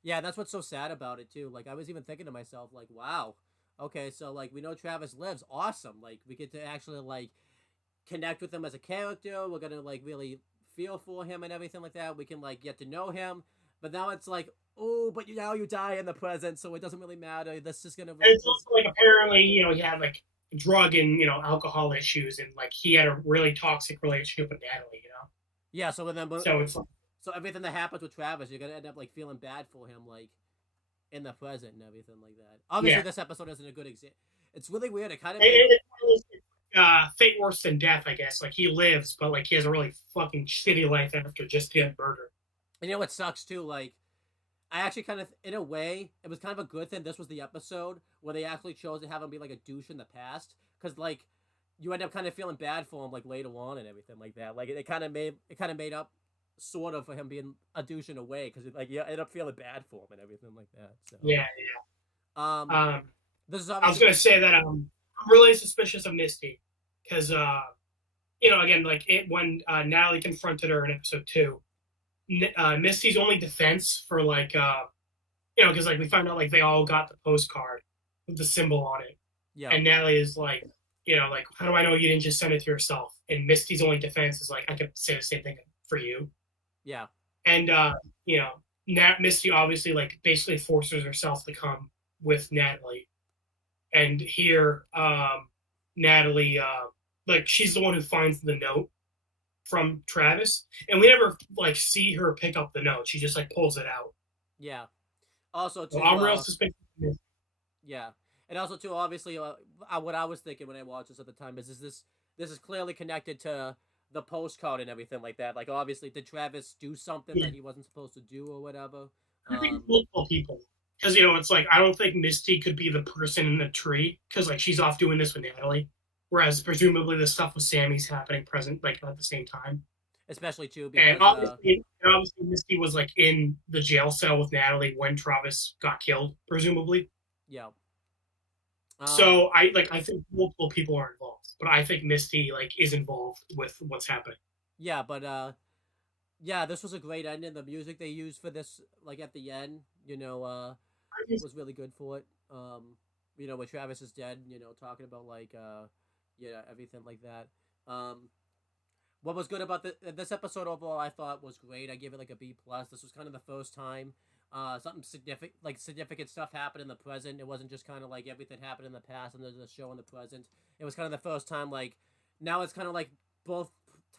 yeah, that's what's so sad about it too. Like I was even thinking to myself, like, wow, okay, so like we know Travis lives, awesome. Like we get to actually like connect with him as a character. We're gonna like really feel for him and everything like that. We can like get to know him. But now it's like, oh, but now you die in the present, so it doesn't really matter. This is gonna. And it's also like apparently he had like drug and alcohol issues, and like he had a really toxic relationship with Natalie. Yeah, so then, So it's like, so everything that happens with Travis, you're gonna end up like feeling bad for him, like in the present and everything like that. Obviously, yeah, this episode isn't a good example. It's really weird. It kind of made. it's fate worse than death, I guess. Like he lives, but like he has a really fucking shitty life after just getting murdered. And what sucks too? Like I actually kind of, in a way, it was kind of a good thing. This was the episode where they actually chose to have him be like a douche in the past, because like you end up kind of feeling bad for him like later on and everything like that. Like it kind of made up sort of for him being a douche in a way, because like you ended up feeling bad for him and everything like that. So Yeah. um, this is I was gonna say that I'm really suspicious of Misty because again like when Natalie confronted her in episode 2, Misty's only defense for like because like we found out like they all got the postcard with the symbol on it. Yeah. And Natalie is like, like, how do I know you didn't just send it to yourself? And Misty's only defense is like, I could say the same thing for you. Yeah. And you know, Misty obviously like basically forces herself to come with Natalie. And here, Natalie, like she's the one who finds the note from Travis, and we never like see her pick up the note. She just like pulls it out. Yeah. Also, So too, I'm real suspicious. yeah, and also too, obviously, what I was thinking when I watched this at the time is this is clearly connected to the postcard and everything like that. Like, obviously, did Travis do something Yeah, that he wasn't supposed to do or whatever? I think Um, multiple people, because it's like I don't think Misty could be the person in the tree because like she's off doing this with Natalie, whereas presumably the stuff with Sammy's happening present like at the same time. especially too And because obviously Misty was like in the jail cell with Natalie when Travis got killed, presumably. yeah, um, So I think multiple people are involved, but I think Misty like is involved with what's happening. yeah, but yeah, this was a great ending. The music they used for this, like at the end, was really good for it. When Travis is dead, talking about like yeah, everything like that. What was good about this episode overall, I thought was great. I gave it like a B plus. This was kind of the first time something significant stuff happened in the present. It wasn't just kind of like everything happened in the past and there's a show in the present. It was kind of the first time like now it's kind of like both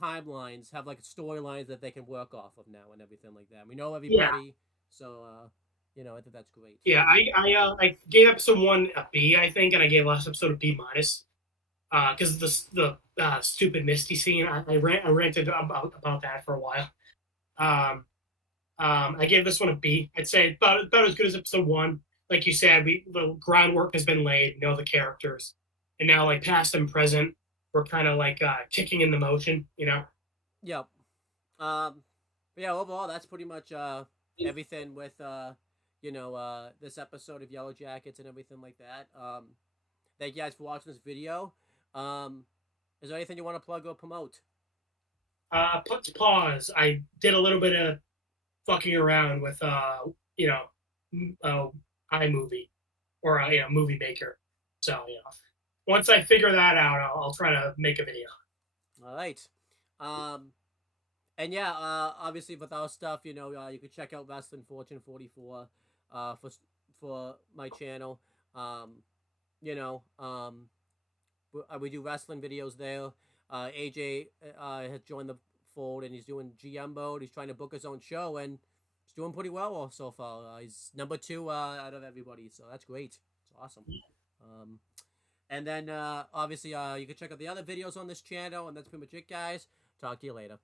timelines have like storylines that they can work off of now and everything like that. We know Yeah, everybody, so I think that's great. yeah. I gave episode one a B, I think, and I gave last episode a B minus. Because the stupid Misty scene, I ranted about that for a while. Um, I gave this one a B. I'd say about as good as episode one. Like you said, the groundwork has been laid. We know the characters, and now like past and present, we're kind of like kicking in the motion. Yep. But yeah, overall, that's pretty much everything with this episode of Yellow Jackets and everything like that. Thank you guys for watching this video. Is there anything you want to plug or promote? Put pause. I did a little bit of fucking around with uh, iMovie or Movie Maker. So once I figure that out, I'll try to make a video. All right. Um, and yeah, obviously with our stuff, you can check out Wrestling Fortune 44 for my channel. You know, we do wrestling videos there. AJ has joined the fold and he's doing GM mode. He's trying to book his own show and he's doing pretty well so far. He's number 2 out of everybody, so that's great. It's awesome. Um, and then obviously you can check out the other videos on this channel, and that's pretty much it, guys. Talk to you later.